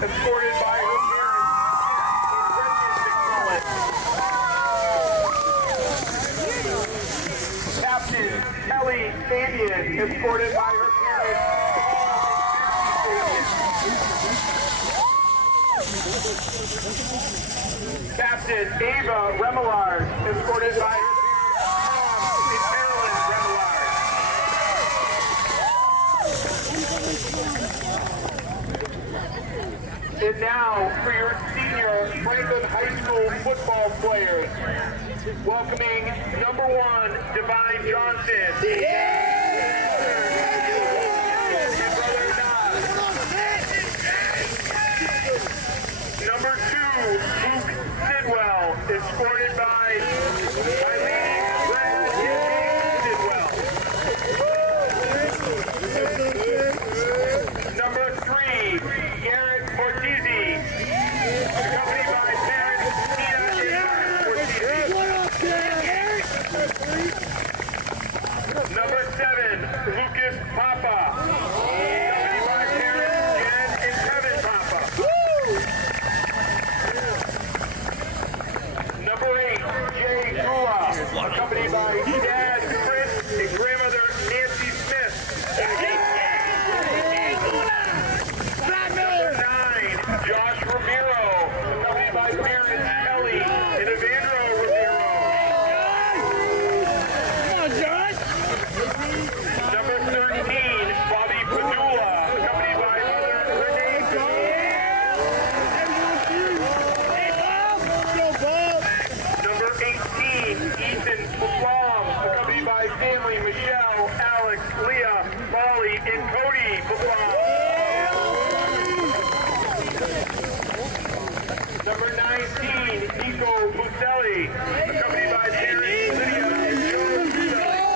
escorted by her parents in Captain Kelly Stadion, escorted by her parents. Captain Ava Remillard, escorted by her parents, Marilyn Remillard. And now for your senior Franklin High School football players, welcoming number 1, Divine Johnson. Number 2, Luke Sidwell, escorted by Eileen Brad Sidwell. Number 3, Garrett Ortizi, accompanied by parents Tina and Ortizi. Number 7, Lucas Papa, accompanied by parents Jen and Kevin Papa. Number 8, Jay Gula, accompanied by Dad Chris and grandmother Nancy Smith. Number 9, Josh Ramiro, accompanied by parents Kelly and Evandro Ramiro. Number 13, Bobby Padula, accompanied by mother Renee Number 18, Ethan Plum, accompanied by family Michelle, Alex, Leah, Molly, and Cody Plum. Number 19, Nico Buselli, accompanied by parents Lydia and Joe Buselli.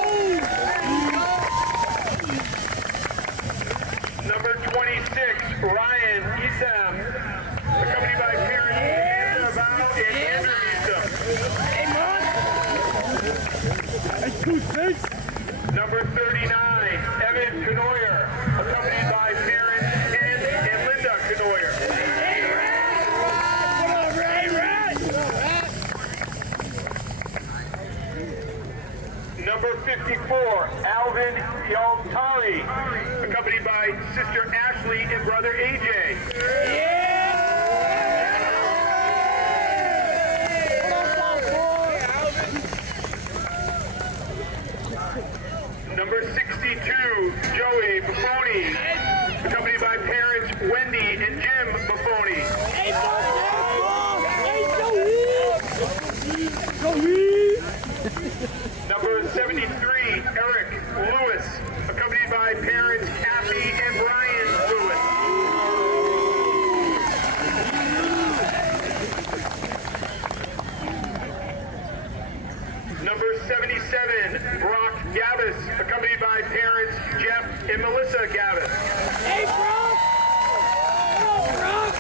Number 26, Ryan Isam, accompanied by parents Amanda Val and Andrew Isam. Number 39, Evan Canoyer, accompanied by parents Ken and Linda Canoyer. Number 54, Alvin Yaltari, accompanied by sister Ashley and brother AJ. Number 62, Joey Buffoni, accompanied by parents Wendy and Jim Buffoni. Number 73, Eric Lewis, accompanied by parents Kathy and Brian Lewis. Number 77, Brock Gavis, accompanied by parents Jeff and Melissa Gavis. Hey, Brock! Brock!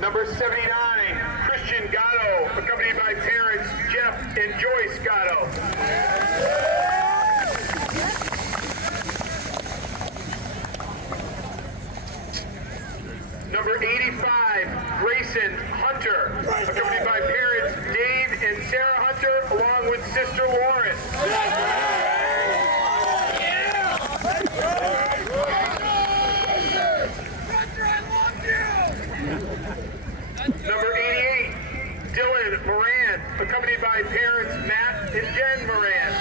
Number 79, Christian Gatto, accompanied by parents Jeff and Joyce Gatto. Number 85, Grayson Hunter, accompanied by parents Dave and Sarah Hunter, along with sister Lauren. Number 88, Dylan Moran, accompanied by parents Matt and Jen Moran.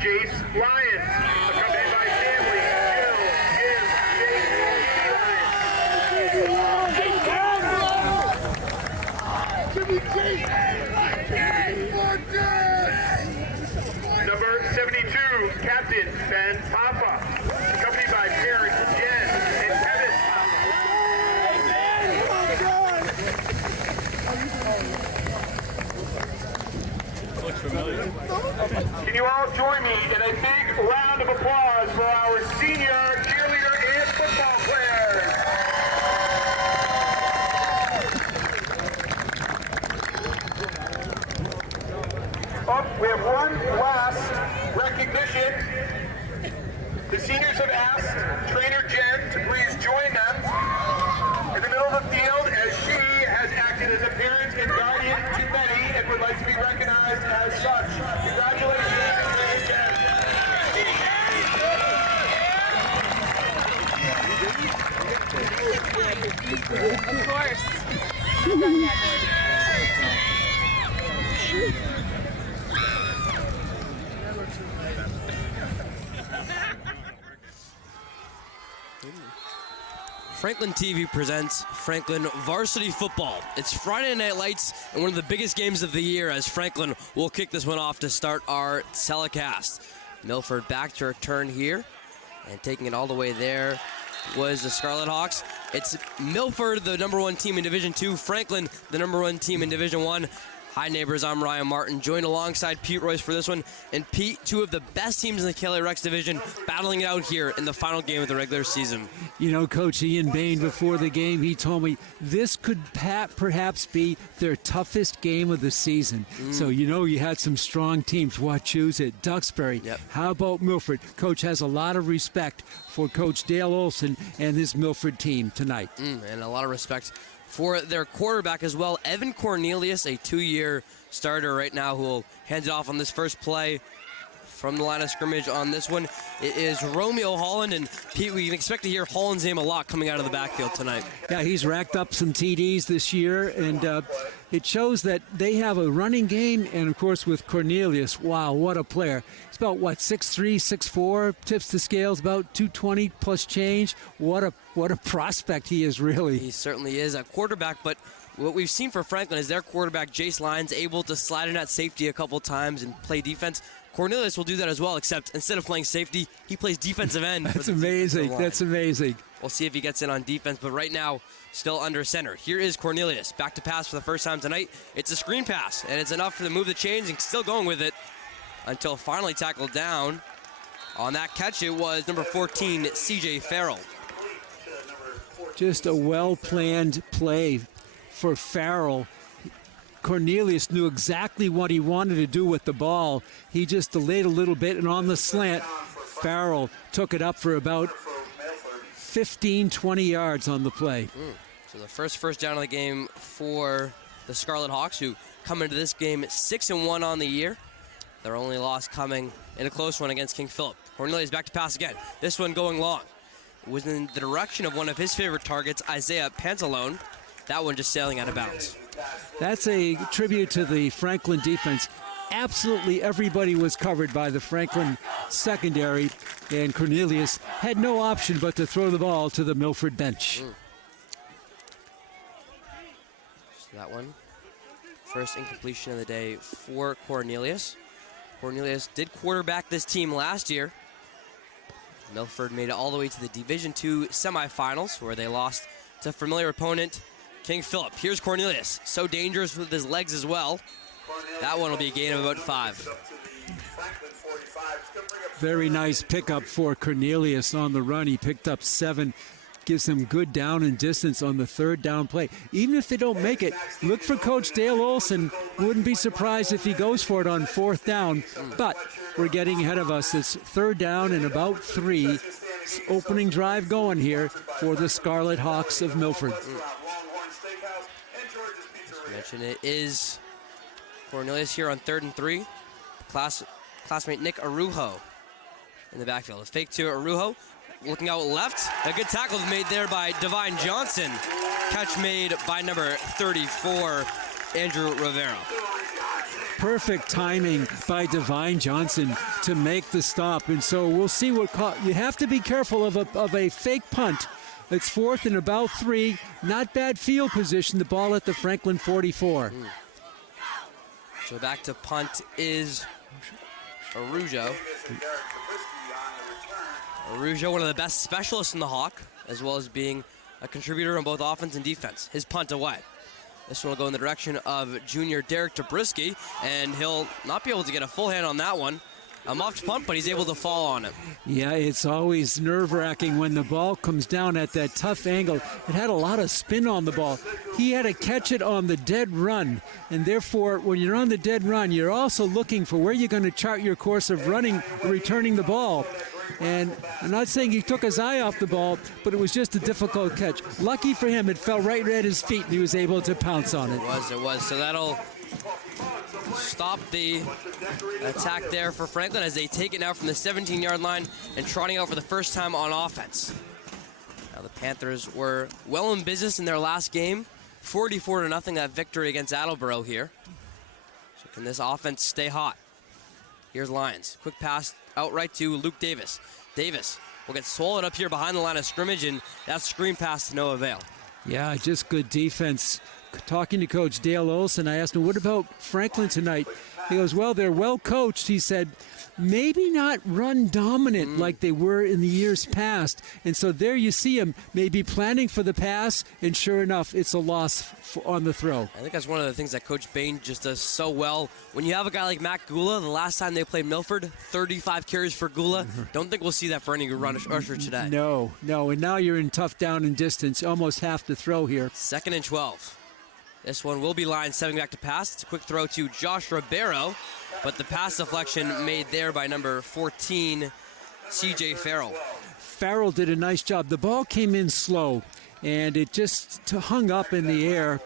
Jace Lyons, accompanied by family, Jill, Jim, Number 72, Captain Ben Papa, accompanied by parents Jen and Kevin. Can you all join me in a big round of applause for our senior cheerleader and football players? Oh, we have one last recognition. The seniors have asked trainer Jen to please join them in the middle of the field as she has acted as a parent and guardian to many and would like to be recognized as such. Congratulations, trainer Jen. Of course. Franklin TV presents Franklin Varsity Football. It's Friday Night Lights and one of the biggest games of the year as Franklin will kick this one off to start our telecast. Milford back to return here and taking it all the way there was the Scarlet Hawks. It's Milford, the #1 team in Division II, Franklin, the #1 team in Division I. Hi neighbors, I'm Ryan Martin, joined alongside Pete Royce for this one. And Pete, two of the best teams in the Kelly Rex division, battling it out here in the final game of the regular season. You know, Coach Ian Bain, before the game, he told me this could perhaps be their toughest game of the season. So, you know, you had some strong teams. Wachusett, Duxbury. Yep. How about Milford? Coach has a lot of respect for Coach Dale Olson and his Milford team tonight. And a lot of respect for their quarterback as well, Evan Cornelius, a 2-year starter right now who will hand it off on this first play from the line of scrimmage on this one. It is Romeo Holland, and Pete, we can expect to hear Holland's name a lot coming out of the backfield tonight. Yeah, he's racked up some TDs this year, and it shows that they have a running game, and of course with Cornelius, wow, what a player. He's about, 6'3", 6'4", tips the scales, about 220 plus change. What a prospect he is, really. He certainly is a quarterback, but what we've seen for Franklin is their quarterback, Jace Lyons, able to slide in at safety a couple times and play defense. Cornelius will do that as well, except instead of playing safety, he plays defensive end. That's amazing. That's amazing. We'll see if he gets in on defense, but right now, still under center. Here is Cornelius, back to pass for the first time tonight. It's a screen pass, and it's enough to move the chains and still going with it until finally tackled down. On that catch, it was number 14, C.J. Farrell. Just a well-planned play for Farrell. Cornelius knew exactly what he wanted to do with the ball. He just delayed a little bit, and on the slant, Farrell took it up for about 15, 20 yards on the play. So the first down of the game for the Scarlet Hawks, who come into this game 6-1 on the year. Their only loss coming in a close one against King Philip. Cornelius back to pass again. This one going long. It was in the direction of one of his favorite targets, Isaiah Pantalone. That one just sailing out of bounds. That's a tribute to the Franklin defense. Absolutely everybody was covered by the Franklin secondary, and Cornelius had no option but to throw the ball to the Milford bench. So that one, first incompletion of the day for Cornelius. Cornelius did quarterback this team last year. Milford made it all the way to the Division II semifinals, where they lost to familiar opponent King Philip. Here's Cornelius, so dangerous with his legs as well. That one will be a gain of about 5. Very nice pickup for Cornelius on the run. He picked up 7, gives him good down and distance on the third down play. Even if they don't make it, look for Coach Dale Olson. Wouldn't be surprised if he goes for it on 4th down. But we're getting ahead of us. It's 3rd down and about 3. Opening drive going here for the Scarlet Hawks of Milford. Mention it is Cornelius here on 3rd and 3. Classmate Nick Arujo in the backfield. A fake to Arujo, looking out left. A good tackle made there by Divine Johnson. Catch made by number 34, Andrew Rivera. perfect timing by Divine Johnson to make the stop. And so we'll see what you have to be careful of a fake punt. It's 4th and about 3. Not bad field position. The ball at the Franklin 44. So back to punt is Arujo. Arujo, one of the best specialists in the Hawk, as well as being a contributor on both offense and defense. His punt away. This one will go in the direction of junior Derek Zabriskie, and he'll not be able to get a full hand on that one. A muffed punt, but he's able to fall on it. Yeah, it's always nerve-wracking when the ball comes down at that tough angle. It had a lot of spin on the ball. He had to catch it on the dead run, and therefore, when you're on the dead run, you're also looking for where you're going to chart your course of running, returning the ball. And I'm not saying he took his eye off the ball, but it was just a difficult catch. Lucky for him, it fell right at his feet, and he was able to pounce on it. It was. So that'll stop the attack there for Franklin as they take it now from the 17-yard line and trotting out for the first time on offense. Now the Panthers were well in business in their last game, 44-0, that victory against Attleboro here. So can this offense stay hot? Here's Lions. Quick pass outright to Luke Davis. Davis will get swallowed up here behind the line of scrimmage, and that screen pass to no avail. Yeah, just good defense. Talking to Coach Dale Olson, I asked him, what about Franklin tonight? He goes, well, they're well coached. He said, maybe not run dominant like they were in the years past. And so there you see him maybe planning for the pass, and sure enough, it's a loss on the throw. I think that's one of the things that Coach Bain just does so well. When you have a guy like Matt Gula, the last time they played Milford, 35 carries for Gula. Don't think we'll see that for any rusher today. No. And now you're in tough down and distance, almost half the throw here. 2nd and 12. This one will be Lions stepping back to pass. It's a quick throw to Josh Ribeiro, but the pass deflection made there by number 14, C.J. Farrell. Farrell did a nice job. The ball came in slow, and it just hung up in the air.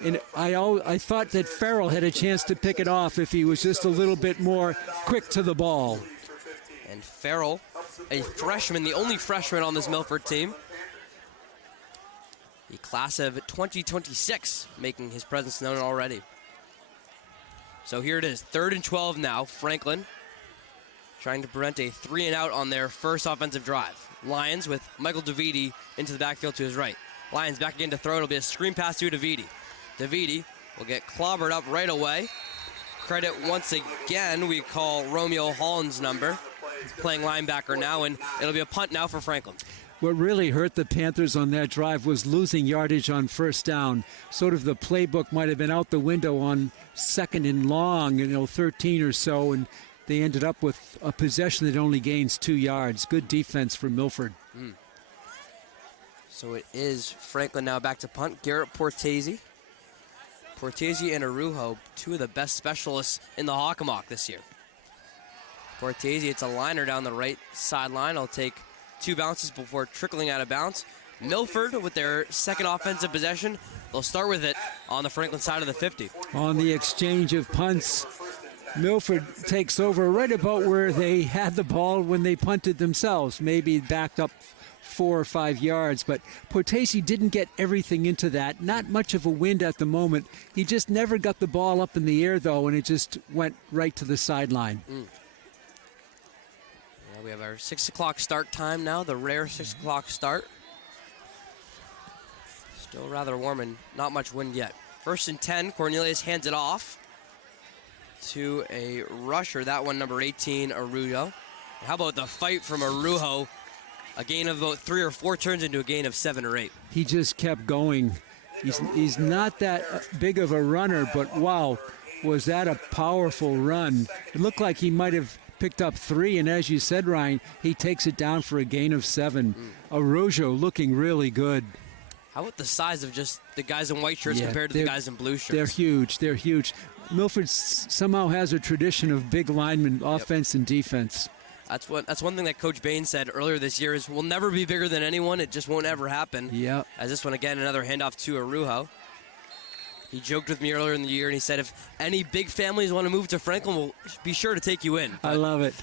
And I thought that Farrell had a chance to pick it off if he was just a little bit more quick to the ball. And Farrell, a freshman, the only freshman on this Milford team. The class of 2026 making his presence known already. So here it is, 3rd and 12 now. Franklin trying to prevent a 3-and-out on their first offensive drive. Lions with Michael Davidi into the backfield to his right. Lions back again to throw. It'll be a screen pass to Davidi. Davidi will get clobbered up right away. Credit once again, we call Romeo Holland's number. He's playing linebacker now, and it'll be a punt now for Franklin. What really hurt the Panthers on that drive was losing yardage on first down. Sort of the playbook might have been out the window on 2nd and long, 13 or so, and they ended up with a possession that only gains 2 yards. Good defense for Milford. So it is Franklin now back to punt. Garrett Portese. Portese and Arujo, two of the best specialists in the Hockomock this year. Portese, it's a liner down the right sideline. I'll take 2 bounces before trickling out of bounds. Milford with their second offensive possession. They'll start with it on the Franklin side of the 50. On the exchange of punts, Milford takes over right about where they had the ball when they punted themselves, maybe backed up 4 or 5 yards, but Portese didn't get everything into that. Not much of a wind at the moment. He just never got the ball up in the air, though, and it just went right to the sideline. We have our 6 o'clock start time now, the rare 6 o'clock start. Still rather warm and not much wind yet. 1st and 10, Cornelius hands it off to a rusher. That one, number 18, Arujo. How about the fight from Arujo? A gain of about 3 or 4 turns into a gain of 7 or 8. He just kept going. He's not that big of a runner, but wow, was that a powerful run. It looked like he might have picked up 3, and as you said, Ryan, he takes it down for a gain of 7. Arujo looking really good. How about the size of just the guys in white shirts compared to the guys in blue shirts? They're huge. Milford somehow has a tradition of big linemen, offense and defense. That's one thing that Coach Bain said earlier this year is we'll never be bigger than anyone. It just won't ever happen. Yeah. As this one, again, another handoff to Arujo. He joked with me earlier in the year, and he said if any big families want to move to Franklin, we'll be sure to take you in. I love it.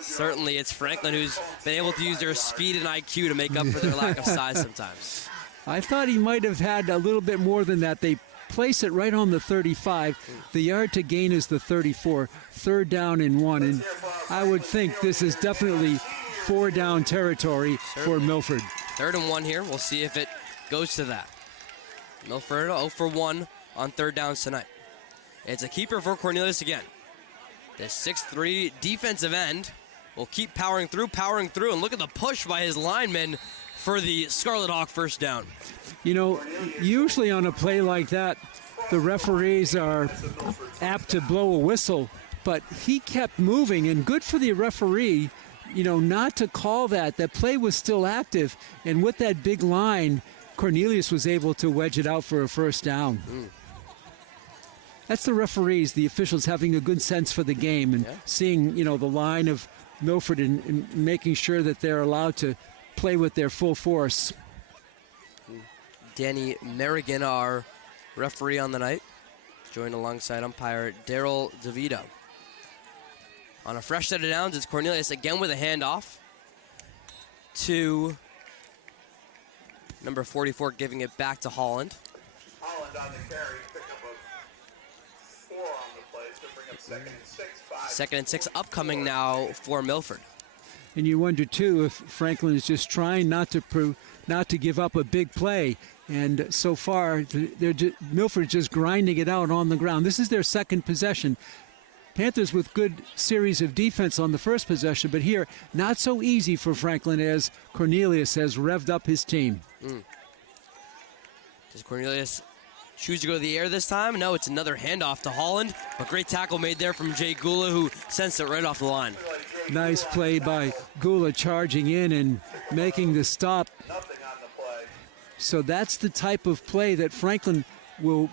Certainly, it's Franklin who's been able to use their speed and IQ to make up for their lack of size sometimes. I thought he might have had a little bit more than that. They place it right on the 35. The yard to gain is the 34. 3rd down and 1. And I would think this is definitely 4-down territory for Milford. 3rd and 1 here. We'll see if it goes to that. Milford 0 for 1 on 3rd downs tonight. It's a keeper for Cornelius again. The 6'3" defensive end will keep powering through, and look at the push by his linemen for the Scarlet Hawk 1st down. You know, usually on a play like that, the referees are apt to blow a whistle, but he kept moving, and good for the referee, you know, not to call that. That play was still active, and with that big line, Cornelius was able to wedge it out for a 1st down. That's the referees, the officials having a good sense for the game and seeing, you know, the line of Milford and making sure that they're allowed to play with their full force. Danny Merrigan, our referee on the night, joined alongside umpire Daryl DeVito. On a fresh set of downs, it's Cornelius again with a handoff to number 44, giving it back to Holland. Holland on the carry, pick up a 4 on the play to bring up 2nd and 6. 2nd and 6 upcoming now for Milford. And you wonder too if Franklin is just trying not to give up a big play. And so far, Milford's just grinding it out on the ground. This is their 2nd possession. Panthers with good series of defense on the 1st possession, but here, not so easy for Franklin as Cornelius has revved up his team. Does Cornelius choose to go to the air this time? No, it's another handoff to Holland. A great tackle made there from Jay Gula, who sensed it right off the line. Nice play by Gula charging in and making the stop. So that's the type of play that Franklin will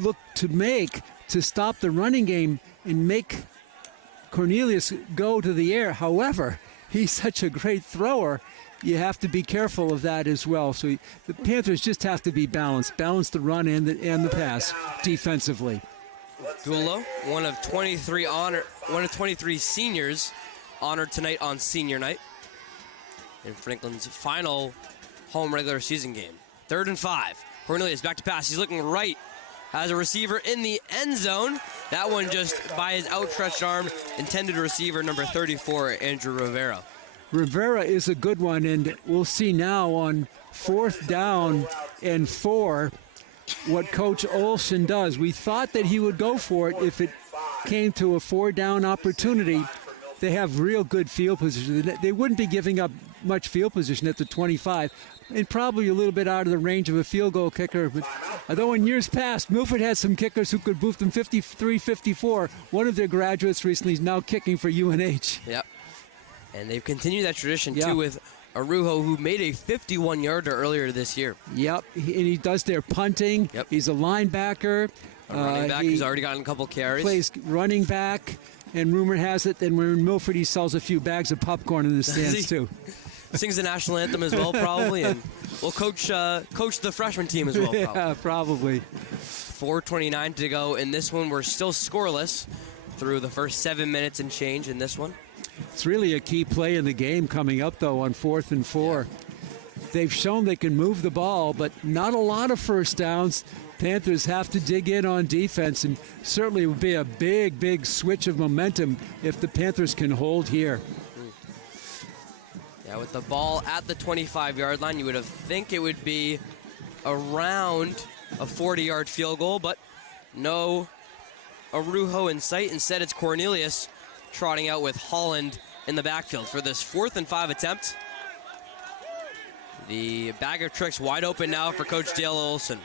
look to make to stop the running game and make Cornelius go to the air. However, he's such a great thrower, you have to be careful of that as well. So the Panthers just have to be balanced. Balance the run and the pass defensively. Gula, one of 23 seniors honored tonight on senior night in Franklin's final home regular season game. 3rd and 5. Cornelius back to pass. He's looking right. Has a receiver in the end zone. That one just by his outstretched arm. Intended receiver number 34, Andrew Rivera. Rivera is a good one, and we'll see now on 4th down and 4 what Coach Olson does. We thought that he would go for it if it came to a 4-down opportunity. They have real good field position. They wouldn't be giving up much field position at the 25, and probably a little bit out of the range of a field goal kicker. But although in years past, Milford had some kickers who could boost them 53, 54. One of their graduates recently is now kicking for UNH. Yep. And they've continued that tradition, too, with Arujo, who made a 51-yarder earlier this year. Yep, and he does their punting. Yep. He's a linebacker. A running back who's already gotten a couple carries. Plays running back, and rumor has it that when in Milford he sells a few bags of popcorn in the stands, too. Sings the national anthem as well, probably, and will coach the freshman team as well, probably. Yeah, probably. 4:29 to go in this one. We're still scoreless through the first 7 minutes and change in this one. It's really a key play in the game coming up, though, on 4th and 4. Yeah. They've shown they can move the ball, but not a lot of 1st downs. Panthers have to dig in on defense, and certainly it would be a big, big switch of momentum if the Panthers can hold here. Yeah, with the ball at the 25-yard line, you would have think it would be around a 40-yard field goal, but no Arujo in sight. Instead, it's Cornelius trotting out with Holland in the backfield for this 4th and 5 attempt. The bag of tricks wide open now for Coach Dale Olson.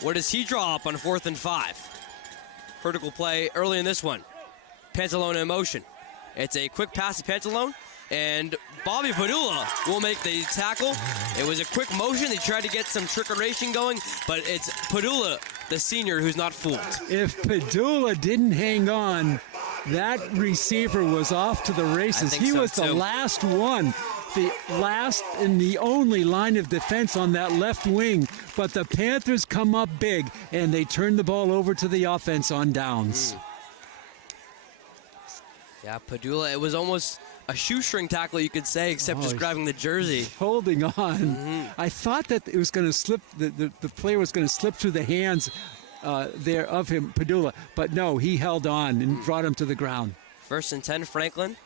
What does he draw up on 4th and 5? Vertical play early in this one. Pantalone in motion. It's a quick pass to Pantalone, and Bobby Padula will make the tackle. It was a quick motion. They tried to get some trickeration going, but it's Padula, the senior, who's not fooled. If Padula didn't hang on, that receiver was off to the races. He was the last one, the last and the only line of defense on that left wing. But the Panthers come up big, and they turn the ball over to the offense on downs. Yeah, Padula, it was almost a shoestring tackle, you could say, except just grabbing the jersey. Holding on. I thought that it was going to slip, the player was going to slip through the hands there of him, Padula. But no, he held on and brought him to the ground. 1st and 10, Franklin.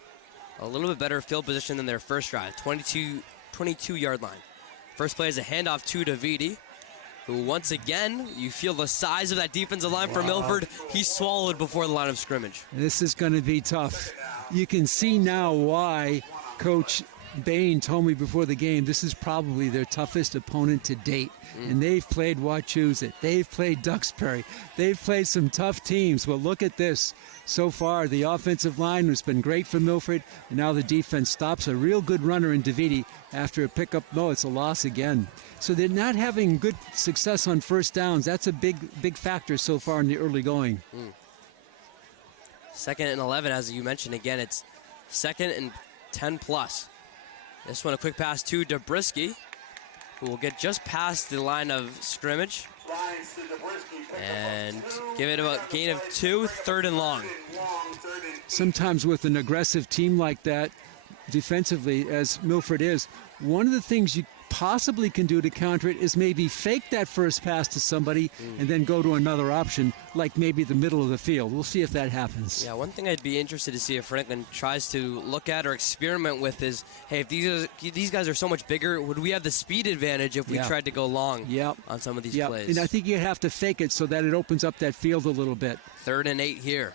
A little bit better field position than their first drive, 22-yard line. First play is a handoff to Davidi, who once again, you feel the size of that defensive line for Milford. He's swallowed before the line of scrimmage. This is going to be tough. You can see now why Coach Bain told me before the game this is probably their toughest opponent to date. And they've played Wachusett. They've played Duxbury. They've played some tough teams. Well, look at this. So far, the offensive line has been great for Milford, and now the defense stops a real good runner in Davidi after a pickup. No, it's a loss again. So they're not having good success on first downs. That's a big factor so far in the early going. 2nd and 11, as you mentioned again. It's 2nd and 10 plus. This one, a quick pass to Dobrisky, who will get just past the line of scrimmage and give it a gain of 2, 3rd and long. Sometimes with an aggressive team like that, defensively, as Milford is, one of the things you possibly can do to counter it is maybe fake that first pass to somebody and then go to another option, like maybe the middle of the field. We'll see if that happens. Yeah, one thing I'd be interested to see if Franklin tries to look at or experiment with is, hey, if these guys are so much bigger, would we have the speed advantage if we tried to go long on some of these plays? And I think you have to fake it so that it opens up that field a little bit. 3rd and 8 here.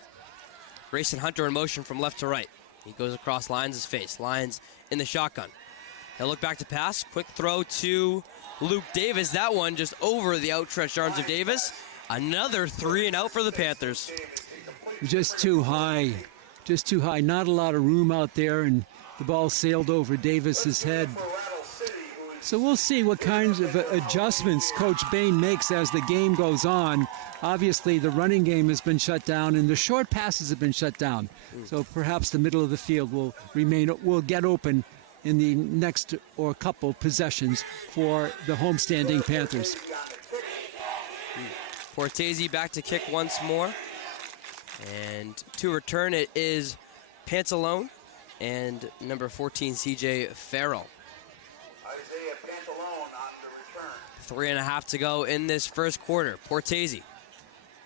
Grayson Hunter in motion from left to right. He goes across Lyons' face. Lyons in the shotgun. He'll look back to pass. Quick throw to Luke Davis. That one just over the outstretched arms of Davis. Another 3 and out for the Panthers. Just too high. Just too high. Not a lot of room out there, and the ball sailed over Davis's head. So we'll see what kinds of adjustments Coach Bain makes as the game goes on. Obviously, the running game has been shut down, and the short passes have been shut down. So perhaps the middle of the field will get open in the next or couple possessions for the homestanding Panthers. Cortese back to kick once more. And to return, it is Pantalone and number 14, CJ Farrell. 3.5 to go in this first quarter. Portese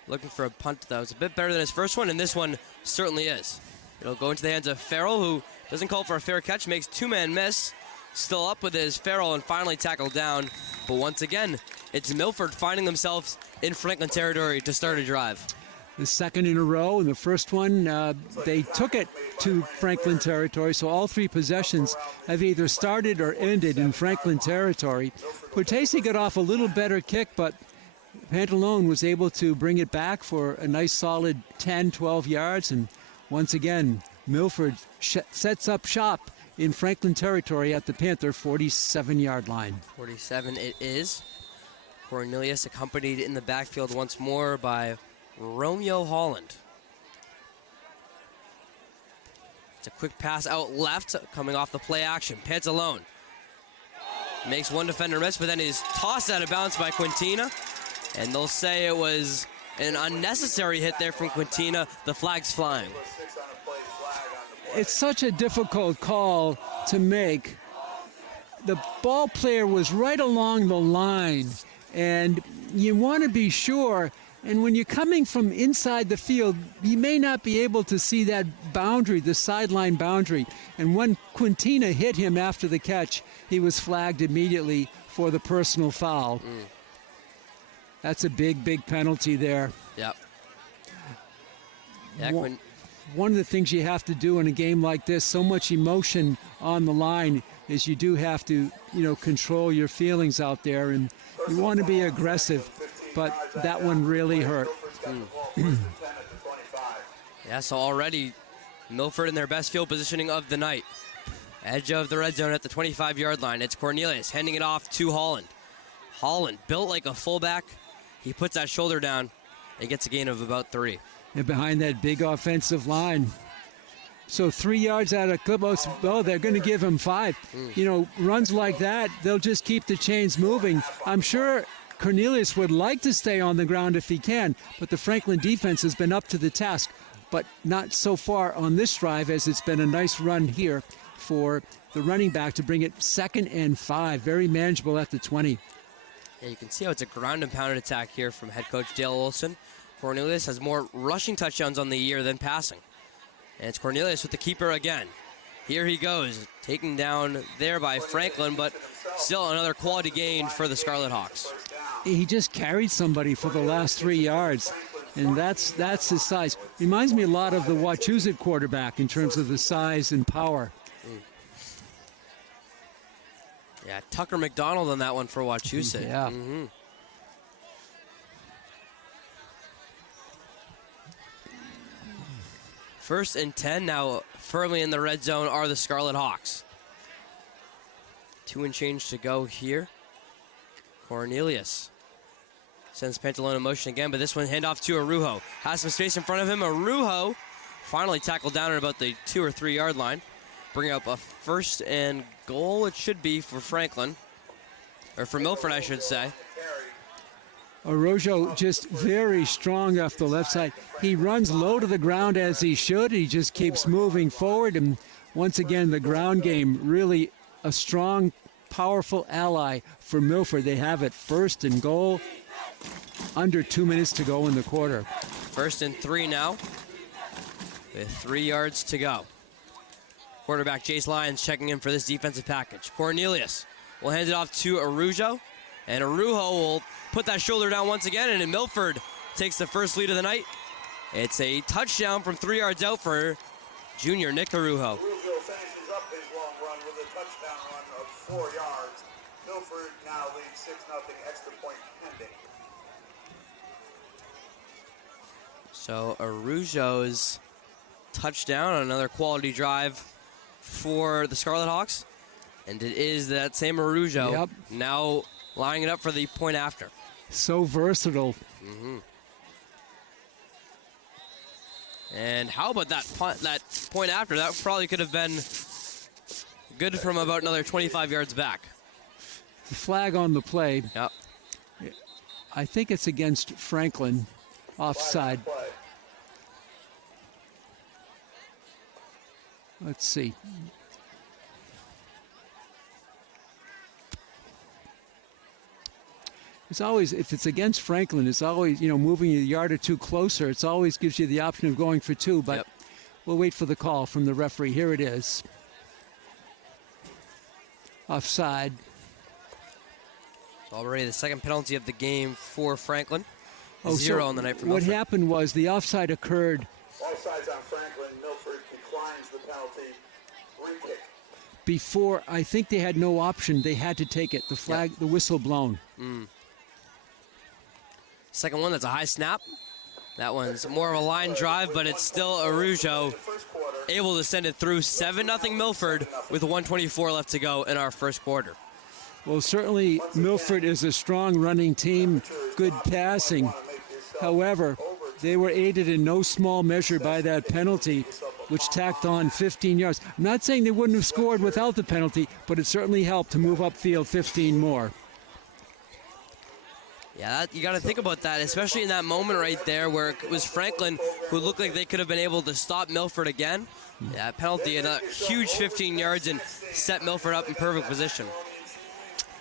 looking for a punt that was a bit better than his first one, and this one certainly is. It'll go into the hands of Farrell, who doesn't call for a fair catch, makes 2-man miss. Still up with his Farrell and finally tackled down. But once again, it's Milford finding themselves in Franklin territory to start a drive. The second in a row, and the first one, they took it to Franklin territory, so all 3 possessions have either started or ended in Franklin territory. Portese got off a little better kick, but Pantalone was able to bring it back for a nice solid 10, 12 yards, and once again, Milford sets up shop in Franklin territory at the Panther 47-yard line. 47 it is. Cornelius accompanied in the backfield once more by Romeo Holland. It's a quick pass out left, coming off the play action. Pantalone makes one defender miss, but then is tossed out of bounds by Quintina. And they'll say it was an unnecessary hit there from Quintina. The flag's flying. It's such a difficult call to make. The ball player was right along the line, and you want to be sure. And when you're coming from inside the field, you may not be able to see that boundary, the sideline boundary. And when Quintina hit him after the catch, he was flagged immediately for the personal foul. That's a big penalty there. Yep. One of the things you have to do in a game like this, so much emotion on the line, is you do have to, control your feelings out there, and you want to be aggressive. But that one really hurt. Yeah, so already Milford in their best field positioning of the night. Edge of the red zone at the 25-yard line. It's Cornelius handing it off to Holland. Holland, built like a fullback. He puts that shoulder down and gets a gain of about 3. And behind that big offensive line. So 3 yards out of clip. Oh, they're going to give him 5. Runs like that, they'll just keep the chains moving. I'm sure Cornelius would like to stay on the ground if he can, but the Franklin defense has been up to the task. but not so far on this drive, as it's been a nice run here for the running back to bring it 2nd and 5. Very manageable at the 20. Yeah, you can see how it's a ground and pounded attack here from head coach Dale Olson. Cornelius has more rushing touchdowns on the year than passing. And it's Cornelius with the keeper again. Here he goes, taken down there by Franklin, but still another quality gain for the Scarlet Hawks. He just carried somebody for the last 3 yards, and that's his size. Reminds me a lot of the Wachusett quarterback in terms of the size and power. Yeah, Tucker McDonald on that one for Wachusett. Yeah. First and 10 now, firmly in the red zone are the Scarlet Hawks. 2 and change to go here. Cornelius sends Pantalone in motion again, but this one handoff to Arujo. Has some space in front of him. Arujo finally tackled down at about the 2 or 3 yard line. Bring up a first and goal, it should be for Franklin. Or for Milford, I should say. Arujo just very strong off the left side. He runs low to the ground as he should. He just keeps moving forward. And once again, the ground game really a strong, powerful ally for Milford. They have it 1st and goal. Under 2 minutes to go in the quarter. 1st and 3 now. With 3 yards to go. Quarterback Jace Lyons checking in for this defensive package. Cornelius will hand it off to Arujo. And Arujo will put that shoulder down once again, and Milford takes the first lead of the night. It's a touchdown from 3 yards out for junior Nick Arujo. Arujo finishes up his long run with a touchdown run of 4 yards. Milford now leads 6-0, extra point pending. So Arujo's touchdown on another quality drive for the Scarlet Hawks. And it is that same Arujo now lining it up for the point after. So versatile. And how about that point after? That probably could have been good from about another 25 yards back. The flag on the play. Yep. I think it's against Franklin, offside. Let's see. It's always, if it's against Franklin, it's always, moving a yard or two closer. It always gives you the option of going for 2, but we'll wait for the call from the referee. Here it is. Offside. Already the second penalty of the game for Franklin. 0 on the night for What Milford. happened was the offside occurred. Offsides on Franklin. Milford declines the penalty. Re-kick. Before, I think they had no option. They had to take it. The flag, the whistle blown. Second one, that's a high snap. That one's more of a line drive, but it's still Arujo able to send it through. 7-0 Milford with 1:24 left to go in our first quarter. Well, certainly Milford is a strong running team, good passing. However, they were aided in no small measure by that penalty, which tacked on 15 yards. I'm not saying they wouldn't have scored without the penalty, but it certainly helped to move upfield 15 more. Yeah, you got to think about that, especially in that moment right there where it was Franklin who looked like they could have been able to stop Milford again. Yeah, penalty and a huge 15 yards and set Milford up in perfect position.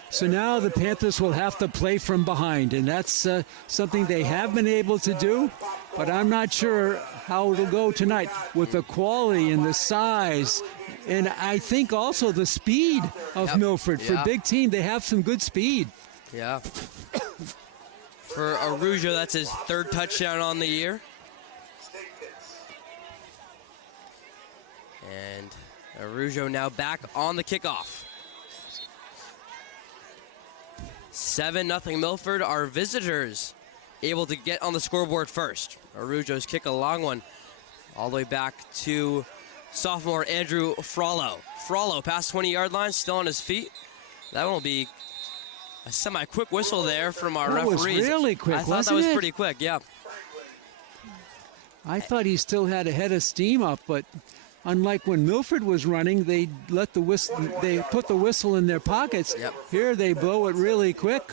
So now the Panthers will have to play from behind, and that's something they have been able to do, but I'm not sure how it'll go tonight with the quality and the size, and I think also the speed of Milford. For a big team, they have some good speed. Yeah. For Arujo, that's his 3rd touchdown on the year. And Arujo now back on the kickoff. 7-0 Milford. Our visitors able to get on the scoreboard first. Arujo's kick, a long one, all the way back to sophomore Andrew Frollo. Frollo past 20-yard line, still on his feet. That will be a semi-quick whistle there from our referees. That was really quick, I thought that was pretty quick, yeah. I thought he still had a head of steam up, but unlike when Milford was running, they let the whistle. They put the whistle in their pockets. Yep. Here they blow it really quick.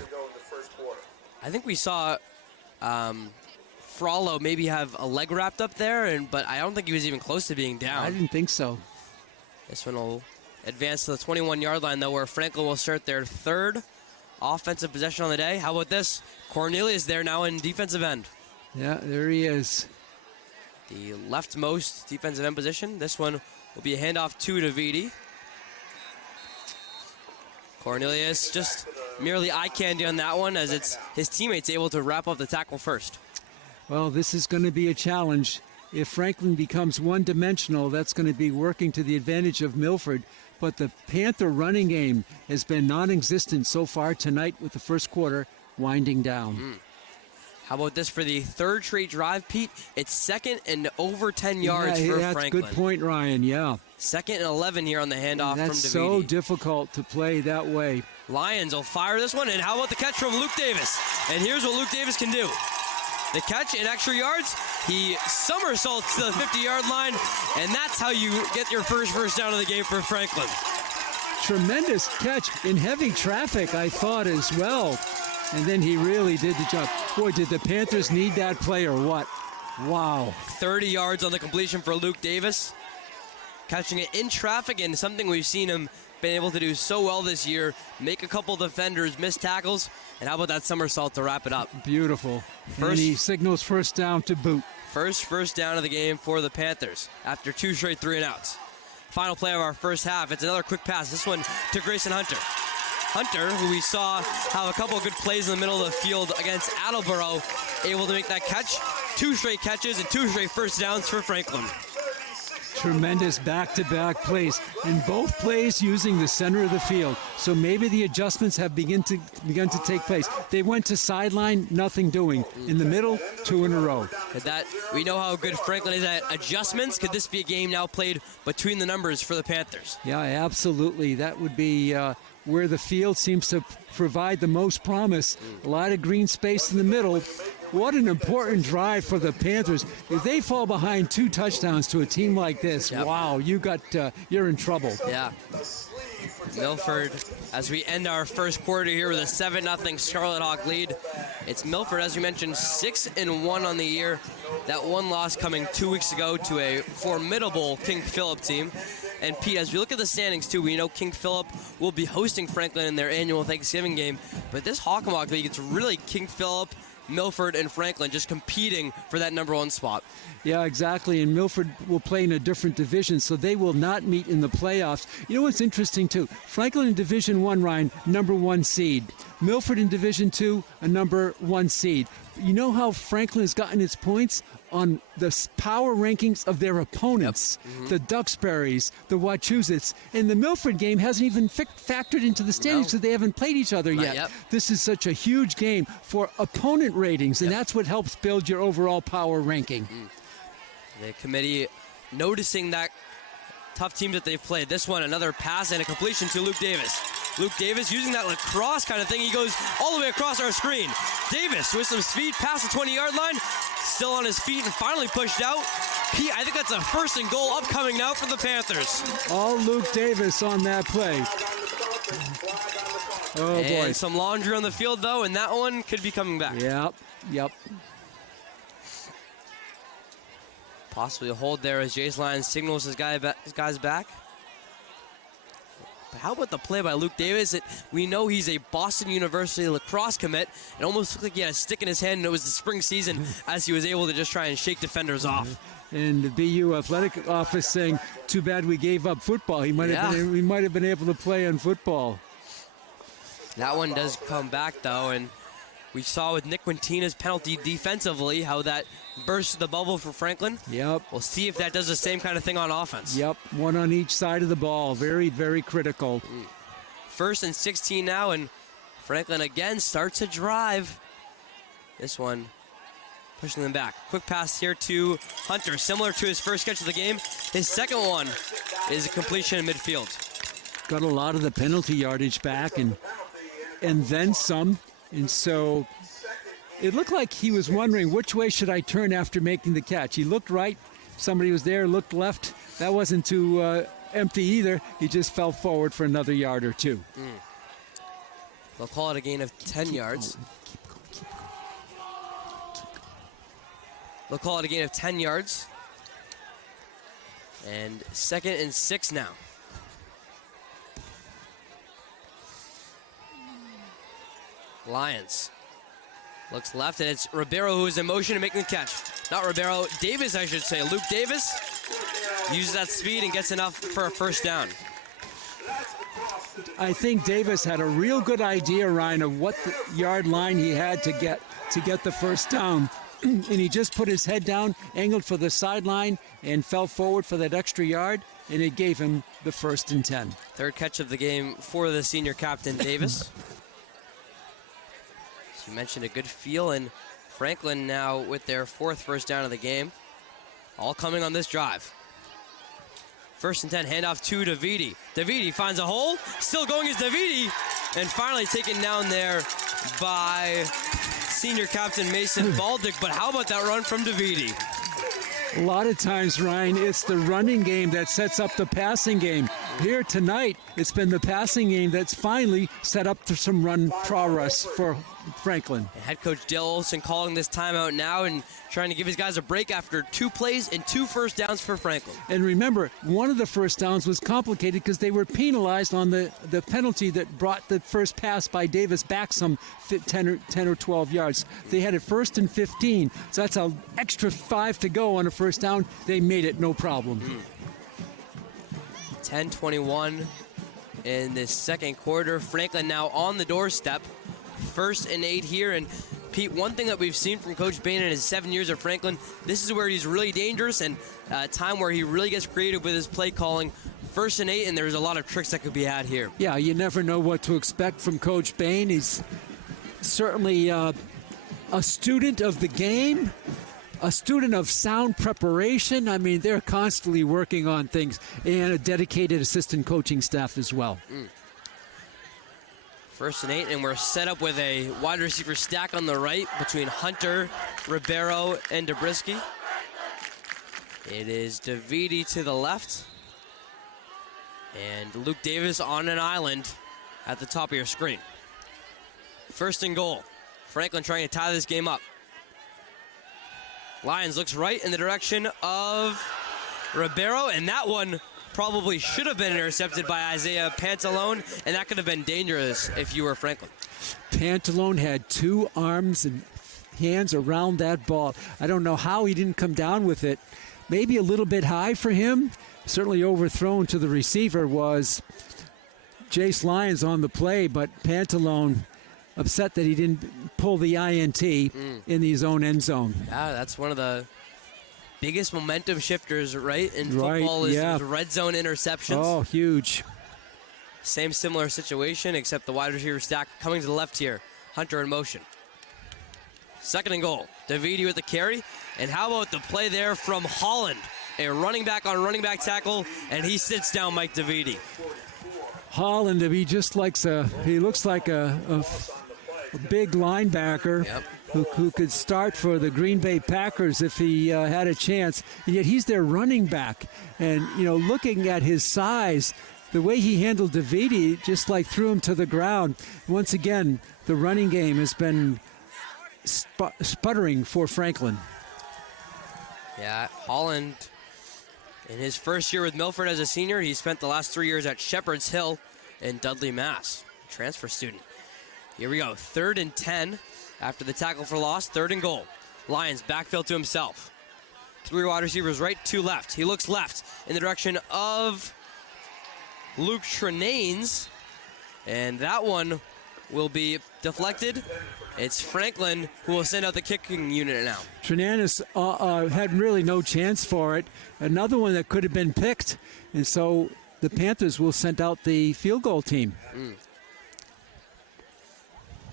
I think we saw Frollo maybe have a leg wrapped up there, but I don't think he was even close to being down. I didn't think so. This one will advance to the 21-yard line, though, where Franklin will start their third offensive possession on the day. How about this? Cornelius there now in defensive end. Yeah, there he is. The leftmost defensive end position. This one will be a handoff to Davidi. Cornelius just merely eye candy on that one, as it's his teammates able to wrap up the tackle first. Well, this is going to be a challenge. If Franklin becomes one-dimensional, that's going to be working to the advantage of Milford. But the Panther running game has been non-existent so far tonight, with the first quarter winding down. How about this for the third straight drive, Pete? It's second and over 10 yards for that's Franklin. Good point, Ryan. Yeah. Second and 11 here on the handoff from Davidi. That's so difficult to play that way. Lions will fire this one, and how about the catch from Luke Davis? And here's what Luke Davis can do. The catch in extra yards, he somersaults to the 50-yard line, and that's how you get your first down of the game for Franklin. Tremendous catch in heavy traffic, I thought, as well. And then he really did the job. Boy, did the Panthers need that play or what? Wow. 30 yards on the completion for Luke Davis. Catching it in traffic, and something we've seen him been able to do so well this year. Make a couple defenders miss tackles. And how about that somersault to wrap it up? Beautiful. And he signals first down to boot. First down of the game for the Panthers after two straight 3-and-outs. Final play of our first half. It's another quick pass. This one to Grayson Hunter. Hunter, who we saw have a couple of good plays in the middle of the field against Attleboro, able to make that catch. Two straight catches and two straight first downs for Franklin. Tremendous back-to-back plays, and both plays using the center of the field. So maybe the adjustments have begun to take place. They went to sideline, nothing doing. In the middle, two in a row. We know how good Franklin is at adjustments. Could this be a game now played between the numbers for the Panthers? Yeah, absolutely. That would be where the field seems to provide the most promise. A lot of green space in the middle. What an important drive for the Panthers. If they fall behind 2 touchdowns to a team like this, wow, you're in trouble. Yeah. Milford, as we end our first quarter here with a 7-0 Scarlet Hawk lead. It's Milford, as you mentioned, 6-1 on the year. That one loss coming 2 weeks ago to a formidable King Philip team. And Pete, as we look at the standings too, we know King Philip will be hosting Franklin in their annual Thanksgiving game. But this Hawk-a-Mock League, it's really King Philip, Milford, and Franklin just competing for that #1 spot. Yeah, exactly. And Milford will play in a different division, so they will not meet in the playoffs. You know what's interesting, too? Franklin in Division 1, Ryan, #1 seed. Milford in Division 2, a #1 seed. You know how Franklin has gotten its points? On the power rankings of their opponents, the Duxburys, the Wachusett's, and the Milford game hasn't even factored into the standings because they haven't played each other yet. This is such a huge game for opponent ratings, and that's what helps build your overall power ranking. The committee noticing that tough teams that they've played. This one, another pass and a completion to Luke Davis. Luke Davis using that lacrosse kind of thing. He goes all the way across our screen. Davis with some speed past the 20-yard line. Still on his feet and finally pushed out. Pete, I think that's a 1st and goal upcoming now for the Panthers. All Luke Davis on that play. Oh, boy. Some laundry on the field, though, and that one could be coming back. Yep. Possibly a hold there as Jace Lyons signals his guys back. But how about the play by Luke Davis? We know he's a Boston University lacrosse commit. It almost looked like he had a stick in his hand, and it was the spring season as he was able to just try and shake defenders off. And the BU athletic office saying, too bad we gave up football. He might have been able to play on football. That one does come back, though, and we saw with Nick Quintina's penalty defensively how that burst the bubble for Franklin. Yep. We'll see if that does the same kind of thing on offense. Yep, one on each side of the ball. Very, very critical. 1st and 16 now, and Franklin again starts to drive. This one pushing them back. Quick pass here to Hunter, similar to his first catch of the game. His second one is a completion in midfield. Got a lot of the penalty yardage back and then some. And so it looked like he was wondering, which way should I turn after making the catch? He looked right. Somebody was there, looked left. That wasn't too empty either. He just fell forward for another yard or two. They'll call it a gain of 10 yards. They'll call it a gain of 10 yards. And 2nd and 6 now. Lions. Looks left, and it's Ribeiro who is in motion to make the catch. Not Ribeiro, Davis, I should say. Luke Davis uses that speed and gets enough for a first down. I think Davis had a real good idea, Ryan, of what the yard line he had to get the first down. And he just put his head down, angled for the sideline, and fell forward for that extra yard, and it gave him the 1st and 10. Third catch of the game for the senior captain, Davis. As you mentioned, a good feel, and Franklin now with their 4th first down of the game. All coming on this drive. 1st and 10, handoff to Davidi. Davidi finds a hole, still going is Davidi, and finally taken down there by senior captain Mason Baldick. But how about that run from Davidi? A lot of times, Ryan, it's the running game that sets up the passing game. Here tonight, it's been the passing game that's finally set up to some run progress for Franklin. And head coach Dale Olson calling this timeout now and trying to give his guys a break after 2 plays and 2 first downs for Franklin. And remember, one of the first downs was complicated because they were penalized on the penalty that brought the first pass by Davis back some 10 or 12 yards. They had it 1st and 15, so that's an extra 5 to go on a first down. They made it no problem. 10-21 in the 2nd quarter. Franklin now on the doorstep. 1st and 8 here. And Pete, one thing that we've seen from Coach Bain in his 7 years at Franklin, this is where he's really dangerous and a time where he really gets creative with his play calling. 1st and 8, and there's a lot of tricks that could be had here. Yeah, you never know what to expect from Coach Bain. He's certainly a student of the game, a student of sound preparation. I mean, they're constantly working on things, and a dedicated assistant coaching staff as well. 1st and 8, and we're set up with a wide receiver stack on the right between Hunter, Ribeiro, and Dobrisky. It is Davidi to the left, and Luke Davis on an island at the top of your screen. 1st and goal. Franklin trying to tie this game up. Lions looks right in the direction of Ribeiro, and that one probably should have been intercepted by Isaiah Pantalone, and that could have been dangerous if you were Franklin. Pantalone had 2 arms and hands around that ball. I don't know how he didn't come down with it. Maybe a little bit high for him. Certainly overthrown to the receiver was Jace Lyons on the play, but Pantalone upset that he didn't pull the INT in his own end zone. Yeah, that's one of the biggest momentum shifters, right? In football is red zone interceptions. Oh, huge. Same similar situation, except the wide receiver stack coming to the left here. Hunter in motion. 2nd and goal. Davidi with the carry. And how about the play there from Holland? A running back on running back tackle, and he sits down Mike Davidi. Holland, he looks like a big linebacker. Yep. Who could start for the Green Bay Packers if he had a chance. And yet he's their running back. And, looking at his size, the way he handled Davidi just threw him to the ground. Once again, the running game has been sputtering for Franklin. Yeah, Holland, in his first year with Milford as a senior, he spent the last 3 years at Shepherd's Hill in Dudley, Mass. Transfer student. Here we go, 3rd and 10. After the tackle for loss, 3rd and goal. Lions backfield to himself. 3 wide receivers right, 2 left. He looks left in the direction of Luke Trenanes. And that one will be deflected. It's Franklin who will send out the kicking unit now. Trenanes had really no chance for it. Another one that could have been picked. And so the Panthers will send out the field goal team.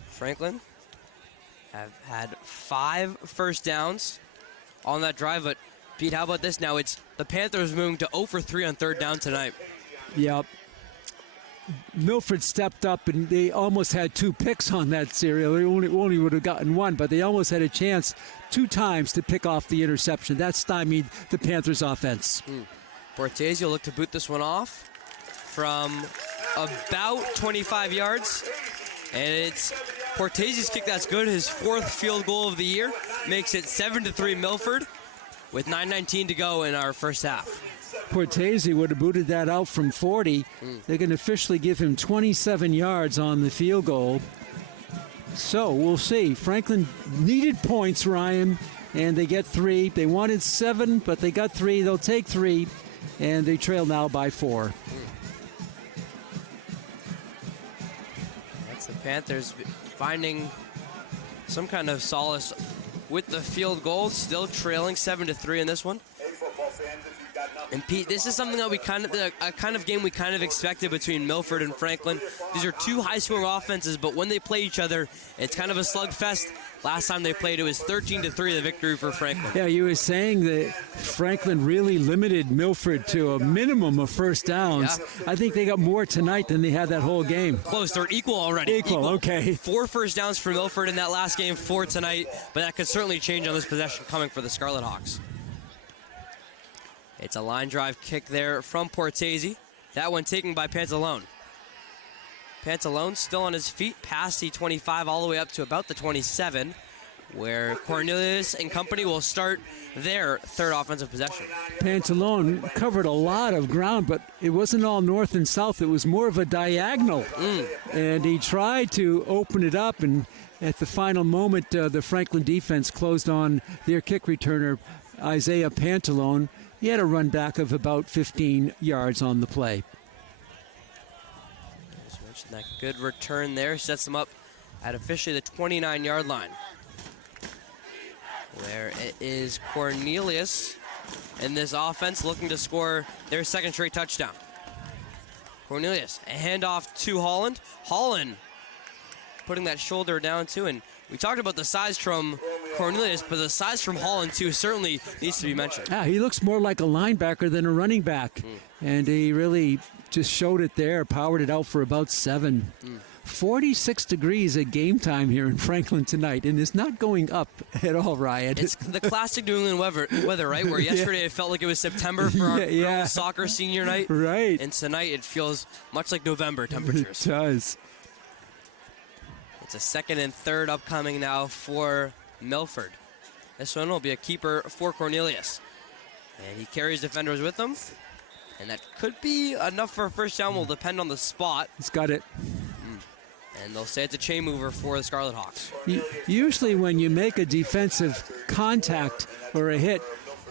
Franklin have had 5 first downs on that drive, but Pete, how about this now? It's the Panthers moving to 0 for 3 on 3rd down tonight. Yep. Milford stepped up, and they almost had 2 picks on that serial. They only would have gotten 1, but they almost had a chance 2 times to pick off the interception. That stymied the Panthers' offense. Bortese will look to boot this one off from about 25 yards. And it's Portese's kick that's good. His 4th field goal of the year makes it 7-3 Milford with 9:19 to go in our first half. Portese would have booted that out from 40. They're going to officially give him 27 yards on the field goal. So we'll see. Franklin needed points, Ryan, and they get 3. They wanted 7, but they got 3. They'll take 3, and they trail now by 4. That's the Panthers finding some kind of solace with the field goal, still trailing 7-3 in this one. And Pete, this is something that we a kind of game we kind of expected between Milford and Franklin. These are 2 high-scoring offenses, but when they play each other, it's kind of a slugfest. Last time they played, it was 13-3 the victory for Franklin. Yeah, you were saying that Franklin really limited Milford to a minimum of first downs. Yeah. I think they got more tonight than they had that whole game. Close, they're equal already. Equal, okay. 4 first downs for Milford in that last game, 4 tonight, but that could certainly change on this possession coming for the Scarlet Hawks. It's a line drive kick there from Portese. That one taken by Pantalone. Pantalone still on his feet, past the 25 all the way up to about the 27, where Cornelius and company will start their 3rd offensive possession. Pantalone covered a lot of ground, but it wasn't all north and south. It was more of a diagonal. And he tried to open it up, and at the final moment, the Franklin defense closed on their kick returner, Isaiah Pantalone. He had a run back of about 15 yards on the play. That good return there sets them up at officially the 29-yard line, where it is Cornelius and this offense looking to score their 2nd straight touchdown. Cornelius, a handoff to Holland. Holland putting that shoulder down too, and we talked about the size from Cornelius, but the size from Holland too certainly needs to be mentioned. Yeah, he looks more like a linebacker than a running back, and he really just showed it there, powered it out for about 7. 46 degrees at game time here in Franklin tonight, and it's not going up at all, Ryan. It's the classic New England weather, right? Where yesterday it felt like it was September for our girls' soccer senior night. Right. And tonight it feels much like November temperatures. It does. It's a 2nd and 3rd upcoming now for Milford. This one will be a keeper for Cornelius. And he carries defenders with him. And that could be enough for a first down. Will depend on the spot. He's got it. And they'll say it's a chain mover for the Scarlet Hawks. Usually when you make a defensive contact or a hit,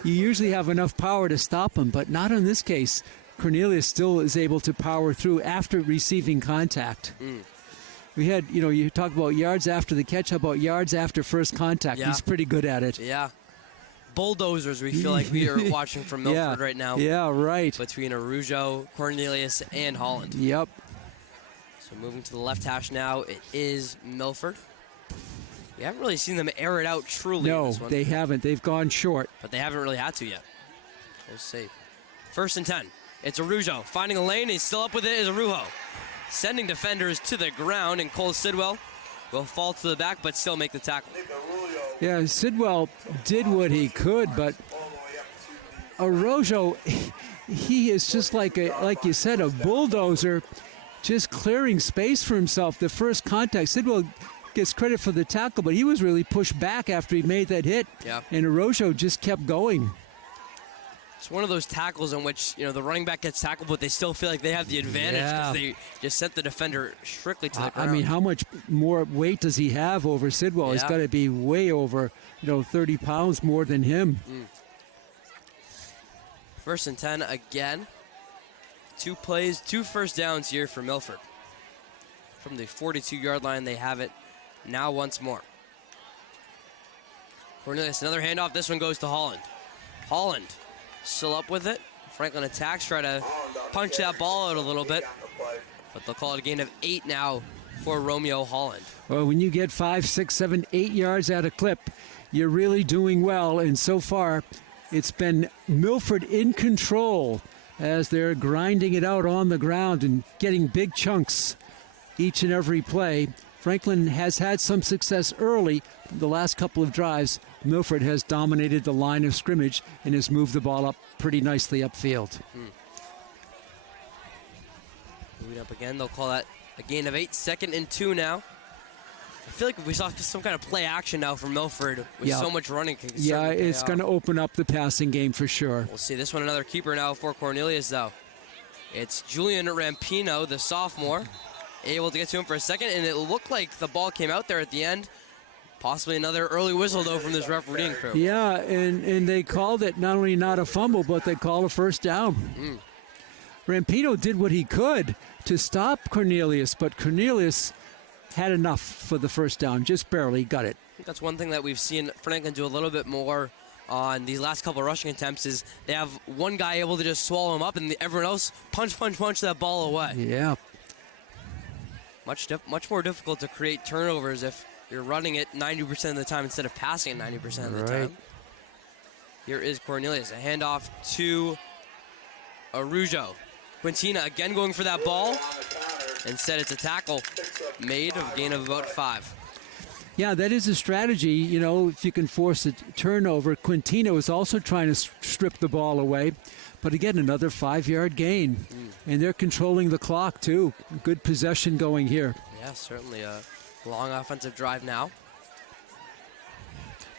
you usually have enough power to stop him, but not in this case. Cornelius still is able to power through after receiving contact. We had, you talk about yards after the catch. How about yards after first contact? Yeah. He's pretty good at it. Yeah. Bulldozers, we feel like we are watching from Milford right now. Yeah, right. Between Arujo, Cornelius, and Holland. Yep. So moving to the left hash now, it is Milford. We haven't really seen them air it out truly in this one. No, they haven't. They've gone short. But they haven't really had to yet. We'll see. 1st and 10. It's Arujo finding a lane. He's still up with it is Arujo. Sending defenders to the ground, and Cole Sidwell will fall to the back but still make the tackle. Yeah, Sidwell did what he could, but Arujo, he is just like you said, a bulldozer, just clearing space for himself. The first contact, Sidwell gets credit for the tackle, but he was really pushed back after he made that hit. Yeah. And Arujo just kept going. It's one of those tackles in which, the running back gets tackled, but they still feel like they have the advantage because they just sent the defender strictly to the ground. I mean, how much more weight does he have over Sidwell? Yeah. He's got to be way over, 30 pounds more than him. 1st and 10 again. 2 plays, 2 first downs here for Milford. From the 42-yard line, they have it now once more. Cornelius, another handoff. This one goes to Holland. Holland still up with it. Franklin attacks, try to punch that ball out a little bit. But they'll call it a gain of 8 now for Romeo Holland. Well, when you get 5, 6, 7, 8 yards at a clip, you're really doing well. And so far, it's been Milford in control as they're grinding it out on the ground and getting big chunks each and every play. Franklin has had some success early. The last couple of drives, Milford has dominated the line of scrimmage and has moved the ball up pretty nicely upfield. Moving up again, they'll call that a gain of 8, 2nd and 2 now. I feel like if we saw some kind of play action now from Milford with Yeah. so much running. It could Yeah, certainly pay it's off. going to open up the passing game for sure. We'll see this one, another keeper now for Cornelius, though. It's Julian Rampino, the sophomore, able to get to him for a second, and it looked like the ball came out there at the end. Possibly another early whistle, though, from this refereeing crew. Yeah, and they called it not only not a fumble, but they called a first down. Rampino did what he could to stop Cornelius, but Cornelius had enough for the first down, just barely got it. I think that's one thing that we've seen Franklin do a little bit more on these last couple of rushing attempts is they have one guy able to just swallow him up, and everyone else punch that ball away. Yeah. Much more difficult to create turnovers if you're running it 90% of the time instead of passing it 90% of the time. Here is Cornelius, a handoff to Arujo. Quintina again going for that ball. Instead, it's a tackle made of a gain of about 5. Yeah, that is a strategy, you know, if you can force a turnover. Quintino was also trying to strip the ball away, but again, another 5-yard gain. And they're controlling the clock, too. Good possession going here. Yeah, certainly a long offensive drive now.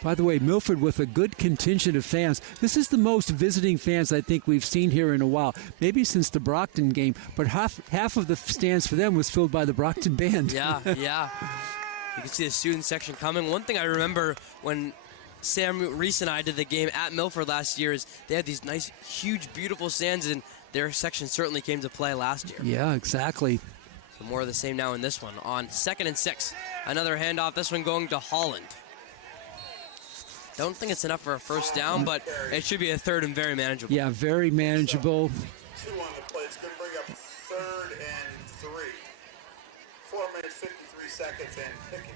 By the way, Milford with a good contingent of fans. This is the most visiting fans I think we've seen here in a while, maybe since the Brockton game, but half of the stands for them was filled by the Brockton band. Yeah. You can see the student section coming. One thing I remember when Sam Reese and I did the game at Milford last year is they had these nice, huge, beautiful stands, and their section certainly came to play last year. Yeah, exactly. So more of the same now in this one. On 2nd and 6, another handoff, this one going to Holland. Don't think it's enough for a first down, but it should be a third and very manageable. Yeah, very manageable. 2 on the play. It's going to bring up 3rd and 3. 4 minutes, 53 seconds, and picking.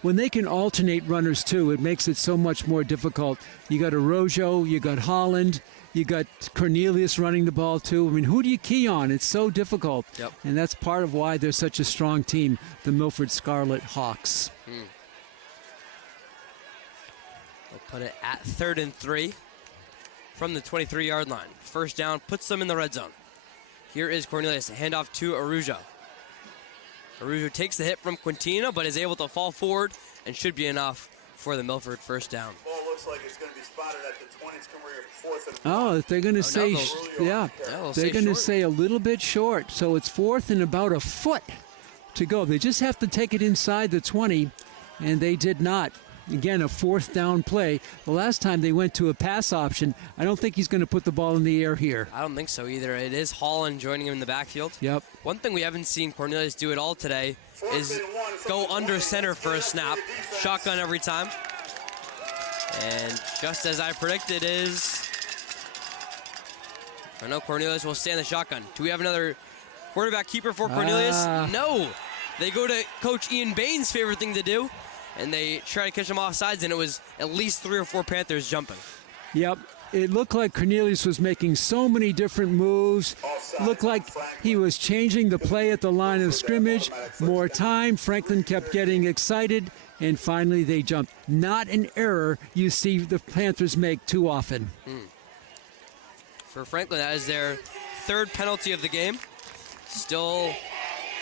When they can alternate runners, too, it makes it so much more difficult. You got Arojo, you got Holland, you got Cornelius running the ball, too. I mean, who do you key on? It's so difficult. Yep. And that's part of why they're such a strong team, the Milford Scarlet Hawks. They'll put it at 3rd and 3 from the 23-yard line. First down puts them in the red zone. Here is Cornelius, a handoff to Arujo. Arujo takes the hit from Quintina, but is able to fall forward and should be enough for the Milford first down. Ball looks like it's going to be spotted at the 20. It's going to bring up 4th and 1. Oh, they're going to say, they'll they're say going to short. say a little bit short. So it's 4th and about a foot to go. They just have to take it inside the 20, and they did not. Again, a 4th down play. The last time they went to a pass option, I don't think he's going to put the ball in the air here. I don't think so either. It is Holland joining him in the backfield. Yep. One thing we haven't seen Cornelius do at all today is go under center for a snap. Shotgun every time. And just as I predicted I know Cornelius will stay in the shotgun. Do we have another quarterback keeper for Cornelius? No. They go to Coach Ian Bain's favorite thing to do, and they try to catch him off sides, and it was at least 3 or 4 Panthers jumping. Yep. It looked like Cornelius was making so many different moves. Looked like he was changing the play at the line of scrimmage. More time. Franklin kept getting excited, and finally they jumped. Not an error you see the Panthers make too often. For Franklin, that is their 3rd penalty of the game. Still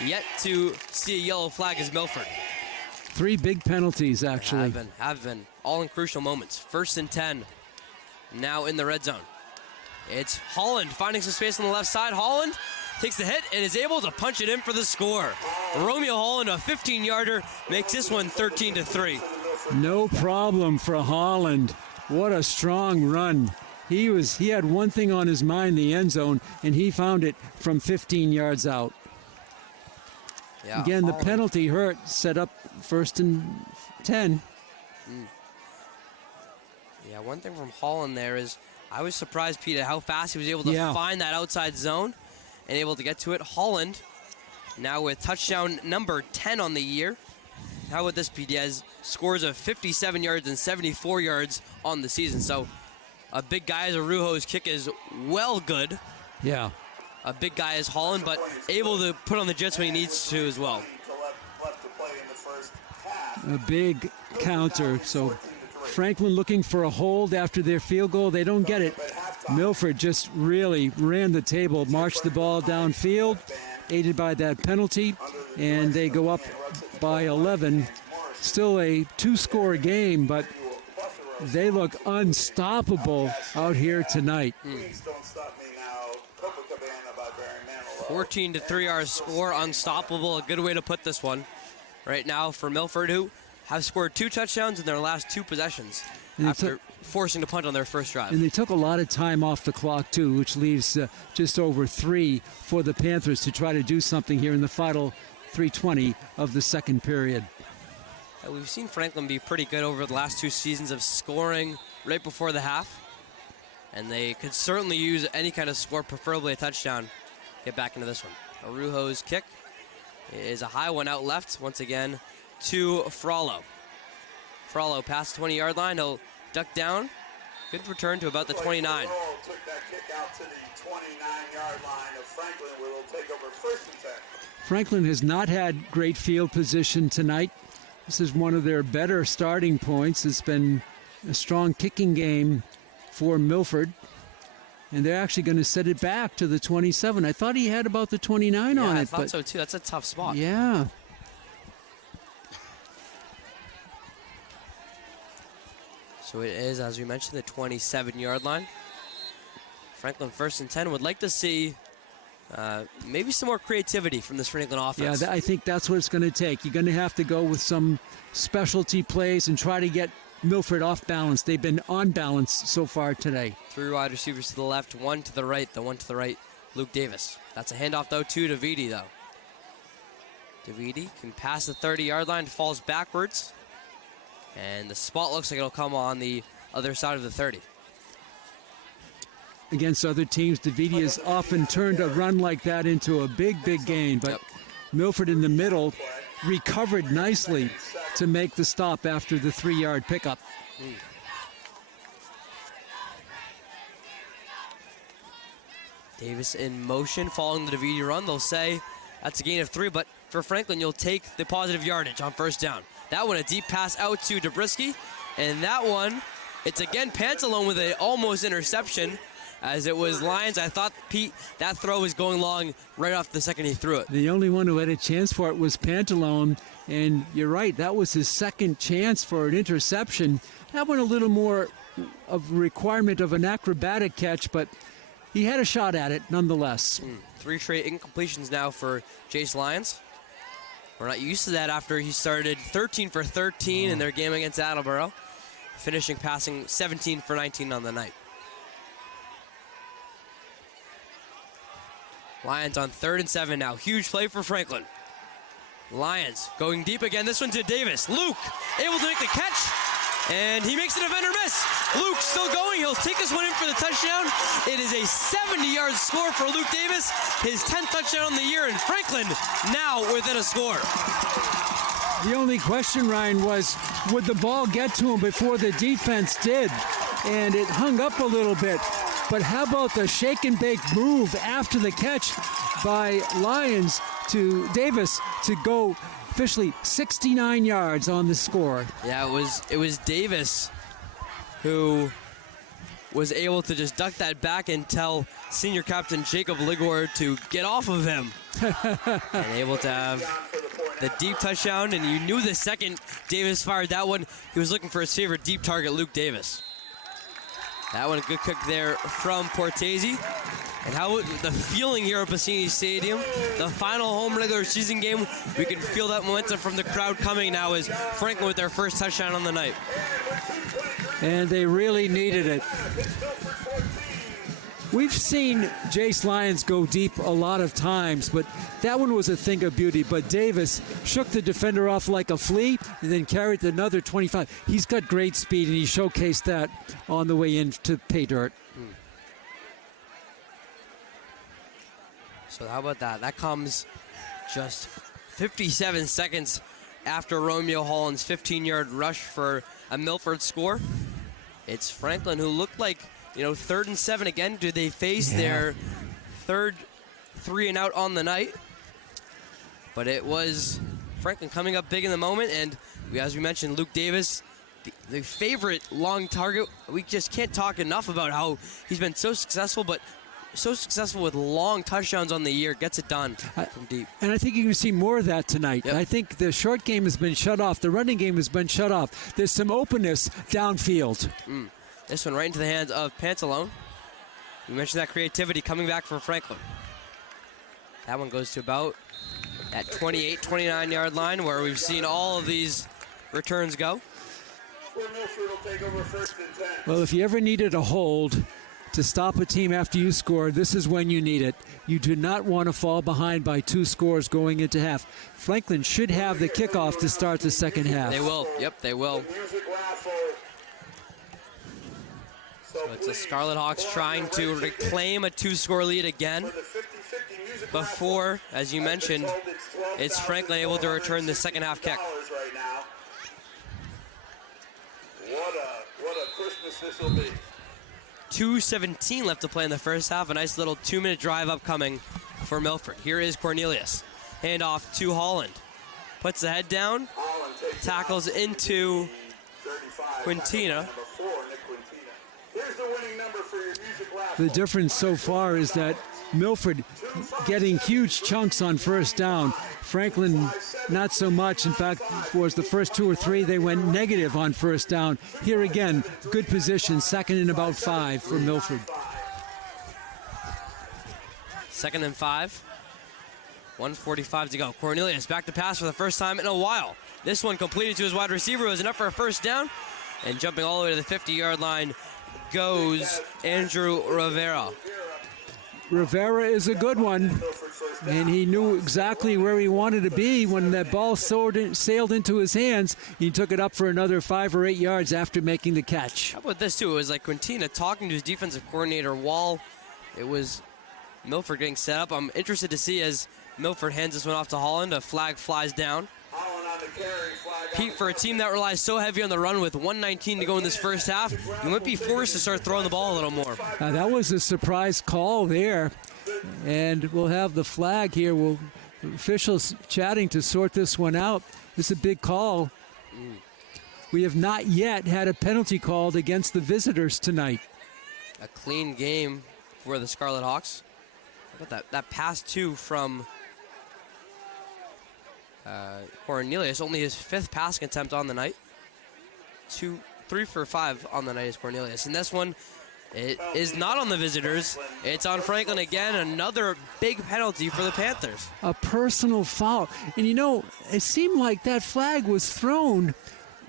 yet to see a yellow flag as Milford. 3 big penalties, actually. Have been. All in crucial moments. 1st and 10. Now in the red zone. It's Holland finding some space on the left side. Holland takes the hit and is able to punch it in for the score. Romeo Holland, a 15-yarder, makes this one 13-3. No problem for Holland. What a strong run. He had one thing on his mind, the end zone, and he found it from 15 yards out. Yeah, Again, Holland. the penalty hurt, set up 1st and 10. Yeah, one thing from Holland there is I was surprised, Pete, at how fast he was able to find that outside zone and able to get to it. Holland, now with touchdown number 10 on the year. How about this, Pete? He has scores of 57 yards and 74 yards on the season. So a big guy as Arujo's kick is well good. Yeah. A big guy as Holland, but able to put on the jets when he needs to as well. Left to play in the first half. A big counter. So Franklin looking for a hold after their field goal. They don't get it. Milford just really ran the table, marched the ball downfield, aided by that penalty, and they go up by 11. Still a two-score game, but they look unstoppable out here tonight. 14-3 our score, unstoppable. A good way to put this one right now for Milford, who have scored 2 touchdowns in their last 2 possessions after forcing to punt on their first drive. And they took a lot of time off the clock, too, which leaves just over 3 for the Panthers to try to do something here in the final 3:20 of the second period. We've seen Franklin be pretty good over the last 2 seasons of scoring right before the half. And they could certainly use any kind of score, preferably a touchdown, get back into this one. Arujo's kick is a high one out left, once again, to Frollo. Frollo past the 20-yard line. He'll duck down. Good return to about the 29. Took that kick out to the 29-yard line of Franklin, where they'll take over 1st and 10. Franklin has not had great field position tonight. This is one of their better starting points. It's been a strong kicking game for Milford. And they're actually going to set it back to the 27. I thought he had about the 29 on it. I thought so too. That's a tough spot. Yeah. So it is, as we mentioned, the 27-yard line. Franklin 1st and 10 would like to see maybe some more creativity from this Franklin offense. Yeah, I think that's what it's going to take. You're going to have to go with some specialty plays and try to get Milford off balance. They've been on balance so far today. 3 wide receivers to the left, 1 to the right. The 1 to the right, Luke Davis. That's a handoff, though, to Davidi, though. Davidi can pass the 30-yard line, falls backwards. And the spot looks like it'll come on the other side of the 30. Against other teams, Davidi has often turned a run like that into a big gain. But Milford in the middle recovered nicely to make the stop after the 3-yard pickup. Davis in motion, following the Davidi run. They'll say that's a gain of 3, but for Franklin, you'll take the positive yardage on 1st down. That one, a deep pass out to Dobrisky. And that one, it's again Pantalone with an almost interception. As it was Lyons, I thought, Pete, that throw was going long right off the second he threw it. The only one who had a chance for it was Pantalone. And you're right, that was his second chance for an interception. That one a little more of a requirement of an acrobatic catch, but he had a shot at it nonetheless. 3 straight incompletions now for Jace Lyons. We're not used to that after he started 13 for 13 in their game against Attleboro, finishing passing 17 for 19 on the night. Lions on 3rd and 7 now. Huge play for Franklin. Lions going deep again. This one to Davis. Luke able to make the catch, and he makes the defender miss. Luke still going. He'll take this one in for the touchdown. It is a 70-yard score for Luke Davis, his 10th touchdown on the year, and Franklin now within a score. The only question, Ryan, was would the ball get to him before the defense did? And it hung up a little bit. But how about the shake and bake move after the catch by Lyons to Davis to go officially 69 yards on the score? Yeah, it was Davis who was able to just duck that back and tell senior captain Jacob Ligor to get off of him. And able to have the deep touchdown, and you knew the second Davis fired that one, he was looking for his favorite deep target, Luke Davis. That one, a good kick there from Portese. And how the feeling here at Bassini Stadium, the final home regular season game, we can feel that momentum from the crowd coming now as Franklin with their first touchdown on the night. And they really needed it. We've seen Jace Lyons go deep a lot of times, but that one was a thing of beauty. But Davis shook the defender off like a flea and then carried another 25. He's got great speed, and he showcased that on the way in to pay dirt. So how about that? That comes just 57 seconds after Romeo Holland's 15-yard rush for a Milford score. It's Franklin who looked like, 3rd and 7 again. Do they face their third 3 and out on the night? But it was Franklin coming up big in the moment, and as we mentioned, Luke Davis, the favorite long target. We just can't talk enough about how he's been so successful, but so successful with long touchdowns on the year, gets it done from deep. And I think you can see more of that tonight. Yep. I think the short game has been shut off. The running game has been shut off. There's some openness downfield. This one right into the hands of Pantalone. You mentioned that creativity coming back for Franklin. That one goes to about that 28, 29-yard line where we've seen all of these returns go. Well, if you ever needed a hold to stop a team after you score, this is when you need it. You do not want to fall behind by 2 scores going into half. Franklin should have the kickoff to start the second half. They will. Yep, they will. So it's the Scarlet Hawks trying to reclaim a 2-score lead again. Before, as you mentioned, it's Franklin able to return the second half kick. What a Christmas this will be. 2:17 left to play in the first half. A nice little 2-minute drive upcoming for Milford. Here is Cornelius. Handoff to Holland. Puts the head down. Tackles into Quintina. The difference so far is that Milford getting huge chunks on first down. Franklin, not so much. In fact, for the first 2 or 3, they went negative on first down. Here again, good position, second and about 5 for Milford. Second and 5. 1:45 to go. Cornelius back to pass for the first time in a while. This one completed to his wide receiver. It was enough for a first down. And jumping all the way to the 50-yard line goes Andrew Rivera. Rivera is a good one, and he knew exactly where he wanted to be when that ball sailed into his hands. He took it up for another 5 or 8 yards after making the catch. How about this, too? It was like Quintina talking to his defensive coordinator while it was Milford getting set up. I'm interested to see as Milford hands this one off to Holland. A flag flies down. Pete, for a team that relies so heavy on the run with 1:19 to go in this first half, you might be forced to start throwing the ball a little more. That was a surprise call there, and we'll have the flag here. Officials chatting to sort this one out. It's a big call. We have not yet had a penalty called against the visitors tonight. A clean game for the Scarlet Hawks. How about that pass, too, from Cornelius, only his 5th passing attempt on the night. 3 for 5 on the night is Cornelius. And this one, it is not on the visitors. It's on Franklin again. Another big penalty for the Panthers. A personal foul. And you know, it seemed like that flag was thrown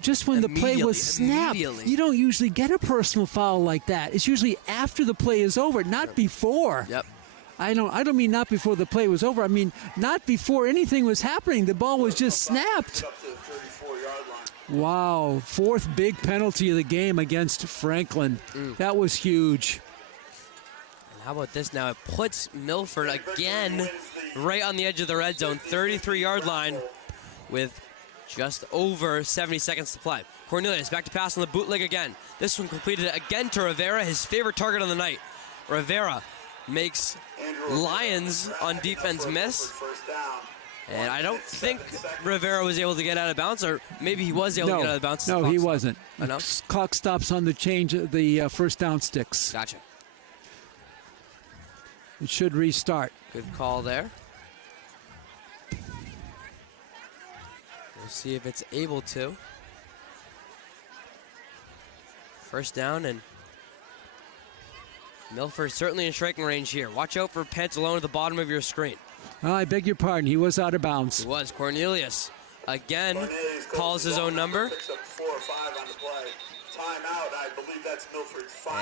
just when the play was snapped. You don't usually get a personal foul like that. It's usually after the play is over, not before. Yep. I don't mean not before the play was over. I mean not before anything was happening. The ball was just snapped. Wow, 4th big penalty of the game against Franklin. That was huge. And how about this now? It puts Milford again right on the edge of the red zone, 33-yard line with just over 70 seconds to play. Cornelius back to pass on the bootleg again. This one completed again to Rivera, his favorite target on the night. Rivera makes Lions on defense miss. And I don't think Rivera was able to get out of bounds, or maybe he was able to get out of bounds. No, he wasn't. Oh, no? Clock stops on the change of the first down sticks. Gotcha. It should restart. Good call there. We'll see if it's able to. First down, and Milford certainly in striking range here. Watch out for Pantalone at the bottom of your screen. Oh, I beg your pardon. He was out of bounds. He was. Cornelius again calls his own number.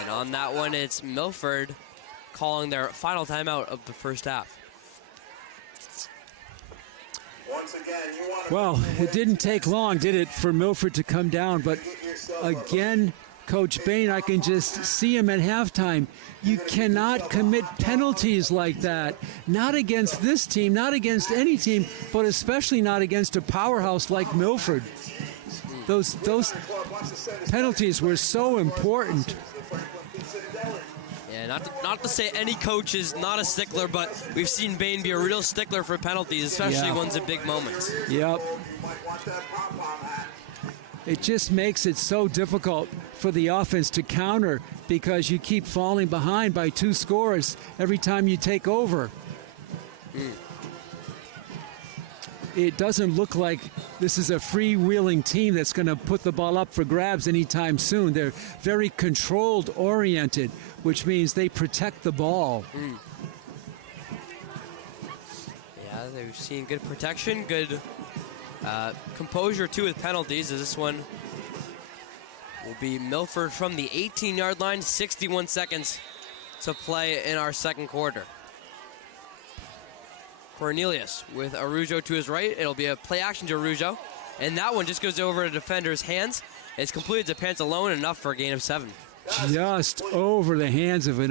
And on that one, it's Milford calling their final timeout of the first half. Well, it didn't take long, did it, for Milford to come down? But again, Coach Bain, I can just see him at halftime. You cannot commit penalties like that. Not against this team, not against any team, but especially not against a powerhouse like Milford. Those penalties were so important. Yeah, not to say any coach is not a stickler, but we've seen Bain be a real stickler for penalties, especially ones at big moments. Yep. It just makes it so difficult for the offense to counter because you keep falling behind by 2 scores every time you take over. It doesn't look like this is a freewheeling team that's going to put the ball up for grabs anytime soon. They're very controlled oriented, which means they protect the ball. Yeah, they've seen good protection, good composure too with penalties. As this one will be Milford from the 18-yard line, 61 seconds to play in our second quarter. Cornelius with Arujo to his right. It'll be a play action to Arujo. And that one just goes over a defender's hands. It's completed to Pantalone, enough for a gain of 7. Just over the hands of a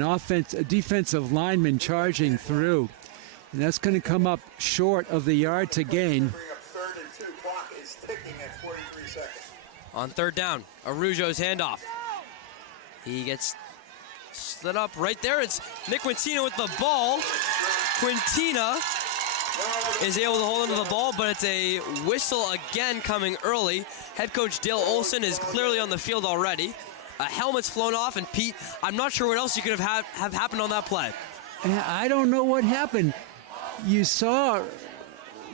defensive lineman charging through. And that's going to come up short of the yard to gain. On third down, Arujo's handoff. He gets slid up right there. It's Nick Quintina with the ball. Quintina is able to hold onto the ball, but it's a whistle again coming early. Head coach Dale Olson is clearly on the field already. A helmet's flown off, and Pete, I'm not sure what else you could have happened on that play. I don't know what happened. You saw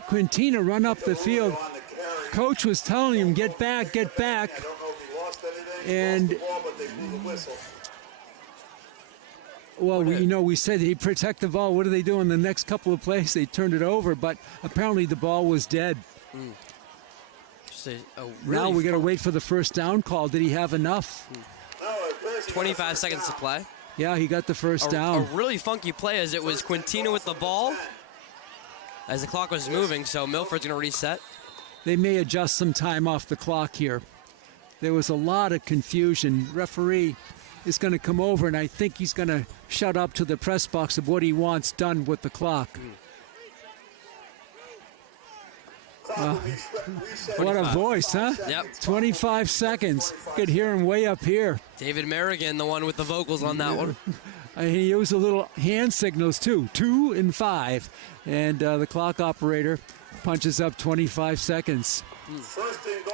Quintina run up the field. Coach was telling him, get back, get back. And, well, we said he'd protect the ball. What do they do in the next couple of plays? They turned it over, but apparently the ball was dead. Now we got to wait for the first down call. Did he have enough? 25 seconds to play. Yeah, he got the first down. A really funky play as it was Quintina with the ball as the clock was moving, so Milford's going to reset. They may adjust some time off the clock here. There was a lot of confusion. Referee is going to come over, and I think he's going to shout up to the press box of what he wants done with the clock. What a voice, huh? Yep. 25 seconds. Could hear him way up here. David Merrigan, the one with the vocals on that one. He used a little hand signals, too. 2 and 5. And the clock operator punches up 25 seconds.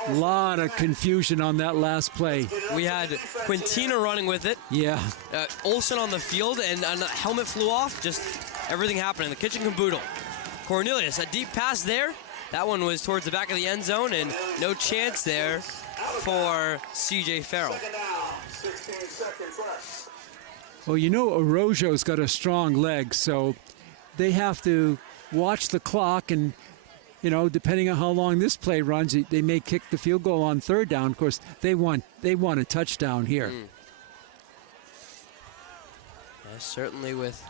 A lot of confusion on that last play. We had Quintina running with it. Yeah. Olson on the field, and a helmet flew off. Just everything happened in the kitchen caboodle. Cornelius, a deep pass there. That one was towards the back of the end zone, and no chance there for C.J. Farrell. Well, Arojo's got a strong leg, so they have to watch the clock, and depending on how long this play runs, they may kick the field goal on third down. Of course, they want a touchdown here. Yeah, certainly with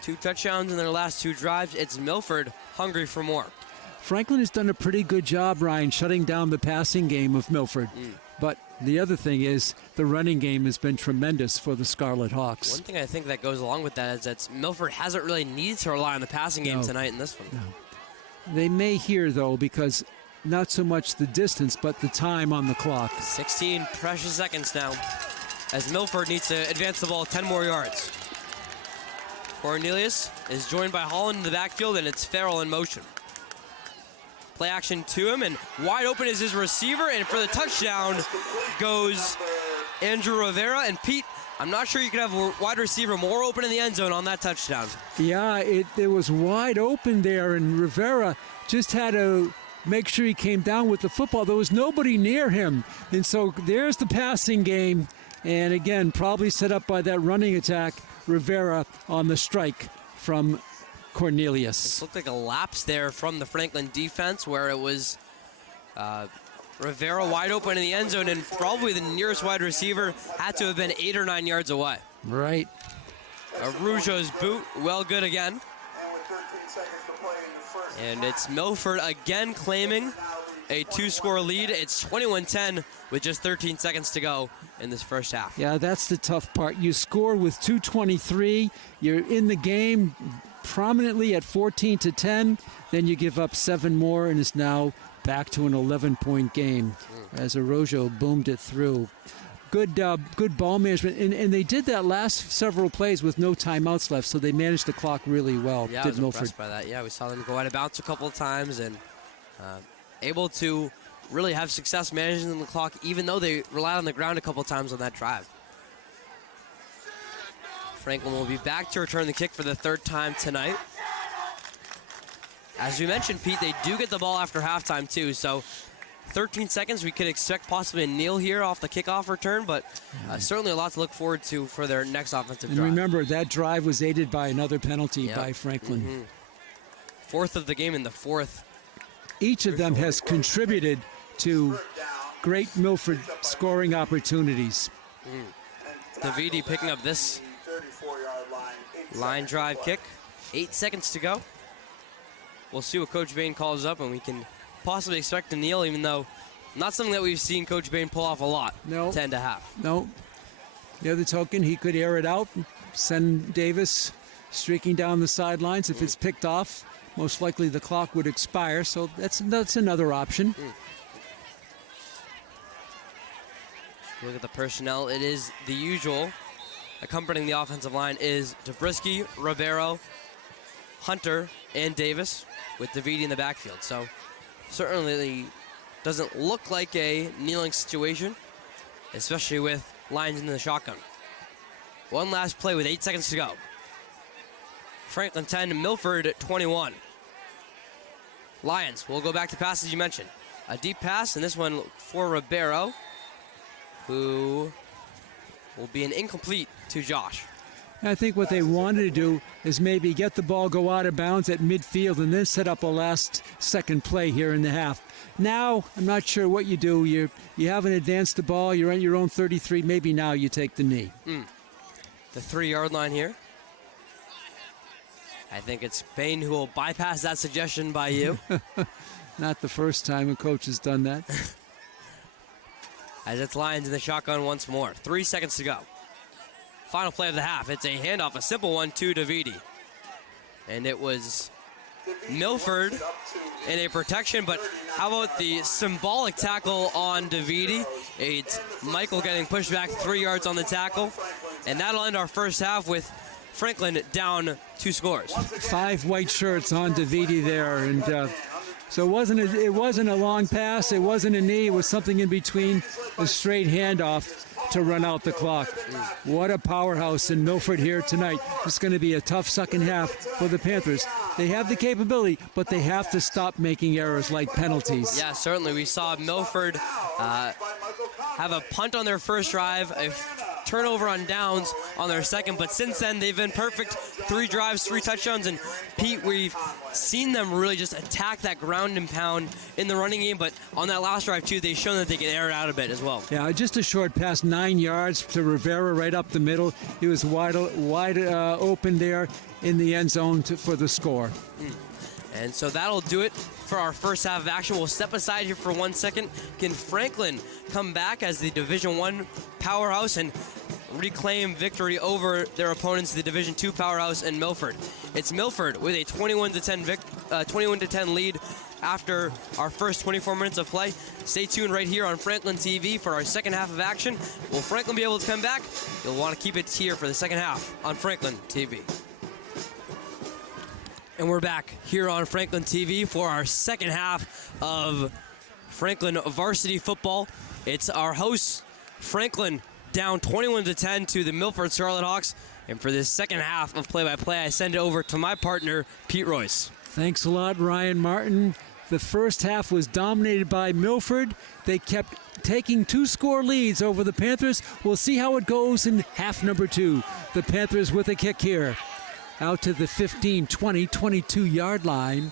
2 touchdowns in their last 2 drives, it's Milford hungry for more. Franklin has done a pretty good job, Ryan, shutting down the passing game of Milford. But the other thing is the running game has been tremendous for the Scarlet Hawks. One thing I think that goes along with that is that Milford hasn't really needed to rely on the passing game tonight in this one. No. They may here, though, because not so much the distance, but the time on the clock. 16 precious seconds now as Milford needs to advance the ball 10 more yards. Cornelius is joined by Holland in the backfield, and it's Farrell in motion. Play action to him, and wide open is his receiver, and for the touchdown goes Andrew Rivera. And Pete, I'm not sure you could have a wide receiver more open in the end zone on that touchdown. Yeah, it was wide open there, and Rivera just had to make sure he came down with the football. There was nobody near him, and so there's the passing game, and again, probably set up by that running attack, Rivera on the strike from Cornelius. It looked like a lapse there from the Franklin defense where it was Rivera wide open in the end zone, and probably the nearest wide receiver had to have been 8 or 9 yards away. Right. Arujo's boot, well good again. And it's Milford again claiming a 2-score lead. It's 21-10 with just 13 seconds to go in this first half. Yeah, that's the tough part. You score with 2:23. You're in the game prominently at 14-10. Then you give up 7 more, and it's now back to an 11-point game as Arujo boomed it through. Good ball management, and they did that last several plays with no timeouts left, so they managed the clock really well. Yeah, I was impressed by that. Yeah, we saw them go out of bounds a couple of times and able to really have success managing the clock, even though they relied on the ground a couple times on that drive. Franklin will be back to return the kick for the third time tonight. As we mentioned, Pete, they do get the ball after halftime too, so 13 seconds, we could expect possibly a kneel here off the kickoff return, but certainly a lot to look forward to for their next offensive drive. And remember, that drive was aided by another penalty by Franklin. Fourth of the game in the fourth. Each of them has contributed to great Milford scoring opportunities. Davidi picking up this line drive kick. 8 seconds to go. We'll see what Coach Bain calls up, and we can possibly expect a kneel, even though not something that we've seen Coach Bain pull off a lot. No. 10 to half. No. The other token, he could air it out, send Davis streaking down the sidelines. If it's picked off, most likely the clock would expire, so that's another option. Look at the personnel. It is the usual. Accompanying the offensive line is Zabriskie, Ribeiro, Hunter, and Davis, with Davidi in the backfield. So certainly doesn't look like a kneeling situation, especially with lines in the shotgun. One last play with 8 seconds to go. Franklin 10, Milford 21. Lions will go back to pass as you mentioned. A deep pass, and this one for Ribeiro, who will be an incomplete to Josh. I think what they wanted to do is maybe get the ball, go out of bounds at midfield, and then set up a last-second play here in the half. Now, I'm not sure what you do. You haven't advanced the ball. You're on your own 33. Maybe now you take the knee. The 3-yard line here. I think it's Bain who will bypass that suggestion by you. Not the first time a coach has done that. As it's Lions in the shotgun once more. 3 seconds to go. Final play of the half. It's a handoff, a simple one to Davidi. And it was Milford in a protection, but how about the symbolic tackle on Davidi? It's Michael getting pushed back 3 yards on the tackle. And that'll end our first half with Franklin down 2 scores. 5 white shirts on Davidi there, and so it wasn't a long pass, it wasn't a knee, it was something in between, a straight handoff to run out the clock. What a powerhouse in Milford here tonight. It's going to be a tough second half for the Panthers. They have the capability, but they have to stop making errors like penalties. Yeah, certainly. We saw Milford have a punt on their first drive, a turnover on downs on their second, but since then they've been perfect. 3 drives, 3 touchdowns, and Pete, we've seen them really just attack that ground and pound in the running game, but on that last drive too, they've shown that they can air it out a bit as well. Yeah, just a short pass, 9 yards to Rivera right up the middle. He was wide open there in the end zone for the score. And so that'll do it for our first half of action. We'll step aside here for 1 second. Can Franklin come back as the Division I powerhouse and reclaim victory over their opponents, the Division II powerhouse in Milford? It's Milford with a 21-10 lead after our first 24 minutes of play. Stay tuned right here on Franklin TV for our second half of action. Will Franklin be able to come back? You'll want to keep it here for the second half on Franklin TV. And we're back here on Franklin TV for our second half of Franklin Varsity football. It's our hosts, Franklin, down 21-10 to the Milford Scarlet Hawks. And for this second half of play-by-play, I send it over to my partner, Pete Royce. Thanks a lot, Ryan Martin. The first half was dominated by Milford. They kept taking 2-score leads over the Panthers. We'll see how it goes in half number 2. The Panthers with a kick here. Out to the 15, 20, 22-yard line.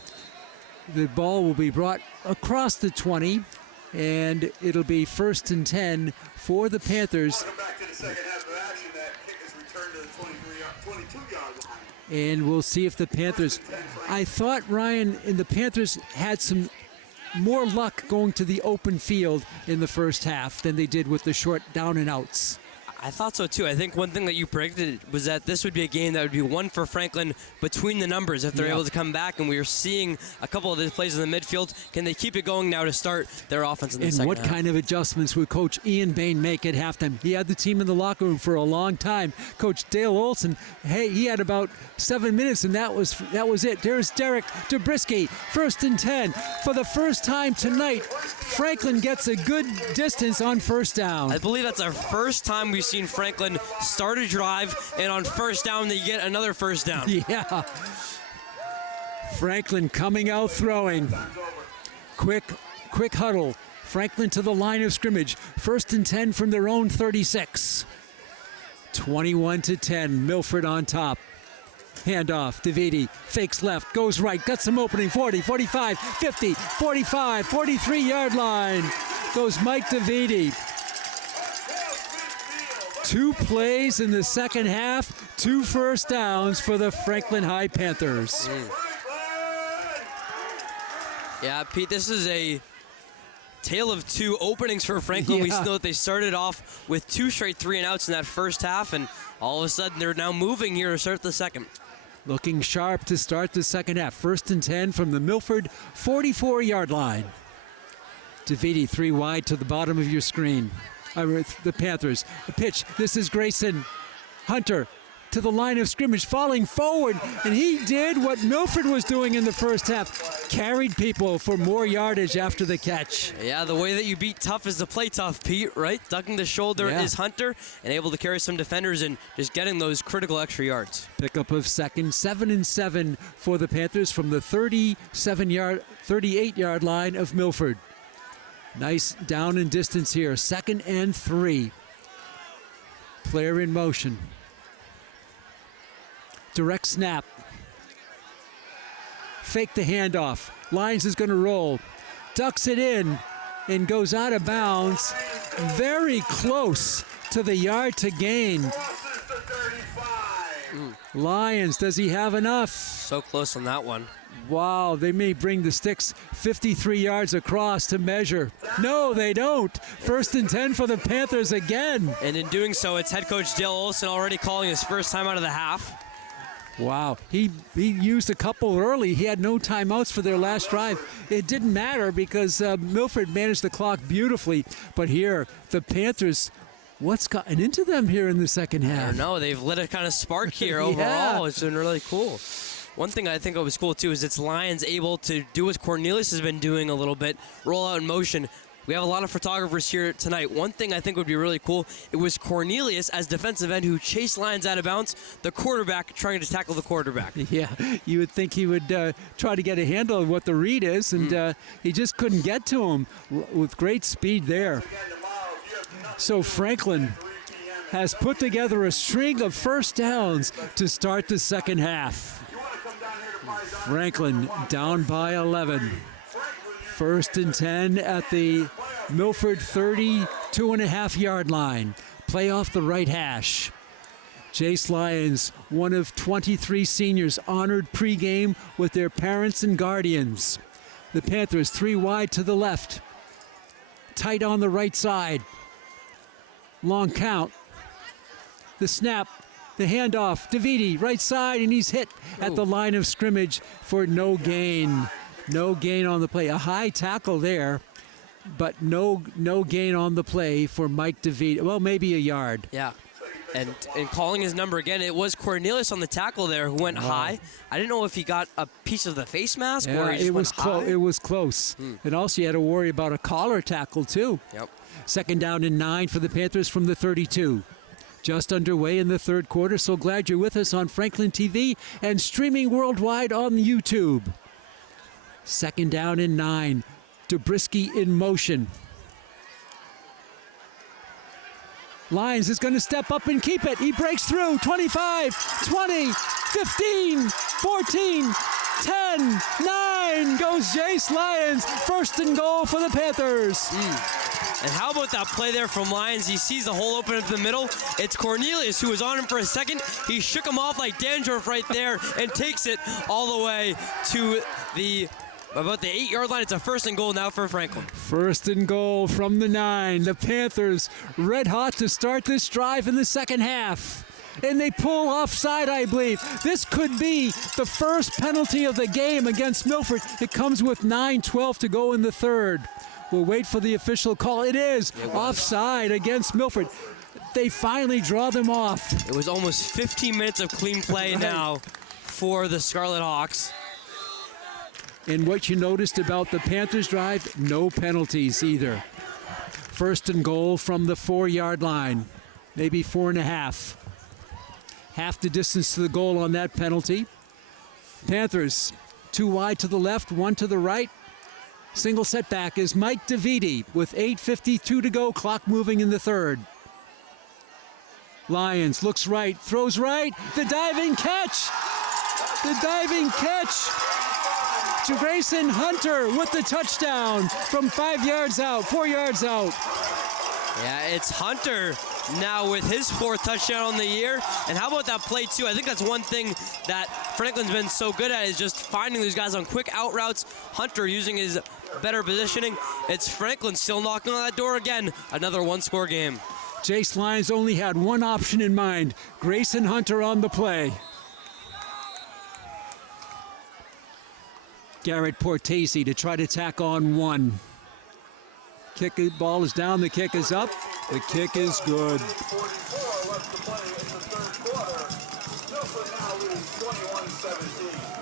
The ball will be brought across the 20, and it'll be 1st and 10 for the Panthers. Welcome back to the second half of action. That kick is returned to the 22-yard line. And we'll see if the Panthers... I thought, Ryan, and the Panthers had some more luck going to the open field in the first half than they did with the short down and outs. I thought so too. I think one thing that you predicted was that this would be a game that would be one for Franklin between the numbers if they're able to come back, and we were seeing a couple of these plays in the midfield. Can they keep it going now to start their offense in the second half? And what kind of adjustments would Coach Ian Bain make at halftime? He had the team in the locker room for a long time. Coach Dale Olson, hey, he had about 7 minutes, and that was it. There's Derek Zabriskie, 1st and 10. For the first time tonight, Franklin gets a good distance on first down. I believe that's our first time we've seen Franklin start a drive, and on first down they get another first down. Yeah. Franklin coming out throwing. Quick huddle. Franklin to the line of scrimmage. 1st and 10 from their own 36. 21-10. Milford on top. Handoff. DeViti fakes left, goes right, got some opening. 40, 45, 50, 45, 43-yard line. Goes Mike DeViti. 2 plays in the second half, 2 first downs for the Franklin High Panthers. Yeah, Pete, this is a tale of 2 openings for Franklin. We know that they started off with 2 straight 3-and-outs in that first half, and all of a sudden they're now moving here to start the second. Looking sharp to start the second half. 1st and 10 from the Milford 44-yard line. DeViti 3 wide to the bottom of your screen. The Panthers. A pitch. This is Grayson Hunter to the line of scrimmage, falling forward, and he did what Milford was doing in the first half. Carried people for more yardage after the catch. Yeah, the way that you beat tough is to play tough, Pete, right? Ducking the shoulder is Hunter, and able to carry some defenders and just getting those critical extra yards. Pickup of second, 7 and 7 for the Panthers from the 38-yard line of Milford. Nice down and distance here. 2nd and 3. Player in motion. Direct snap. Fake the handoff. Lyons is going to roll. Ducks it in and goes out of bounds. Very close to the yard to gain. Lyons, does he have enough? So close on that one. Wow, they may bring the sticks 53 yards across to measure. No, they don't. 1st and 10 for the Panthers again. And in doing so, it's head coach Dale Olson already calling his first time out of the half. Wow, he used a couple early. He had no timeouts for their last drive. It didn't matter because Milford managed the clock beautifully. But here, the Panthers, what's gotten into them here in the second half? I don't know. They've lit a kind of spark here overall. It's been really cool. One thing I think was cool, too, is it's Lyons able to do what Cornelius has been doing a little bit, roll out in motion. We have a lot of photographers here tonight. One thing I think would be really cool, it was Cornelius as defensive end who chased Lyons out of bounds, the quarterback trying to tackle the quarterback. Yeah, you would think he would try to get a handle of what the read is, and he just couldn't get to him with great speed there. So Franklin has put together a string of first downs to start the second half. Franklin down by 11. 1st and 10 at the Milford 32.5-yard line. Play off the right hash. Jace Lyons, one of 23 seniors honored pregame with their parents and guardians. The Panthers 3 wide to the left. Tight on the right side. Long count. The snap. The handoff, DeViti, right side, and he's hit at the line of scrimmage for no gain. No gain on the play. A high tackle there, but no gain on the play for Mike DeViti. Well, maybe a yard. Yeah. And calling his number again, it was Cornelius on the tackle there who went high. I didn't know if he got a piece of the face mask or he just went high. It was close. And also you had to worry about a collar tackle, too. Yep. 2nd down and 9 for the Panthers from the 32. Just underway in the third quarter. So glad you're with us on Franklin TV and streaming worldwide on YouTube. 2nd down and 9. Dobrisky in motion. Lyons is going to step up and keep it. He breaks through. 25, 20, 15, 14, 10, 9 goes Jace Lyons. 1st and goal for the Panthers. And how about that play there from Lyons? He sees the hole open up the middle. It's Cornelius who was on him for a second. He shook him off like dandruff right there and takes it all the way to about the 8-yard line. It's a 1st and goal now for Franklin. 1st and goal from the 9. The Panthers red hot to start this drive in the second half. And they pull offside, I believe. This could be the first penalty of the game against Milford. It comes with 9:12 to go in the third. We'll wait for the official call. It is offside against Milford. They finally draw them off. It was almost 15 minutes of clean play now for the Scarlet Hawks. And what you noticed about the Panthers drive, no penalties either. First and goal from the 4-yard line, maybe 4.5. Half the distance to the goal on that penalty. Panthers, 2 wide to the left, 1 to the right. Single setback is Mike DeViti with 8:52 to go, clock moving in the third. Lions looks right, throws right, the diving catch! The diving catch! Grayson Hunter with the touchdown from 5 yards out, 4 yards out. Yeah, it's Hunter now with his 4th touchdown on the year. And how about that play, too? I think that's one thing that Franklin's been so good at is just finding these guys on quick out routes. Hunter using his better positioning. It's Franklin still knocking on that door again. Another 1-score game. Jace Lyons only had one option in mind. Grayson Hunter on the play. Garrett Portesi to try to tack on 1. Ball is down, the kick is up. The kick is good.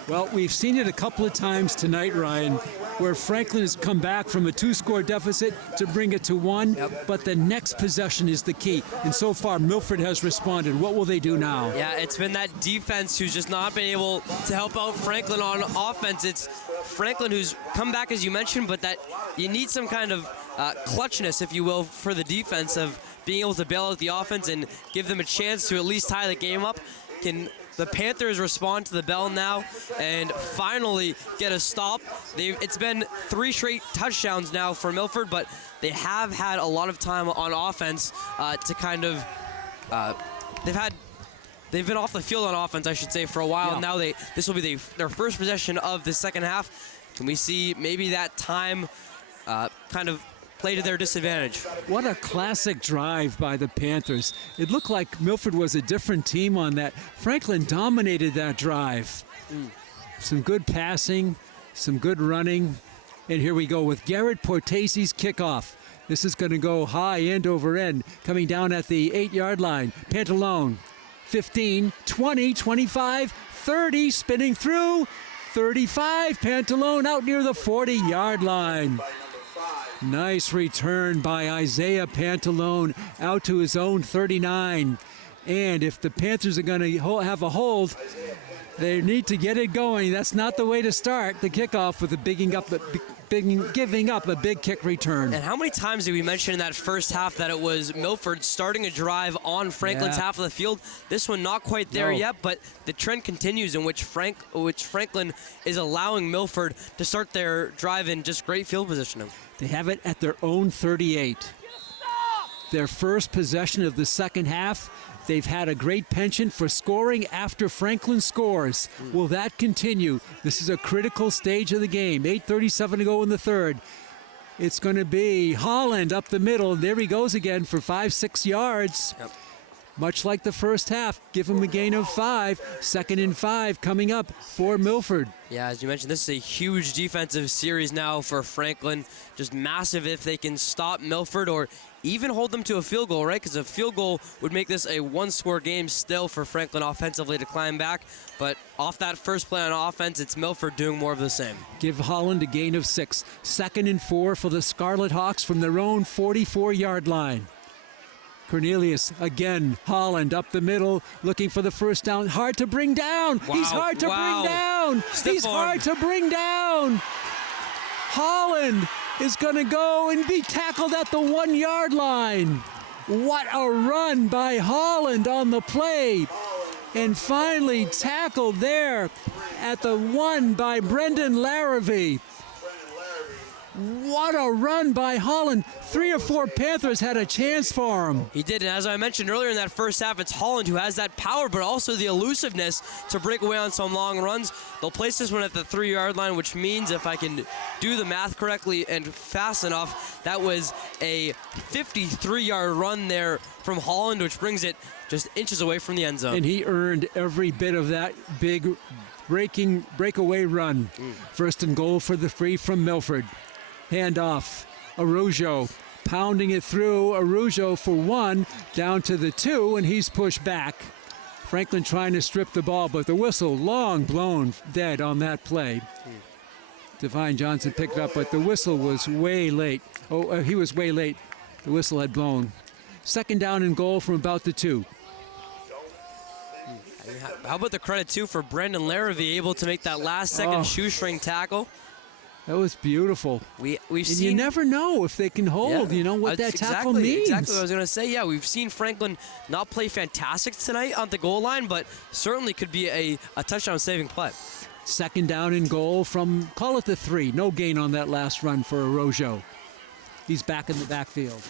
Well, we've seen it a couple of times tonight, Ryan, where Franklin has come back from a 2-score deficit to bring it to 1, but the next possession is the key. And so far, Milford has responded. What will they do now? Yeah, it's been that defense who's just not been able to help out Franklin on offense. It's Franklin who's come back, as you mentioned, but that you need some kind of clutchness, if you will, for the defense of being able to bail out the offense and give them a chance to at least tie the game up. Can the Panthers respond to the bell now and finally get a stop? It's been 3 straight touchdowns now for Milford, but they have had a lot of time on offense to kind of they've been off the field on offense, I should say, for a while. Yeah. Now this will be their first possession of the second half. Can we see maybe that time kind of play to their disadvantage? What a classic drive by the Panthers. It looked like Milford was a different team on that. Franklin dominated that drive. Some good passing, some good running. And here we go with Garrett Portesi's kickoff. This is going to go high, end over end, coming down at the 8-yard line. Pantalone, 15, 20, 25, 30, spinning through, 35. Pantalone out near the 40-yard line. Nice return by Isaiah Pantalone out to his own 39. And if the Panthers are going to have a hold, they need to get it going. That's not the way to start the kickoff with giving up a big kick return. And how many times did we mention in that first half that it was Milford starting a drive on Franklin's half of the field? This one not quite there yet, but the trend continues in which Franklin is allowing Milford to start their drive in just great field positioning. They have it at their own 38. Their first possession of the second half. They've had a great penchant for scoring after Franklin scores. Will that continue? This is a critical stage of the game. 8:37 to go in the third. It's going to be Holland up the middle. There he goes again for 5-6 yards. Yep. Much like the first half, give him a gain of 5. 2nd and 5 coming up for Milford. Yeah, as you mentioned, this is a huge defensive series now for Franklin. Just massive if they can stop Milford or even hold them to a field goal, right? Because a field goal would make this a 1-score game still for Franklin offensively to climb back. But off that first play on offense, it's Milford doing more of the same. Give Holland a gain of 6. 2nd and 4 for the Scarlet Hawks from their own 44-yard line. Cornelius again, Holland up the middle, looking for the first down. Hard to bring down. Wow. He's hard to bring down. He's hard to bring down. Holland is going to go and be tackled at the 1-yard line. What a run by Holland on the play. And finally tackled there at the 1 by Brendan Larrabee. What a run by Holland. 3 or 4 Panthers had a chance for him. He did, and as I mentioned earlier in that first half, it's Holland who has that power, but also the elusiveness to break away on some long runs. They'll place this one at the 3-yard line, which means, if I can do the math correctly and fast enough, that was a 53-yard run there from Holland, which brings it just inches away from the end zone. And he earned every bit of that big breakaway run. First and goal for the free from Milford. Handoff, Araujo pounding it through. Araujo for 1, down to the 2, and he's pushed back. Franklin trying to strip the ball, but the whistle long blown dead on that play. Devine Johnson picked it up, but the whistle was way late. He was way late. The whistle had blown. Second down and goal from about the 2. How about the credit, too, for Brendan Larrabee able to make that last-second shoestring tackle? That was beautiful. We've and seen, you never know if they can hold, what that tackle means. Exactly what I was going to say. Yeah, we've seen Franklin not play fantastic tonight on the goal line, but certainly could be a touchdown-saving play. Second down and goal from, call it the 3. No gain on that last run for Arrojo. He's back in the backfield.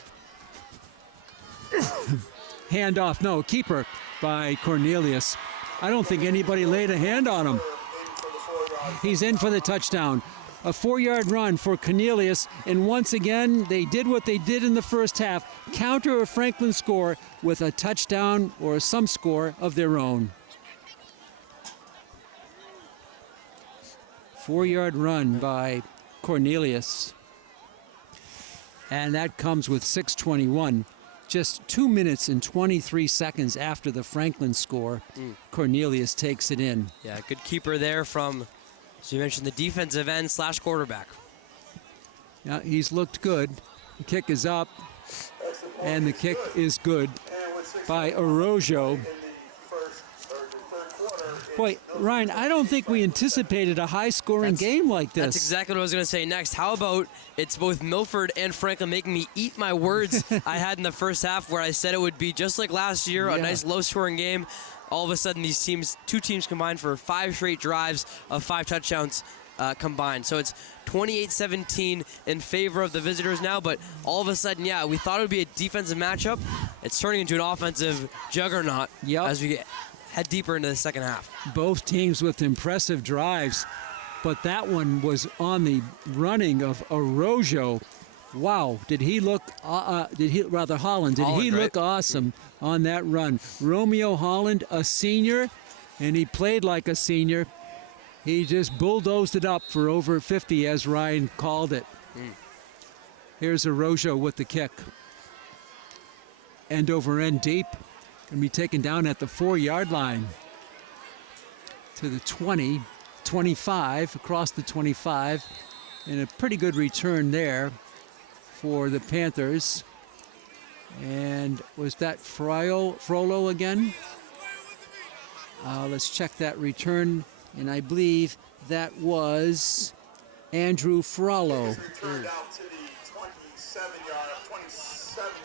Handoff, no, keeper by Cornelius. I don't think anybody laid a hand on him. He's in for the touchdown. A 4-yard run for Cornelius, and once again, they did what they did in the first half, counter a Franklin score with a touchdown or some score of their own. 4-yard run by Cornelius. And that comes with 6:21. Just 2 minutes and 23 seconds after the Franklin score, Cornelius takes it in. Yeah, good keeper there from, as you mentioned, the defensive end / quarterback. Yeah, he's looked good. The kick is up, and the kick is good by Arrojo. Boy, Ryan, I don't think we anticipated a high-scoring game like this. That's exactly what I was going to say next. How about it's both Milford and Franklin making me eat my words I had in the first half where I said it would be just like last year, a nice low-scoring game. All of a sudden, these two teams combined for 5 straight drives of 5 touchdowns combined. So it's 28-17 in favor of the visitors now, but all of a sudden, we thought it would be a defensive matchup. It's turning into an offensive juggernaut as we head deeper into the second half. Both teams with impressive drives, but that one was on the running of Arrojo. Wow, did he look, Holland, did he look awesome on that run? Romeo Holland, a senior, and he played like a senior. He just bulldozed it up for over 50, as Ryan called it. Here's Arrojo with the kick. End over end deep. Going to be taken down at the 4-yard line to the 20, 25, across the 25, and a pretty good return there for the Panthers. And was that Frollo again? Let's check that return, and I believe that was Andrew Frollo. Turned out to the 27-yard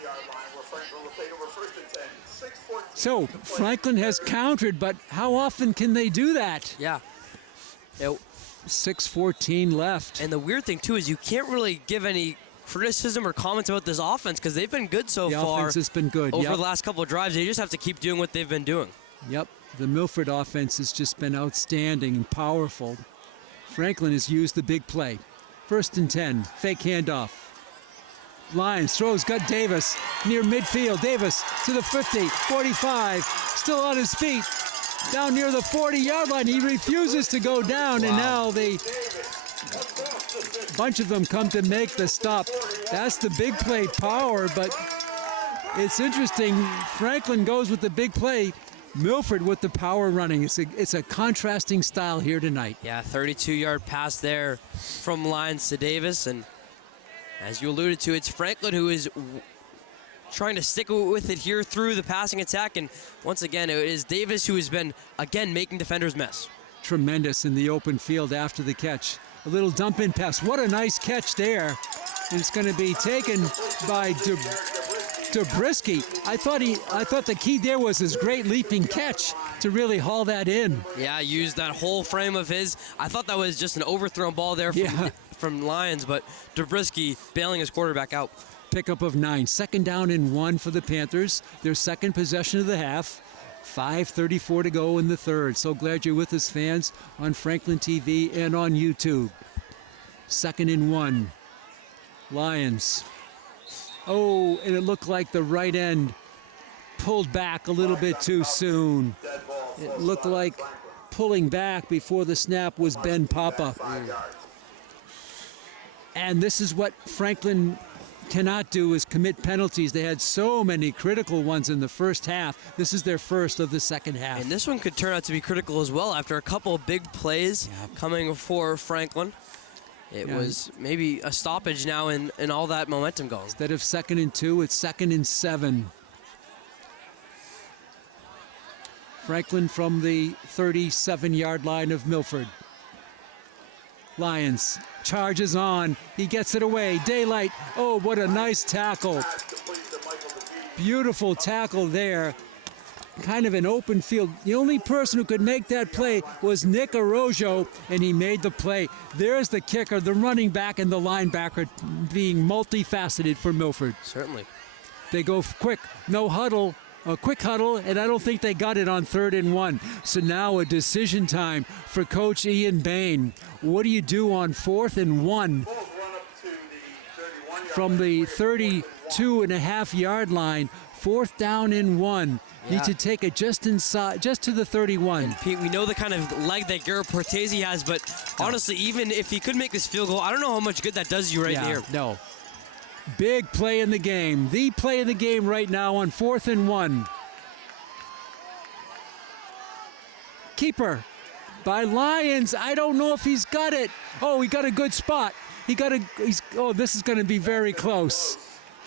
line where Franklin will take over first and 10. So Franklin has countered, but how often can they do that? Yeah. 6:14 left. And the weird thing, too, is you can't really give any criticism or comments about this offense because they've been good so far. The offense has been good. Over the last couple of drives. They just have to keep doing what they've been doing. Yep. The Milford offense has just been outstanding and powerful. Franklin has used the big play. First and 10. Fake handoff. Lyons throws, got Davis near midfield. Davis to the 50, 45, still on his feet, down near the 40-yard line. He refuses to go down, and now a bunch of them come to make the stop. That's the big play power, but it's interesting. Franklin goes with the big play. Milford with the power running. It's a contrasting style here tonight. Yeah, 32-yard pass there from Lyons to Davis, and as you alluded to, it's Franklin who is trying to stick with it here through the passing attack. And once again, it is Davis who has been, again, making defenders miss. Tremendous in the open field after the catch. A little dump-in pass. What a nice catch there. And it's going to be taken by Dobrisky. I thought the key there was his great leaping catch to really haul that in. Yeah, used that whole frame of his. I thought that was just an overthrown ball there from Lyons, but Dobrisky bailing his quarterback out. Pickup of 9. Second down and 1 for the Panthers. Their second possession of the half. 5:34 to go in the third. So glad you're with us, fans, on Franklin TV and on YouTube. Second and 1. Lions. Oh, and it looked like the right end pulled back a little bit too soon. It looked like pulling back before the snap was Ben Papa. And this is what Franklin cannot do, is commit penalties. They had so many critical ones in the first half. This is their first of the second half. And this one could turn out to be critical as well after a couple of big plays coming for Franklin. It was maybe a stoppage now in all that momentum going. Instead of 2nd and 2, it's 2nd and 7. Franklin from the 37-yard line of Milford. Lions charges on. He gets it away. Daylight. Oh, what a nice tackle. Beautiful tackle there. Kind of an open field. The only person who could make that play was Nick Arrojo, and he made the play. There's the kicker, the running back, and the linebacker being multifaceted for Milford. Certainly. They go quick, no huddle, a quick huddle, and I don't think they got it on 3rd and 1. So now a decision time for Coach Ian Bain. What do you do on 4th and 1? From the 32.5-yard line, 4th down and 1. Yeah. Need to take it just inside, just to the 31. And Pete, we know the kind of leg that Garrett Portese has, but honestly, even if he could make this field goal, I don't know how much good that does you right here. No. Big play in the game. The play in the game right now on 4th and 1. Keeper by Lions. I don't know if he's got it. Oh, he got a good spot. This is going to be very close.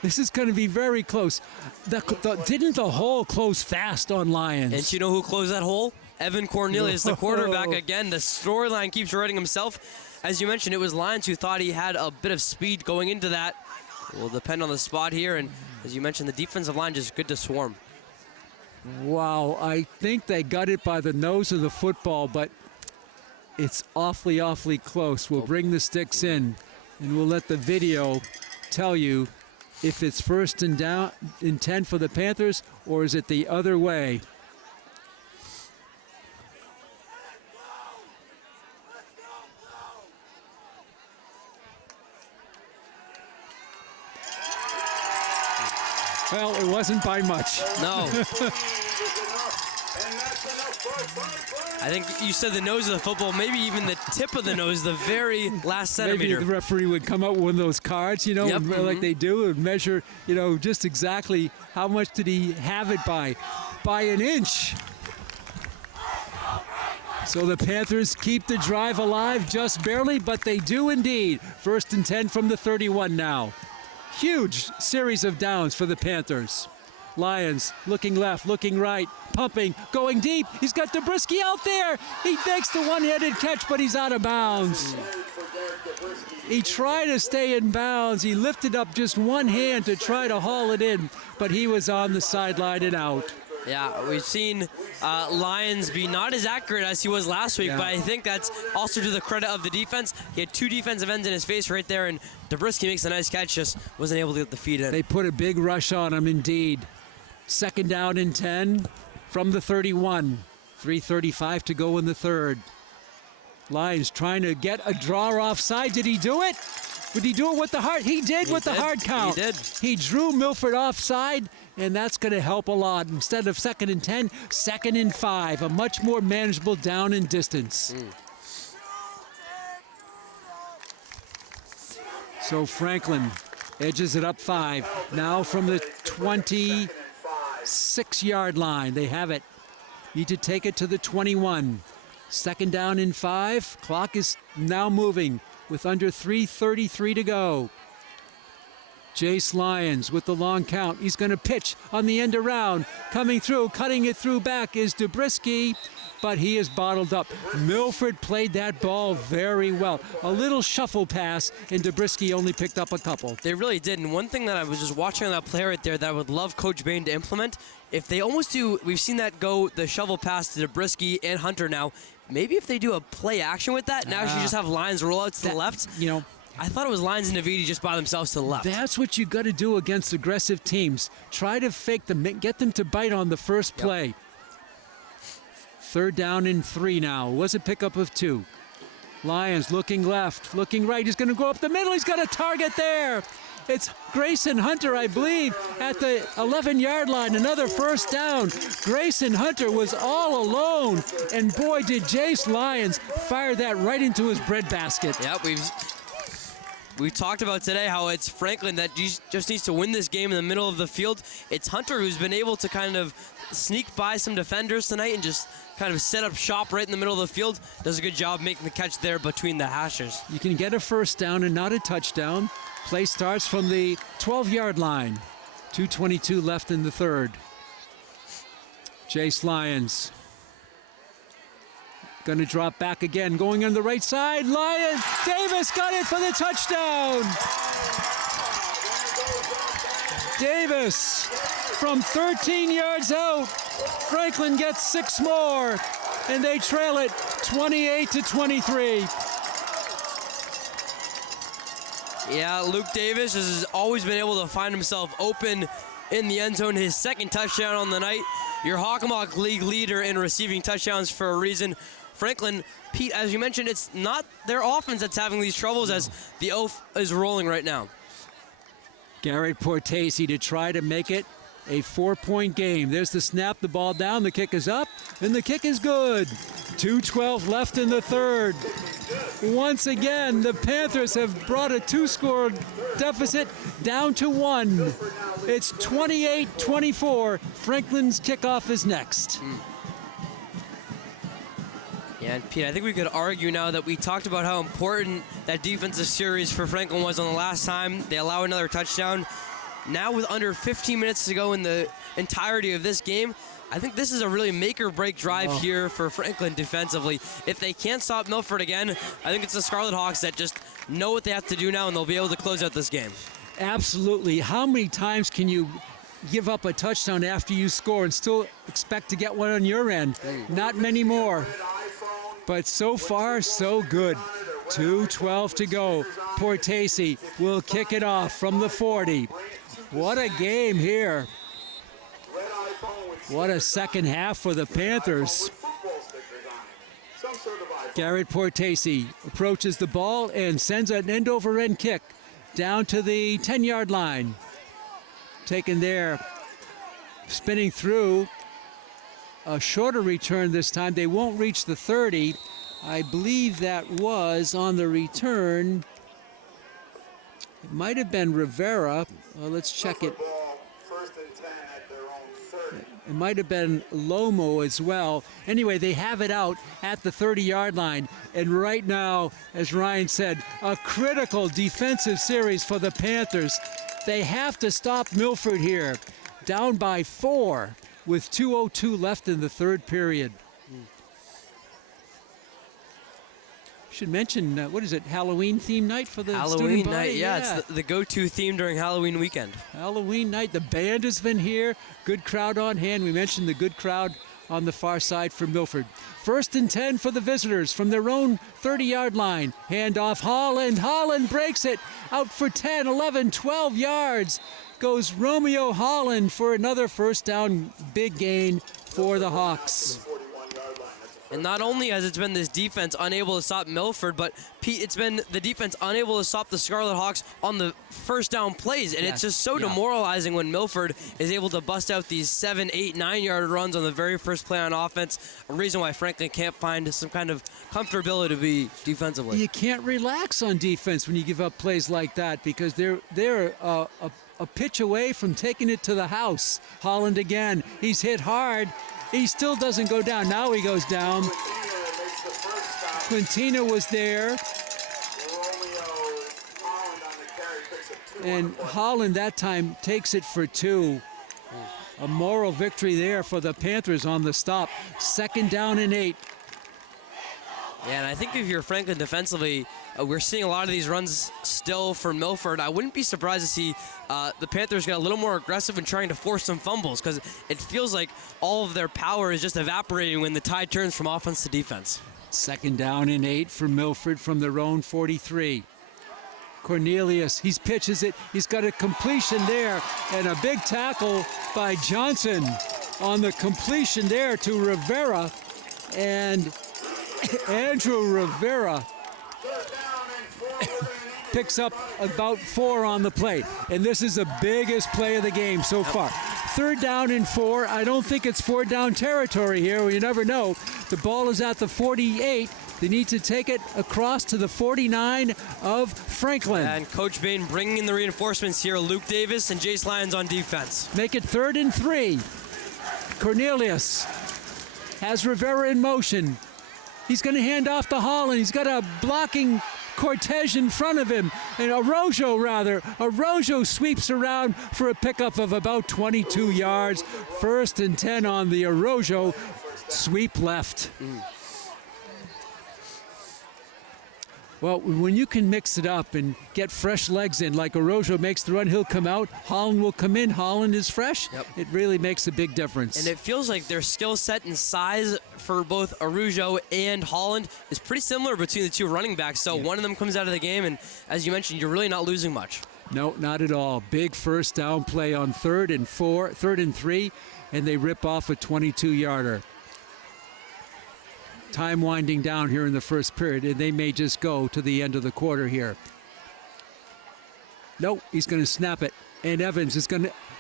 This is going to be very close. Didn't the hole close fast on Lions? And you know who closed that hole? Evan Cornelius, the quarterback. Again, the storyline keeps writing himself. As you mentioned, it was Lions who thought he had a bit of speed going into that. It will depend on the spot here. And as you mentioned, the defensive line just good to swarm. Wow, I think they got it by the nose of the football, but it's awfully, awfully close. We'll bring the sticks in, and we'll let the video tell you if it's 1st and down and 10 for the Panthers, or is it the other way? Well, it wasn't by much. No. I think you said the nose of the football, maybe even the tip of the nose, the very last centimeter. Maybe the referee would come up with one of those cards, like they do, and measure, just exactly how much did he have it by an inch. So the Panthers keep the drive alive just barely, but they do indeed. 1st and 10 from the 31 now. Huge series of downs for the Panthers. Lions looking left, looking right, pumping, going deep. He's got Zabriskie out there. He makes the one-handed catch, but he's out of bounds. He tried to stay in bounds. He lifted up just one hand to try to haul it in, but he was on the sideline and out. Yeah, we've seen Lions be not as accurate as he was last week, but I think that's also to the credit of the defense. He had 2 defensive ends in his face right there, and Zabriskie makes a nice catch, just wasn't able to get the feet in. They put a big rush on him, indeed. 2nd down and 10 from the 31. 3:35 to go in the 3rd. Lions trying to get a draw offside. Did he do it? Did he do it with the hard? He did with the hard count. He did. He drew Milford offside, and that's going to help a lot. Instead of 2nd and 10, 2nd and 5. A much more manageable down and distance. So Franklin edges it up 5. Now from the 26-yard line. They have it. Need to take it to the 21. 2nd down and 5. Clock is now moving with under 3:33 to go. Jace Lyons with the long count. He's going to pitch on the end around. Coming through, cutting it through back is Zabriskie, but he is bottled up. Milford played that ball very well. A little shuffle pass, and Zabriskie only picked up a couple. They really did. And one thing that I was just watching on that play right there that I would love Coach Bain to implement, if they almost do, we've seen that go, the shovel pass to Zabriskie and Hunter now. Maybe if they do a play action with that, now you just have Lions roll out to the left. I thought it was Lions and Navidi just by themselves to the left. That's what you got to do against aggressive teams. Try to fake them, get them to bite on the first play. 3rd down and 3 now. Was a pickup of 2. Lions looking left, looking right. He's going to go up the middle. He's got a target there. It's Grayson Hunter, I believe, at the 11-yard line. Another 1st down. Grayson Hunter was all alone. And boy, did Jace Lyons fire that right into his breadbasket. Yep, We talked about today how it's Franklin that just needs to win this game in the middle of the field. It's Hunter who's been able to kind of sneak by some defenders tonight and just kind of set up shop right in the middle of the field. Does a good job making the catch there between the hashers. You can get a first down and not a touchdown. Play starts from the 12-yard line. 2:22 left in the third. Jace Lyons going to drop back again, going on the right side. Lyons, Davis got it for the touchdown. Davis from 13 yards out. Franklin gets 6 more, and they trail it 28-23. Yeah, Luke Davis has always been able to find himself open in the end zone. His second touchdown on the night. Your Hockomock League leader in receiving touchdowns for a reason. Franklin, Pete, as you mentioned, it's not their offense that's having these troubles as the oath is rolling right now. Garrett Portesi to try to make it a 4-point game. There's the snap, the ball down, the kick is up, and the kick is good. 2:12 left in the third. Once again, the Panthers have brought a 2-score deficit down to 1. It's 28-24. Franklin's kickoff is next. Yeah, and Pete, I think we could argue now that we talked about how important that defensive series for Franklin was on the last time. They allow another touchdown. Now with under 15 minutes to go in the entirety of this game, I think this is a really make-or-break drive here for Franklin defensively. If they can't stop Milford again, I think it's the Scarlet Hawks that just know what they have to do now, and they'll be able to close out this game. Absolutely. How many times can you give up a touchdown after you score and still expect to get one on your end? Not many more. But so far, so good. 2:12 to go. Portesi will kick it off from the 40. What a game here. What a second half for the Panthers. Garrett Portesi approaches the ball and sends an end-over-end kick down to the 10-yard line. Taken there, spinning through. A shorter return this time. They won't reach the 30. I believe that was on the return. It might have been Rivera. Let's check it. It might have been Lomo as well. Anyway, they have it out at the 30-yard line. And right now, as Ryan said, a critical defensive series for the Panthers. They have to stop Milford here. Down by 4 with 2:02 left in the third period. Should mention, what is it, Halloween theme night for the student Halloween body? night, yeah, it's the go-to theme during Halloween weekend. Halloween night, the band has been here. Good crowd on hand. We mentioned the good crowd on the far side for Milford. 1st and 10 for the visitors from their own 30-yard line. Handoff Holland. Holland breaks it out for 10, 11, 12 yards. Goes Romeo Holland for another first down, big gain for the Hawks. And not only has it been this defense unable to stop Milford, but Pete, it's been the defense unable to stop the Scarlet Hawks on the first down plays. And it's just so demoralizing when Milford is able to bust out these 7, 8, 9-yard runs on the very first play on offense. A reason why Franklin can't find some kind of comfortability to be defensively. You can't relax on defense when you give up plays like that because they're a pitch away from taking it to the house. Holland again. He's hit hard. He still doesn't go down. Now he goes down. Quintina was there. And Holland that time takes it for 2. A moral victory there for the Panthers on the stop. 2nd down and 8. Yeah, and I think if you're Franklin defensively, we're seeing a lot of these runs still for Milford. I wouldn't be surprised to see the Panthers get a little more aggressive in trying to force some fumbles because it feels like all of their power is just evaporating when the tide turns from offense to defense. 2nd down and 8 for Milford from their own 43. Cornelius, he pitches it. He's got a completion there and a big tackle by Johnson on the completion there to Rivera. And Andrew Rivera picks up about 4 on the play. And this is the biggest play of the game so far. 3rd down and 4. I don't think it's 4 down territory here. You never know. The ball is at the 48. They need to take it across to the 49 of Franklin. And Coach Bain bringing in the reinforcements here. Luke Davis and Jace Lyons on defense. Make it 3rd and 3. Cornelius has Rivera in motion. He's going to hand off to Holland. He's got a blocking Cortez in front of him, and Arrojo sweeps around for a pickup of about 22 yards. 1st and 10 on the Arrojo sweep left. Well, when you can mix it up and get fresh legs in, like Arrojo makes the run, he'll come out, Holland will come in, Holland is fresh. Yep. It really makes a big difference. And it feels like their skill set and size for both Araujo and Holland is pretty similar between the two running backs. So one of them comes out of the game, and as you mentioned, you're really not losing much. No, not at all. Big first down play on 3rd and 3, and they rip off a 22-yarder. Time winding down here in the first period, and they may just go to the end of the quarter here. Nope, he's going to snap it, and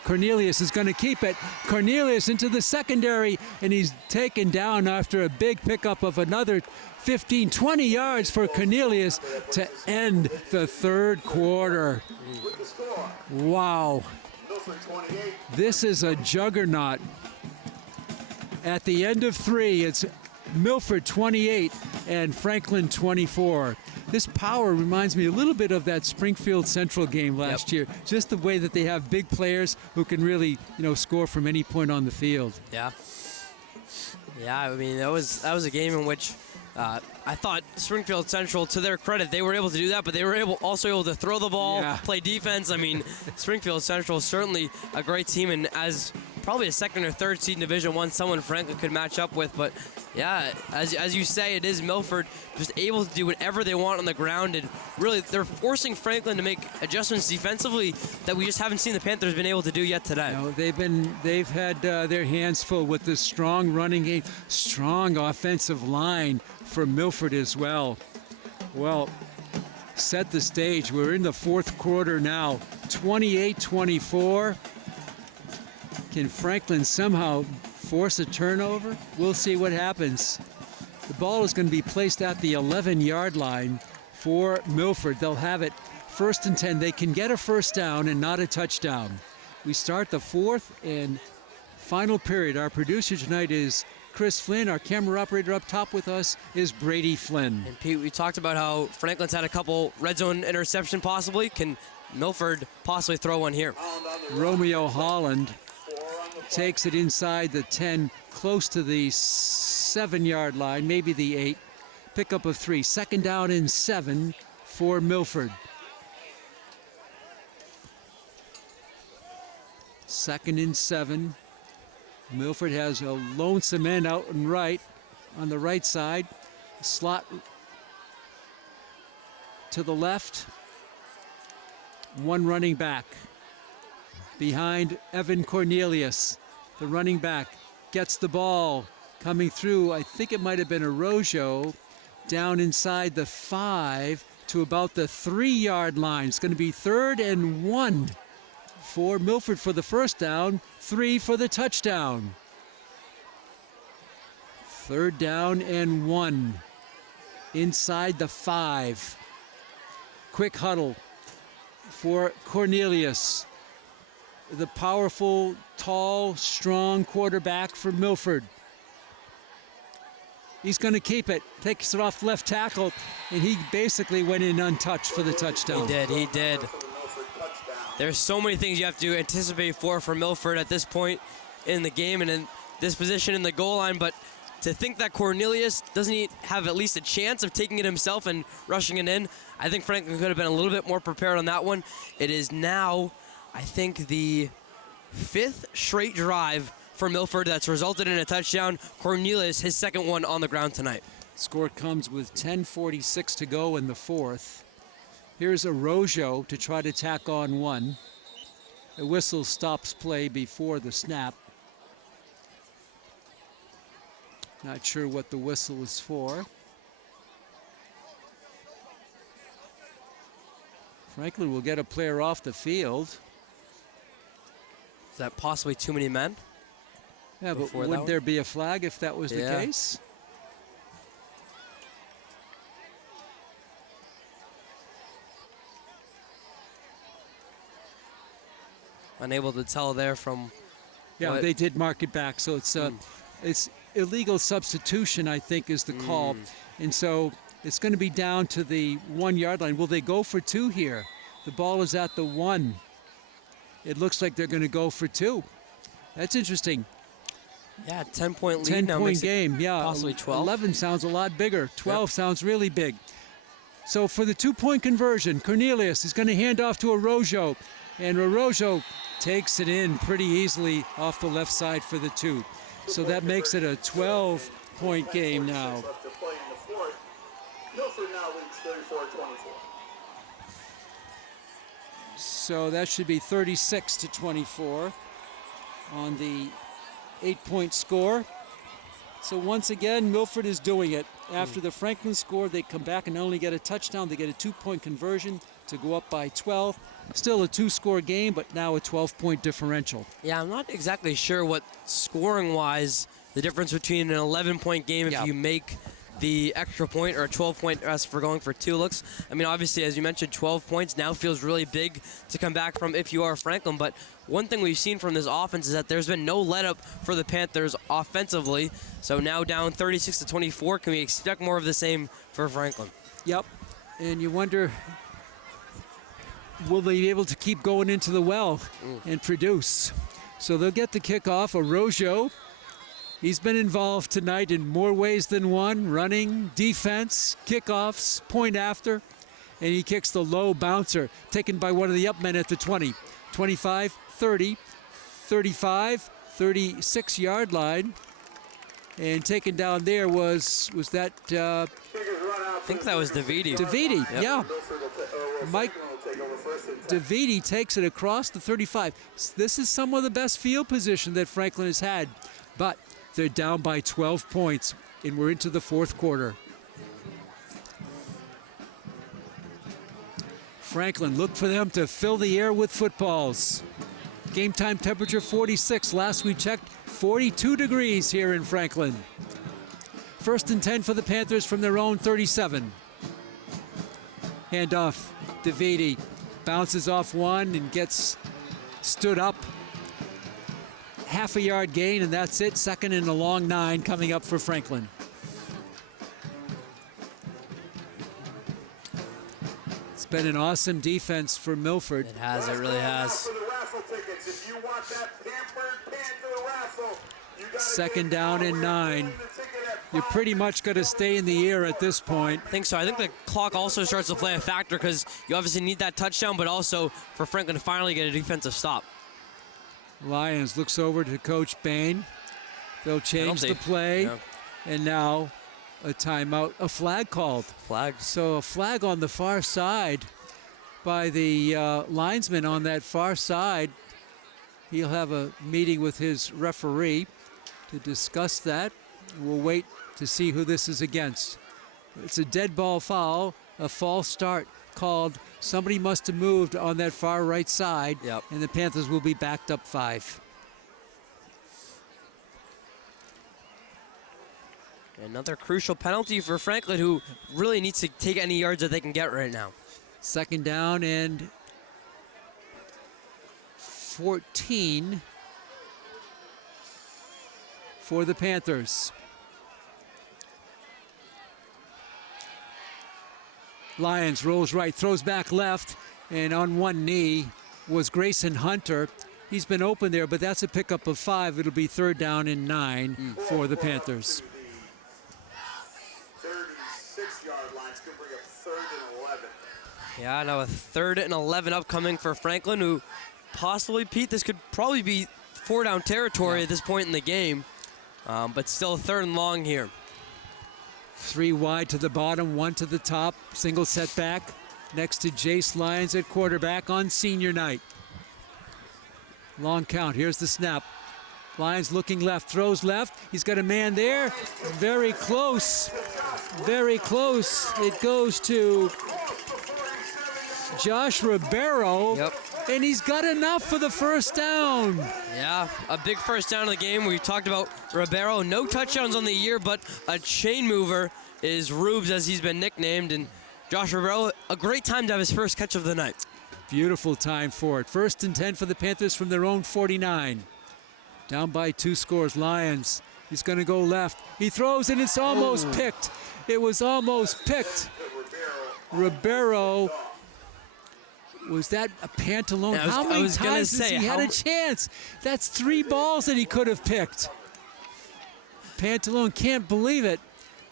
Cornelius is going to keep it. Cornelius into the secondary, and he's taken down after a big pickup of another 15, 20 yards for Cornelius to end the 3rd quarter. Wow. This is a juggernaut. At the end of 3, it's Milford 28 and Franklin 24. This power reminds me a little bit of that Springfield Central game last year. Just the way that they have big players who can really, score from any point on the field. Yeah. Yeah, I mean, that was a game in which I thought Springfield Central, to their credit, they were able to do that, but they were also able to throw the ball, play defense. I mean, Springfield Central is certainly a great team, and as probably a 2nd or 3rd seed in Division I, someone Franklin could match up with. But yeah, as you say, it is Milford just able to do whatever they want on the ground, and really they're forcing Franklin to make adjustments defensively that we just haven't seen the Panthers been able to do yet today. No, they've had their hands full with this strong running game, strong offensive line for Milford as well. Well, set the stage. We're in the 4th quarter now, 28-24. Can Franklin somehow force a turnover? We'll see what happens. The ball is going to be placed at the 11-yard line for Milford. They'll have it 1st and 10. They can get a first down and not a touchdown. We start the 4th and final period. Our producer tonight is Chris Flynn. Our camera operator up top with us is Brady Flynn. And Pete, we talked about how Franklin's had a couple red zone interception possibly. Can Milford possibly throw one here? Romeo Holland takes it inside the 10, close to the 7-yard line, maybe the 8. Pickup of 3. 2nd down and 7 for Milford. 2nd and 7. Milford has a lonesome end out and right on the right side. Slot to the left. One running back. Behind Evan Cornelius, the running back, gets the ball coming through. I think it might have been Arrojo, down inside the 5 to about the 3-yard line. It's going to be 3rd and 1 for Milford for the first down, 3 for the touchdown. 3rd down and 1 inside the 5. Quick huddle for Cornelius. The powerful, tall, strong quarterback for Milford. He's going to keep it. Takes it off left tackle, and he basically went in untouched for the touchdown. He did. There's so many things you have to anticipate for Milford at this point in the game and in this position in the goal line, but to think that Cornelius doesn't have at least a chance of taking it himself and rushing it in, I think Franklin could have been a little bit more prepared on that one. It is now, I think, the 5th straight drive for Milford that's resulted in a touchdown. Cornelius, his 2nd one on the ground tonight. Score comes with 10:46 to go in the 4th. Here's Arrojo to try to tack on one. The whistle stops play before the snap. Not sure what the whistle is for. Franklin will get a player off the field. Is that possibly too many men? Yeah, but wouldn't there be a flag if that was the case? Unable to tell there from. Yeah, what- they did mark it back, so it's illegal substitution, I think, is the call. And so it's going to be down to the 1 yard line. Will they go for 2 here? The ball is at the 1. It looks like they're going to go for 2. That's interesting. Yeah, 10-point lead now. 10-point makes it game, yeah. possibly 12. 11 sounds a lot bigger. 12 sounds really big. So for the 2-point conversion, Cornelius is going to hand off to Arrojo. And Arrojo takes it in pretty easily off the left side for the 2. So that makes it a 12-point game now. Left to play in the fourth. Milford now leads 34-24. So that should be 36-24 on the 8-point score. So once again, Milford is doing it. After the Franklin score, they come back and not only get a touchdown, they get a 2-point conversion to go up by 12. Still a 2-score game, but now a 12-point differential. Yeah, I'm not exactly sure what scoring-wise the difference between an 11-point game if you make the extra point or a 12-point as for going for 2 looks. I mean, obviously, as you mentioned, 12 points now feels really big to come back from if you are Franklin. But one thing we've seen from this offense is that there's been no let-up for the Panthers offensively. So now down 36-24. Can we expect more of the same for Franklin? Yep. And you wonder, will they be able to keep going into the well and produce? So they'll get the kickoff. Arrojo, he's been involved tonight in more ways than one, running, defense, kickoffs, point after, and he kicks the low bouncer, taken by one of the up men at the 20, 25, 30, 35, 36-yard line, and taken down there was that I think that was Davidi. Davidi, Yep. yeah. Mike Will take over first and 10. Davidi takes it across the 35. This is some of the best field position that Franklin has had, but they're down by 12 points, and we're into the fourth quarter. Franklin, look for them to fill the air with footballs. Game time temperature 46. Last we checked, 42 degrees here in Franklin. First and 10 for the Panthers from their own 37. Handoff, Davidi bounces off one and gets stood up. Half a yard gain, and that's it. Second and a long 9 coming up for Franklin. It's been an awesome defense for Milford. It has, it really has. For the raffle tickets, if you want that pampered Panther raffle, you gotta Second get down and 9. the ticket at You're pretty much going to stay in the air at this point. I think so. I think the clock also starts to play a factor because you obviously need that touchdown, but also for Franklin to finally get a defensive stop. Lions looks over to Coach Bain. They'll change the Penalty. play. Yeah. And now a timeout, a flag called. Flag. So a flag on the far side by the linesman on that far side. He'll have a meeting with his referee to discuss that. We'll wait to see who this is against. It's a dead ball foul, a false start called. Somebody must have moved on that far right side, Yep. and the Panthers will be backed up 5. Another crucial penalty for Franklin, who really needs to take any yards that they can get right now. Second down and 14 for the Panthers. Lions rolls right, throws back left, and on one knee was Grayson Hunter. He's been open there, but that's a pickup of 5. It'll be third down and 9 for the Panthers. 36-yard lines could bring up third and 11. Yeah, now a third and 11 upcoming for Franklin, who possibly, Pete, this could probably be 4-down territory at this point in the game, but still third and long here. 3 wide to the bottom, 1 to the top. Single setback next to Jace Lyons at quarterback on senior night. Long count. Here's the snap. Lyons looking left, throws left. He's got a man there. Very close. Very close. It goes to Josh Ribeiro. Yep. And he's got enough for the first down. Yeah, a big first down of the game. We talked about Ribeiro. No touchdowns on the year, but a chain mover is Rubes, as he's been nicknamed. And Josh Ribeiro, a great time to have his first catch of the night. Beautiful time for it. 1st and 10 for the Panthers from their own 49. Down by 2 scores. Lions. He's going to go left. He throws and it's almost picked. It was almost picked. Ribeiro. Was that a Pantalone? How many times has he had a chance? That's 3 balls that he could have picked. Pantalone can't believe it.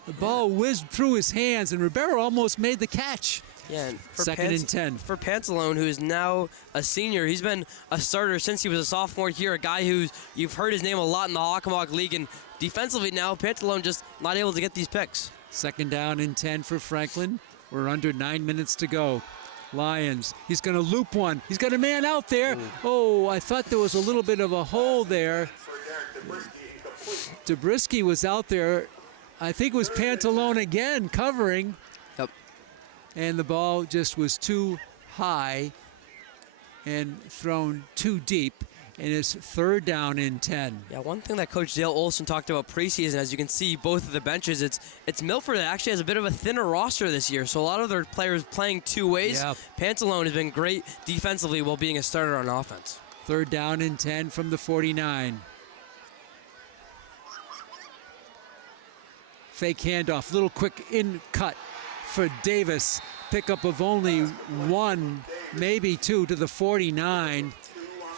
The ball whizzed through his hands, and Ribeiro almost made the catch. Yeah, and for 2nd and 10. For Pantalone, who is now a senior, he's been a starter since he was a sophomore here, a guy who you've heard his name a lot in the Hockomock League, and defensively now, Pantalone just not able to get these picks. 2nd down and 10 for Franklin. We're under 9 minutes to go. Lions, he's going to loop one. He's got a man out there. Oh, I thought there was a little bit of a hole there. Zabriskie was out there. I think it was Pantalone again covering. Yep. And the ball just was too high and thrown too deep. And it's 3rd down and 10. Yeah, one thing that Coach Dale Olson talked about preseason, as you can see both of the benches, it's Milford that actually has a bit of a thinner roster this year. So a lot of their players playing 2 ways. Yep. Pantalone has been great defensively while being a starter on offense. 3rd down and 10 from the 49. Fake handoff, little quick in cut for Davis. Pickup of only 1, maybe 2 to the 49.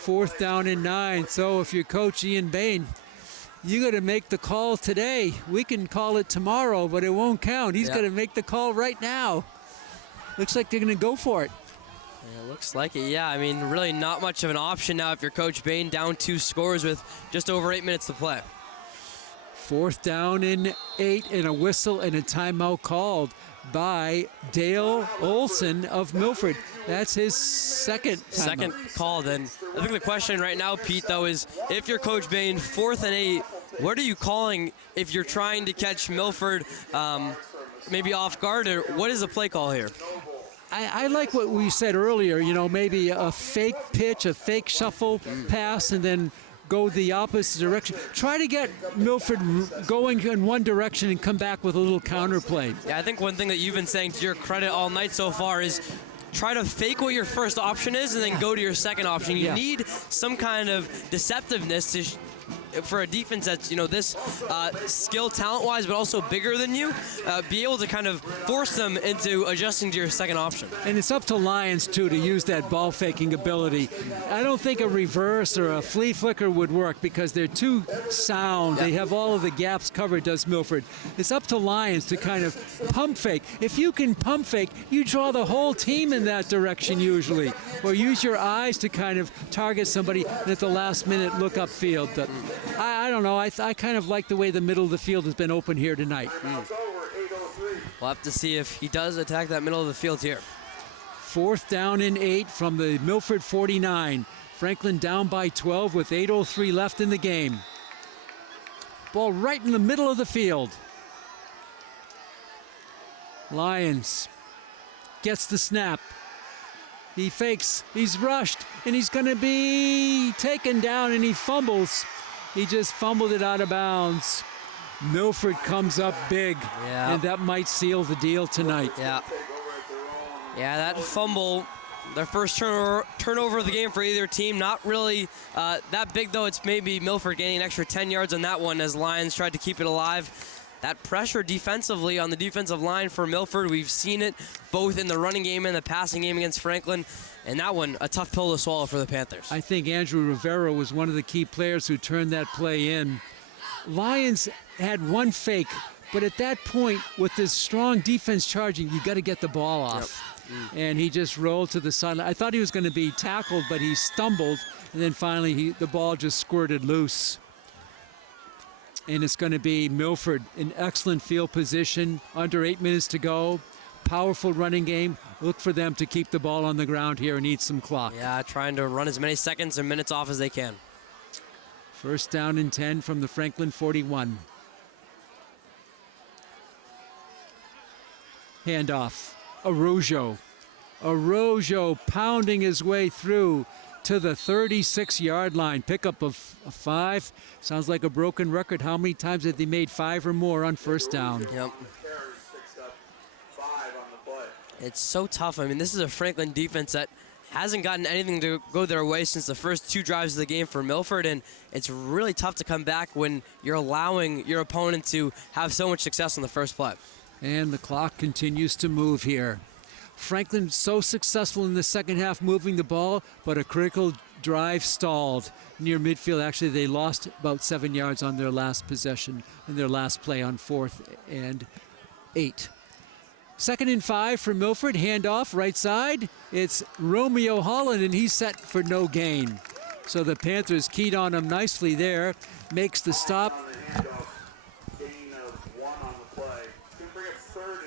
4th down and 9. So if you're Coach Ian Bain, you got to make the call today. We can call it tomorrow, but it won't count. He's got to make the call right now. Looks like they're going to go for it. Yeah, looks like it, yeah. I mean, really not much of an option now if you're Coach Bain, down 2 scores with just over 8 minutes to play. 4th down and 8, and a whistle and a timeout called by Dale Olson of Milford. That's his second call. Then I think the question right now, Pete, though, is if you're Coach Bain, 4th and 8, what are you calling if you're trying to catch Milford maybe off guard, or what is the play call here? I like what we said earlier, maybe a fake pitch, a fake shuffle pass, and then go the opposite direction. Try to get Milford going in one direction and come back with a little counter play. Yeah, I think one thing that you've been saying to your credit all night so far is try to fake what your first option is and then go to your second option. You need some kind of deceptiveness for a defense that's, this skill talent-wise, but also bigger than you, be able to kind of force them into adjusting to your second option. And it's up to Lions, too, to use that ball-faking ability. I don't think a reverse or a flea flicker would work because they're too sound. They have all of the gaps covered, does Milford. It's up to Lions to kind of pump fake. If you can pump fake, you draw the whole team in that direction usually. Or use your eyes to kind of target somebody and at the last minute look upfield. I don't know. I kind of like the way the middle of the field has been open here tonight. We'll have to see if he does attack that middle of the field here. 4th down and 8 from the Milford 49. Franklin down by 12 with 8:03 left in the game. Ball right in the middle of the field. Lions gets the snap. He fakes, he's rushed, and he's going to be taken down, and he fumbles. He just fumbled it out of bounds. Milford comes up big, and that might seal the deal tonight. Yeah, that fumble, their first turnover of the game for either team, not really that big, though. It's maybe Milford gaining an extra 10 yards on that one as Lions tried to keep it alive. That pressure defensively on the defensive line for Milford, we've seen it both in the running game and the passing game against Franklin. And that one, a tough pill to swallow for the Panthers. I think Andrew Rivera was one of the key players who turned that play in. Lions had one fake, but at that point, with this strong defense charging, you got to get the ball off. And he just rolled to the sideline. I thought he was going to be tackled, but he stumbled, and then finally the ball just squirted loose. And it's going to be Milford in excellent field position, under 8 minutes to go. Powerful running game. Look for them to keep the ball on the ground here and eat some clock. Yeah, trying to run as many seconds and minutes off as they can. 1st down and 10 from the Franklin 41. Handoff. Arrojo pounding his way through to the 36-yard line. Pickup of 5. Sounds like a broken record. How many times have they made 5 or more on 1st down? Yep. It's so tough. I mean, this is a Franklin defense that hasn't gotten anything to go their way since the first 2 drives of the game for Milford, and it's really tough to come back when you're allowing your opponent to have so much success on the first play. And the clock continues to move here. Franklin so successful in the second half moving the ball, but a critical drive stalled near midfield. Actually, they lost about 7 yards on their last possession in their last play on 4th and 8. 2nd and 5 for Milford. Handoff right side. It's Romeo Holland, and he's set for no gain. So the Panthers keyed on him nicely there. Makes the stop.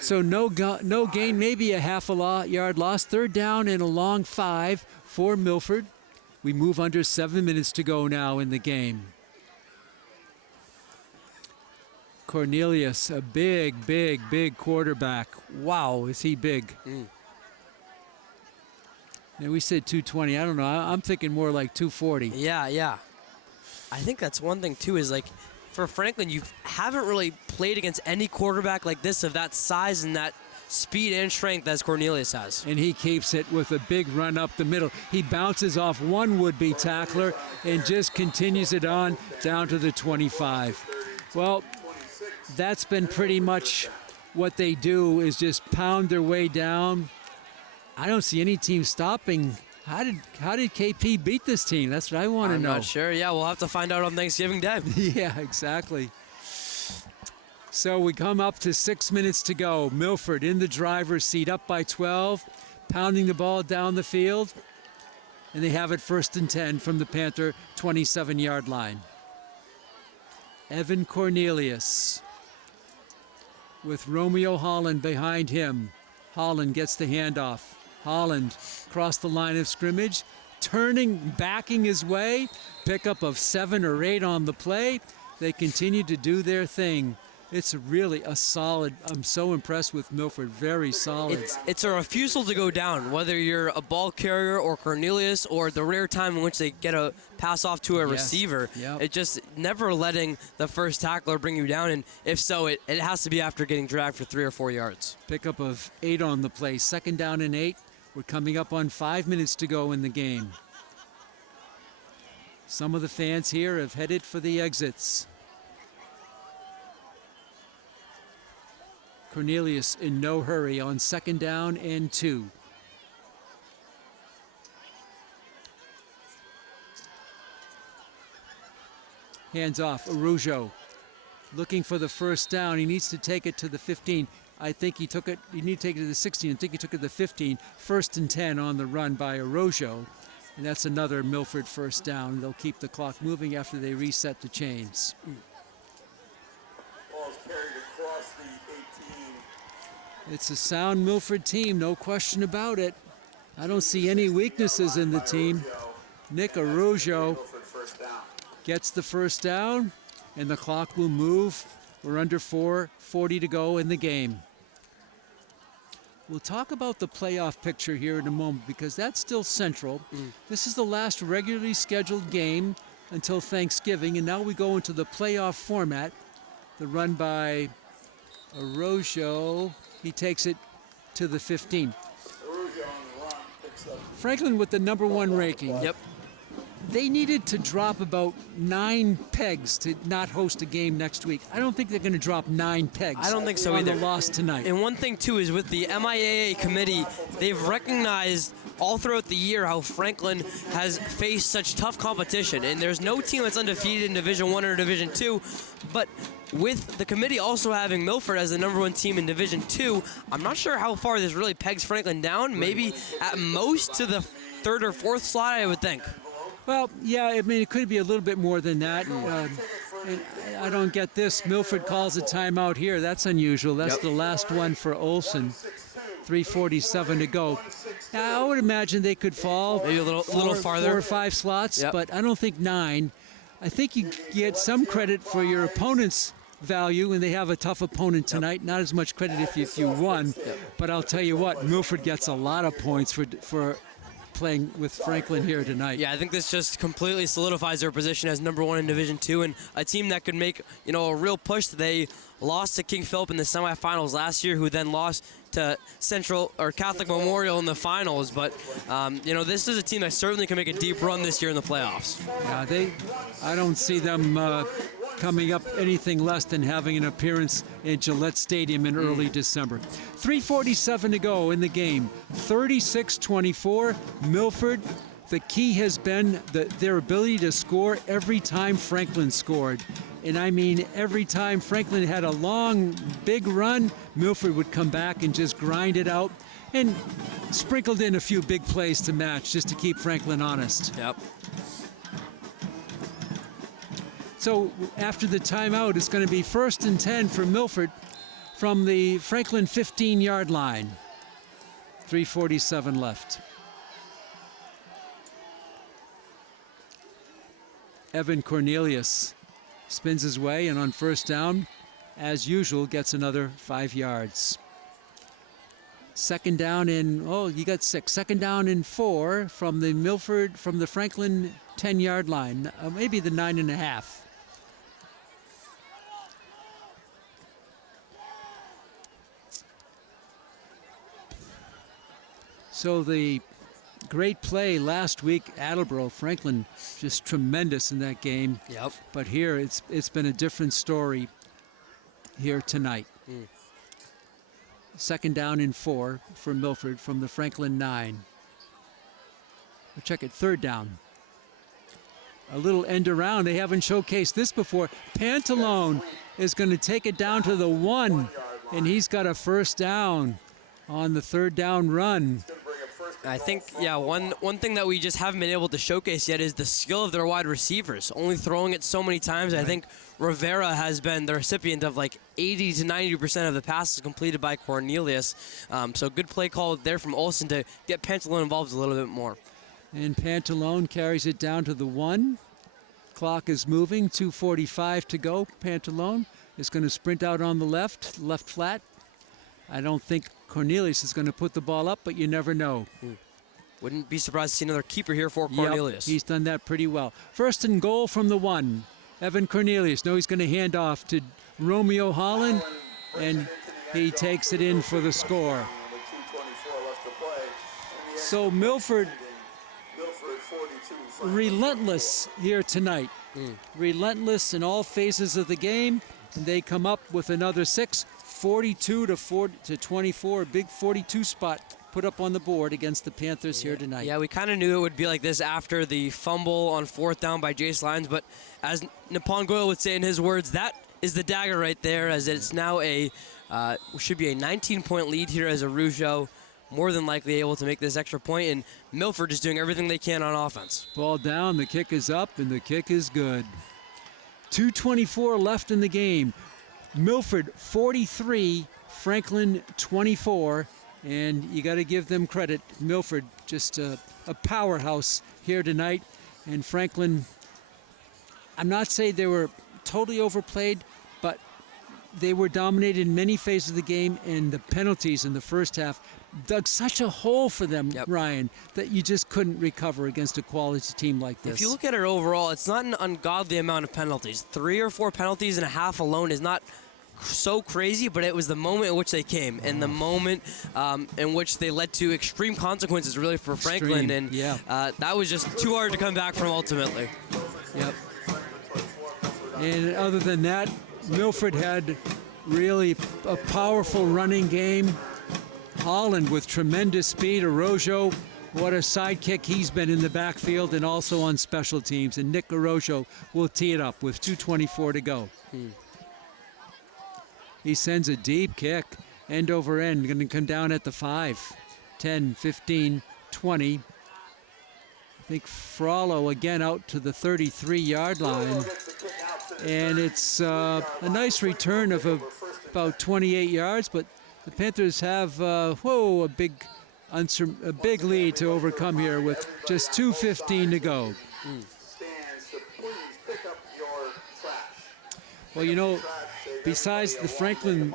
So no gain, maybe a half a yard loss. 3rd down and a long 5 for Milford. We move under 7 minutes to go now in the game. Cornelius, a big quarterback. Wow, is he big. And we said 220. I don't know. I'm thinking more like 240. Yeah. I think that's one thing, too, is like, for Franklin, you haven't really played against any quarterback like this of that size and that speed and strength as Cornelius has. And he keeps it with a big run up the middle. He bounces off one would-be tackler and just continues it on down to the 25. Well, that's been pretty much what they do, is just pound their way down. I don't see any team stopping. How did KP beat this team? That's what I want to know. I'm not sure. Yeah, we'll have to find out on Thanksgiving Day. Yeah, exactly. So we come up to 6 minutes to go. Milford in the driver's seat, up by 12, pounding the ball down the field. And they have it 1st and 10 from the Panther 27-yard line. Evan Cornelius with Romeo Holland behind him. Holland gets the handoff. Holland across the line of scrimmage, backing his way. Pickup of 7 or 8 on the play. They continue to do their thing. It's really a solid. I'm so impressed with Milford. Very solid. It's a refusal to go down, whether you're a ball carrier or Cornelius, or the rare time in which they get a pass off to a receiver. Yep. It just never letting the first tackler bring you down, and if so, it has to be after getting dragged for 3 or 4 yards. Pickup of 8 on the play. 2nd down and 8. We're coming up on 5 minutes to go in the game. Some of the fans here have headed for the exits. Cornelius in no hurry on 2nd down and 2. Hands off, Arujo looking for the 1st down. He needs to take it to the 15. I think he took it. You need to take it to the 16. I think he took it to the 15. 1st and 10 on the run by Arujo. And that's another Milford 1st down. They'll keep the clock moving after they reset the chains. Ball's carried across the 18. It's a sound Milford team, no question about it. I don't see any weaknesses in the team. Nick Arujo gets the 1st down, and the clock will move. We're under 4:40 to go in the game. We'll talk about the playoff picture here in a moment, because that's still central. This is the last regularly scheduled game until Thanksgiving, and now we go into the playoff format. The run by Arujo, he takes it to the 15. Franklin with the #1 ranking. Yep. They needed to drop about 9 pegs to not host a game next week. I don't think they're going to drop 9 pegs. I don't think so on either. the loss tonight. And one thing, too, is with the MIAA committee, they've recognized all throughout the year how Franklin has faced such tough competition. And there's no team that's undefeated in Division I or Division II. But with the committee also having Milford as the #1 team in Division II, I'm not sure how far this really pegs Franklin down. Maybe at most to the 3rd or 4th slot, I would think. Well, yeah, I mean, it could be a little bit more than that. And I don't get this. Milford calls a timeout here. That's unusual. That's the last one for Olsen. 3:47 to go. Now, I would imagine they could fall maybe a little farther. 4 or 5 slots, but I don't think 9. I think you get some credit for your opponent's value, and they have a tough opponent tonight. Not as much credit if you won, but I'll tell you what, Milford gets a lot of points for playing with Franklin here tonight. Yeah, I think this just completely solidifies their position as #1 in Division II, and a team that could make, a real push. They lost to King Philip in the semifinals last year, who then lost to Central or Catholic Memorial in the finals. But, this is a team that certainly can make a deep run this year in the playoffs. Yeah, I don't see them coming up anything less than having an appearance in Gillette Stadium in early December. 3:47 to go in the game. 36-24, Milford. The key has been their ability to score every time Franklin scored. And I mean, every time Franklin had a long, big run, Milford would come back and just grind it out and sprinkled in a few big plays to match just to keep Franklin honest. Yep. So after the timeout, it's going to be 1st and 10 for Milford from the Franklin 15-yard line. 3:47 left. Evan Cornelius spins his way, and on 1st down, as usual, gets another 5 yards. 2nd down in, you got 6. 2nd down in 4 from the Franklin 10-yard line, maybe the 9.5. So the great play last week, Attleboro, Franklin, just tremendous in that game. Yep. But here it's been a different story here tonight. 2nd down in 4 for Milford from the Franklin 9. We'll check it, 3rd down. A little end around. They haven't showcased this before. Pantalone is going to take it down to the 1, and he's got a 1st down on the 3rd down run. I think, one thing that we just haven't been able to showcase yet is the skill of their wide receivers. Only throwing it so many times. I think Rivera has been the recipient of like 80 to 90% of the passes completed by Cornelius. So good play call there from Olsen to get Pantalone involved a little bit more. And Pantalone carries it down to the 1. Clock is moving, 2:45 to go. Pantalone is going to sprint out on the left flat. I don't think Cornelius is going to put the ball up, but you never know. Wouldn't be surprised to see another keeper here for Cornelius. Yep, he's done that pretty well. 1st and goal from the 1. Evan Cornelius. He's going to hand off to Romeo Holland, and he takes it in for the score. So Milford relentless here tonight. Relentless in all phases of the game. And they come up with another 6. 42 to 24, big 42 spot put up on the board against the Panthers here tonight. Yeah, we kind of knew it would be like this after the fumble on 4th down by Jace Lyons, but as Nippon Goyle would say in his words, that is the dagger right there, as it's now should be a 19-point lead here as Araujo more than likely able to make this extra point, and Milford is doing everything they can on offense. Ball down, the kick is up, and the kick is good. 2:24 left in the game. Milford 43, Franklin 24, and you got to give them credit. Milford just a powerhouse here tonight, and Franklin, I'm not saying they were totally overplayed, but they were dominated in many phases of the game, and the penalties in the first half dug such a hole for them, Ryan, that you just couldn't recover against a quality team like this. If you look at it overall, it's not an ungodly amount of penalties. 3 or 4 penalties and a half alone is not so crazy, but it was the moment in which they came and the moment in which they led to extreme consequences really for Franklin. And that was just too hard to come back from ultimately. Yep. And other than that, Milford had really a powerful running game. Holland with tremendous speed. Araujo, what a sidekick he's been in the backfield and also on special teams. And Nick Araujo will tee it up with 2:24 to go. He sends a deep kick, end over end, going to come down at the 5. 10, 15, 20. I think Frollo again out to the 33-yard line. And it's a nice return of about 28 yards, but the Panthers have, a big lead to overcome here with just 2:15 to go. Well, besides the Franklin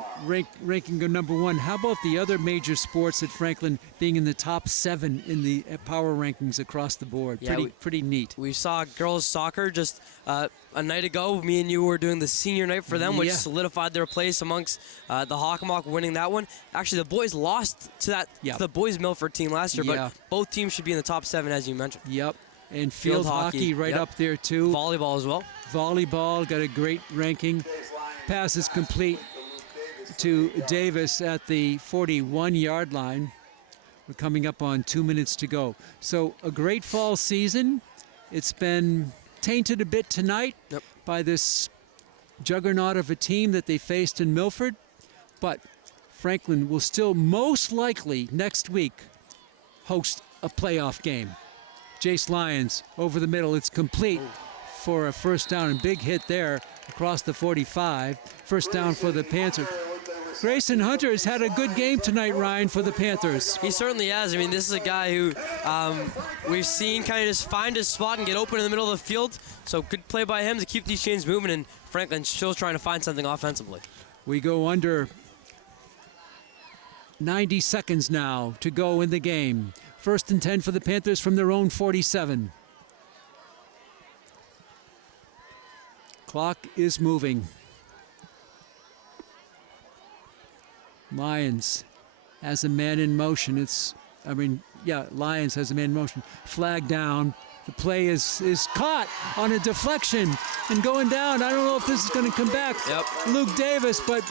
ranking of number 1, how about the other major sports at Franklin being in the top 7 in the power rankings across the board? Yeah, Pretty neat. We saw girls soccer just a night ago. Me and you were doing the senior night for them, which Yeah. solidified their place amongst the Hockomock winning that one. Actually, the boys lost to the boys Milford team last year, Yeah. but both teams should be in the top 7, as you mentioned. Yep. And field hockey right yep. up there, too. Volleyball as well. Volleyball got a great ranking. Pass is complete to Davis at the 41-yard line. We're coming up on 2 minutes to go. So a great fall season. It's been tainted a bit tonight by this juggernaut of a team that they faced in Milford. But Franklin will still most likely next week host a playoff game. Jace Lyons over the middle. It's complete for a first down, and big hit there across the 45. First down for the Panthers. Grayson Hunter has had a good game tonight, Ryan, for the Panthers. He certainly has. I mean, this is a guy who we've seen kind of just find his spot and get open in the middle of the field. So good play by him to keep these chains moving, and Franklin's still trying to find something offensively. We go under 90 seconds now to go in the game. First and 10 for the Panthers from their own 47. Clock is moving. Lyons has a man in motion. Lyons has a man in motion. Flag down. The play is caught on a deflection and going down. I don't know if this is going to come back. Yep. Luke Davis, but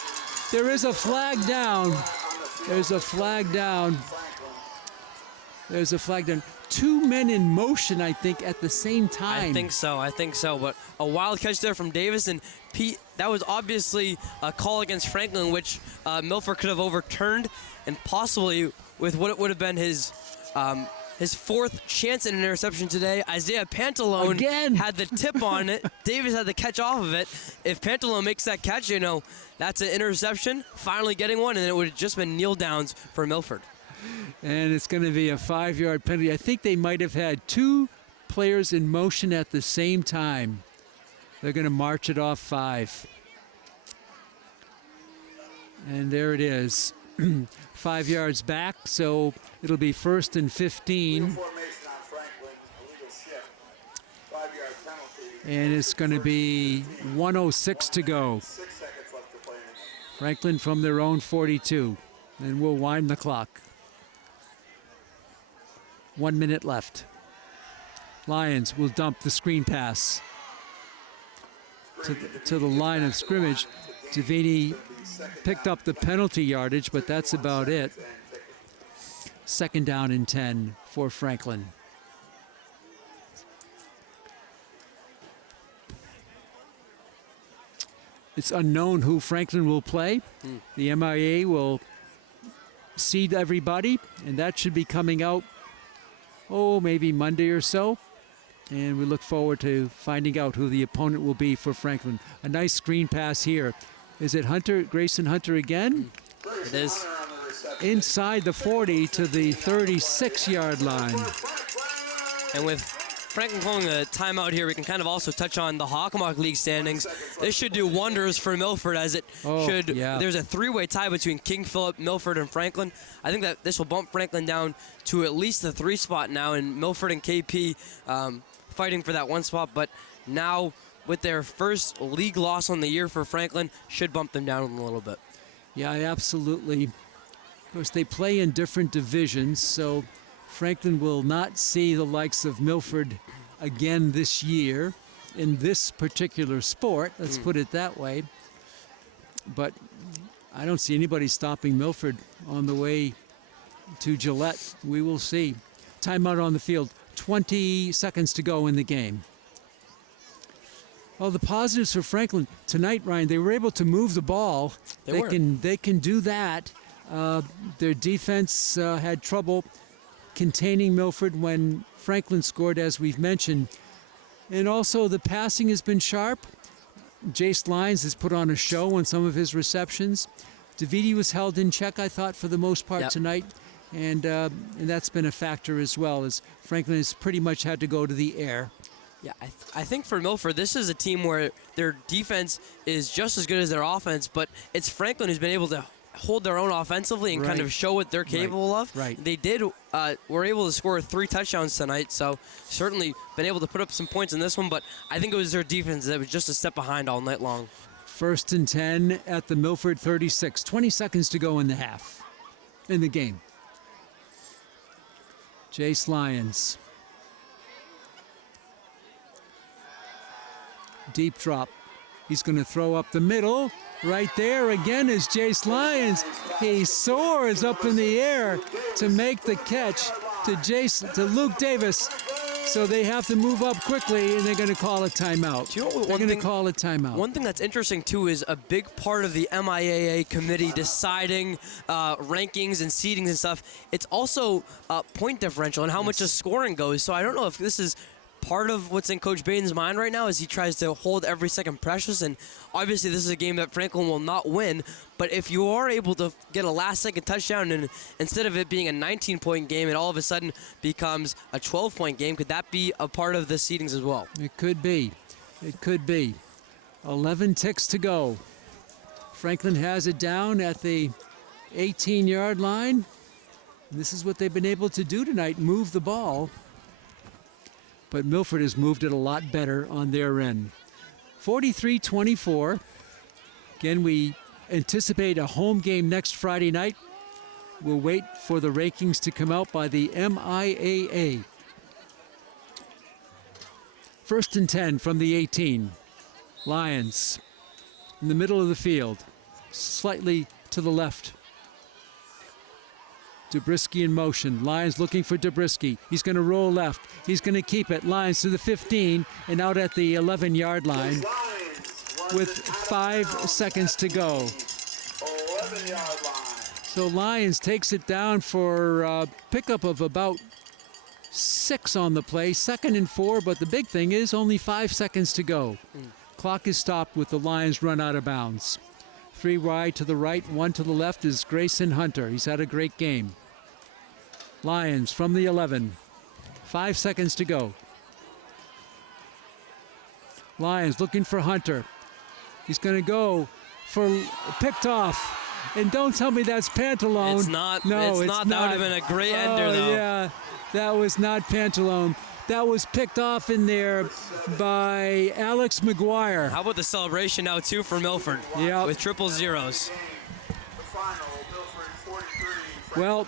there is a flag down. There's a flag down. There's a flag down. 2 men in motion, I think, at the same time. I think so. But a wild catch there from Davis, and Pete, that was obviously a call against Franklin, which Milford could have overturned, and possibly with what it would have been his 4th chance at an interception today. Isaiah Pantalone Again. had the tip on it. Davis had the catch off of it. If Pantalone makes that catch, that's an interception, finally getting one, and it would have just been kneel downs for Milford. And it's going to be a 5-yard penalty. I think they might have had 2 players in motion at the same time. They're going to march it off 5. And there it is. 5 yards back, so it'll be first and 15. And it's going to be 1:06 to go. Franklin from their own 42. And we'll wind the clock. 1 minute left. Lions will dump the screen pass to the line of scrimmage. Davini picked up the penalty yardage, but that's about it. Second down and 10 for Franklin. It's unknown who Franklin will play. The MIA will seed everybody, and that should be coming out maybe Monday or so. And we look forward to finding out who the opponent will be for Franklin. A nice screen pass here. Is it Grayson Hunter again? It is. Inside the 40 to the 36-yard line. And with Franklin calling a timeout here, we can kind of also touch on the Hockomock League standings. This should do wonders for Milford, as it should. Yeah. There's a 3-way tie between King Philip, Milford, and Franklin. I think that this will bump Franklin down to at least the 3 spot now, and Milford and KP fighting for that 1 spot. But now, with their first league loss on the year for Franklin, should bump them down a little bit. Yeah, absolutely. Of course, they play in different divisions, so Franklin will not see the likes of Milford again this year in this particular sport. Let's put it that way. But I don't see anybody stopping Milford on the way to Gillette. We will see. Timeout on the field. 20 seconds to go in the game. Well, the positives for Franklin tonight, Ryan, they were able to move the ball. They can do that. Their defense had trouble containing Milford when Franklin scored, as we've mentioned. And also the passing has been sharp. Jace Lyons has put on a show on some of his receptions. Davidi was held in check, I thought, for the most part tonight. And that's been a factor as well, as Franklin has pretty much had to go to the air. Yeah, I think for Milford, this is a team where their defense is just as good as their offense, but it's Franklin who's been able to hold their own offensively and kind of show what they're capable of. Right. They were able to score 3 touchdowns tonight, so certainly been able to put up some points in this one, but I think it was their defense that was just a step behind all night long. 1st and 10 at the Milford 36. 20 seconds to go in the game. Jace Lyons. Deep drop. He's going to throw up the middle. Right there again is Jace Lyons. He soars up in the air to make the catch to Luke Davis. So they have to move up quickly, and they're going to call a timeout. They're going to call a timeout. One thing that's interesting, too, is a big part of the MIAA committee deciding rankings and seedings and stuff. It's also point differential and how much the scoring goes. So I don't know if this is part of what's in Coach Baden's mind right now as he tries to hold every second precious. And obviously this is a game that Franklin will not win. But if you are able to get a last-second touchdown and instead of it being a 19-point game, it all of a sudden becomes a 12-point game, could that be a part of the seedings as well? It could be. It could be. 11 ticks to go. Franklin has it down at the 18-yard line. This is what they've been able to do tonight, move the ball. But Milford has moved it a lot better on their end. 43-24. Again, we anticipate a home game next Friday night. We'll wait for the rankings to come out by the MIAA. 1st and 10 from the 18. Lions in the middle of the field, slightly to the left. Dubrisky in motion. Lions looking for Dubrisky. He's going to roll left. He's going to keep it. Lions to the 15 and out at the 11-yard line with 5 seconds to go. 11-yard line. So Lions takes it down for a pickup of about 6 on the play. 2nd and 4, but the big thing is only 5 seconds to go. Clock is stopped with the Lions run out of bounds. 3 wide to the right, 1 to the left is Grayson Hunter. He's had a great game. Lions from the 11. 5 seconds to go. Lions looking for Hunter. He's going to go for picked off. And don't tell me that's Pantalone. It's not. No, it's not. That would have been a great ender, though. Yeah, that was not Pantalone. That was picked off in there by Alex McGuire. How about the celebration now, too, for Milford? Yeah. With triple zeros. Well,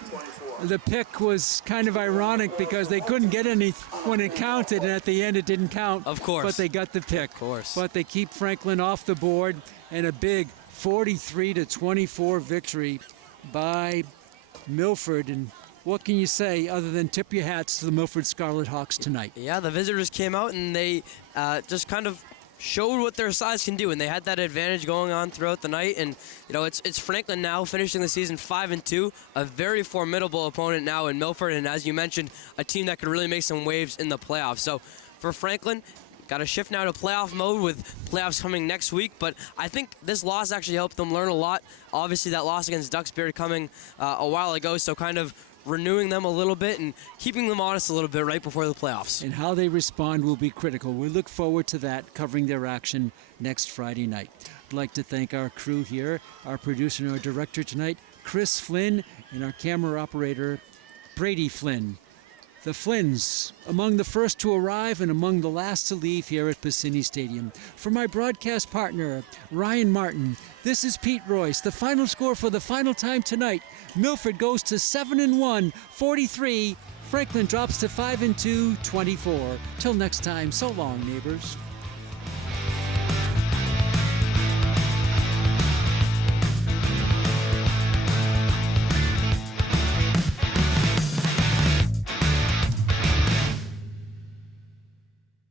the pick was kind of ironic because they couldn't get any when it counted, and at the end it didn't count. Of course. But they got the pick. Of course. But they keep Franklin off the board, and a big 43-24 victory by Milford. And what can you say other than tip your hats to the Milford Scarlet Hawks tonight? Yeah, the visitors came out and they just kind of showed what their size can do, and they had that advantage going on throughout the night. And it's Franklin now finishing the season 5-2, a very formidable opponent now in Milford, and as you mentioned, a team that could really make some waves in the playoffs. So for Franklin, got to shift now to playoff mode with playoffs coming next week, but I think this loss actually helped them learn a lot. Obviously, that loss against Duxbury coming a while ago, so kind of renewing them a little bit and keeping them honest a little bit right before the playoffs. And how they respond will be critical. We look forward to that, covering their action next Friday night. I'd like to thank our crew here, our producer and our director tonight, Chris Flynn, and our camera operator, Brady Flynn. The Flynns, among the first to arrive and among the last to leave here at Piscini Stadium. For my broadcast partner, Ryan Martin, this is Pete Royce. The final score for the final time tonight, Milford goes to 7-1, 43. Franklin drops to 5-2, 24. Till next time, so long, neighbors.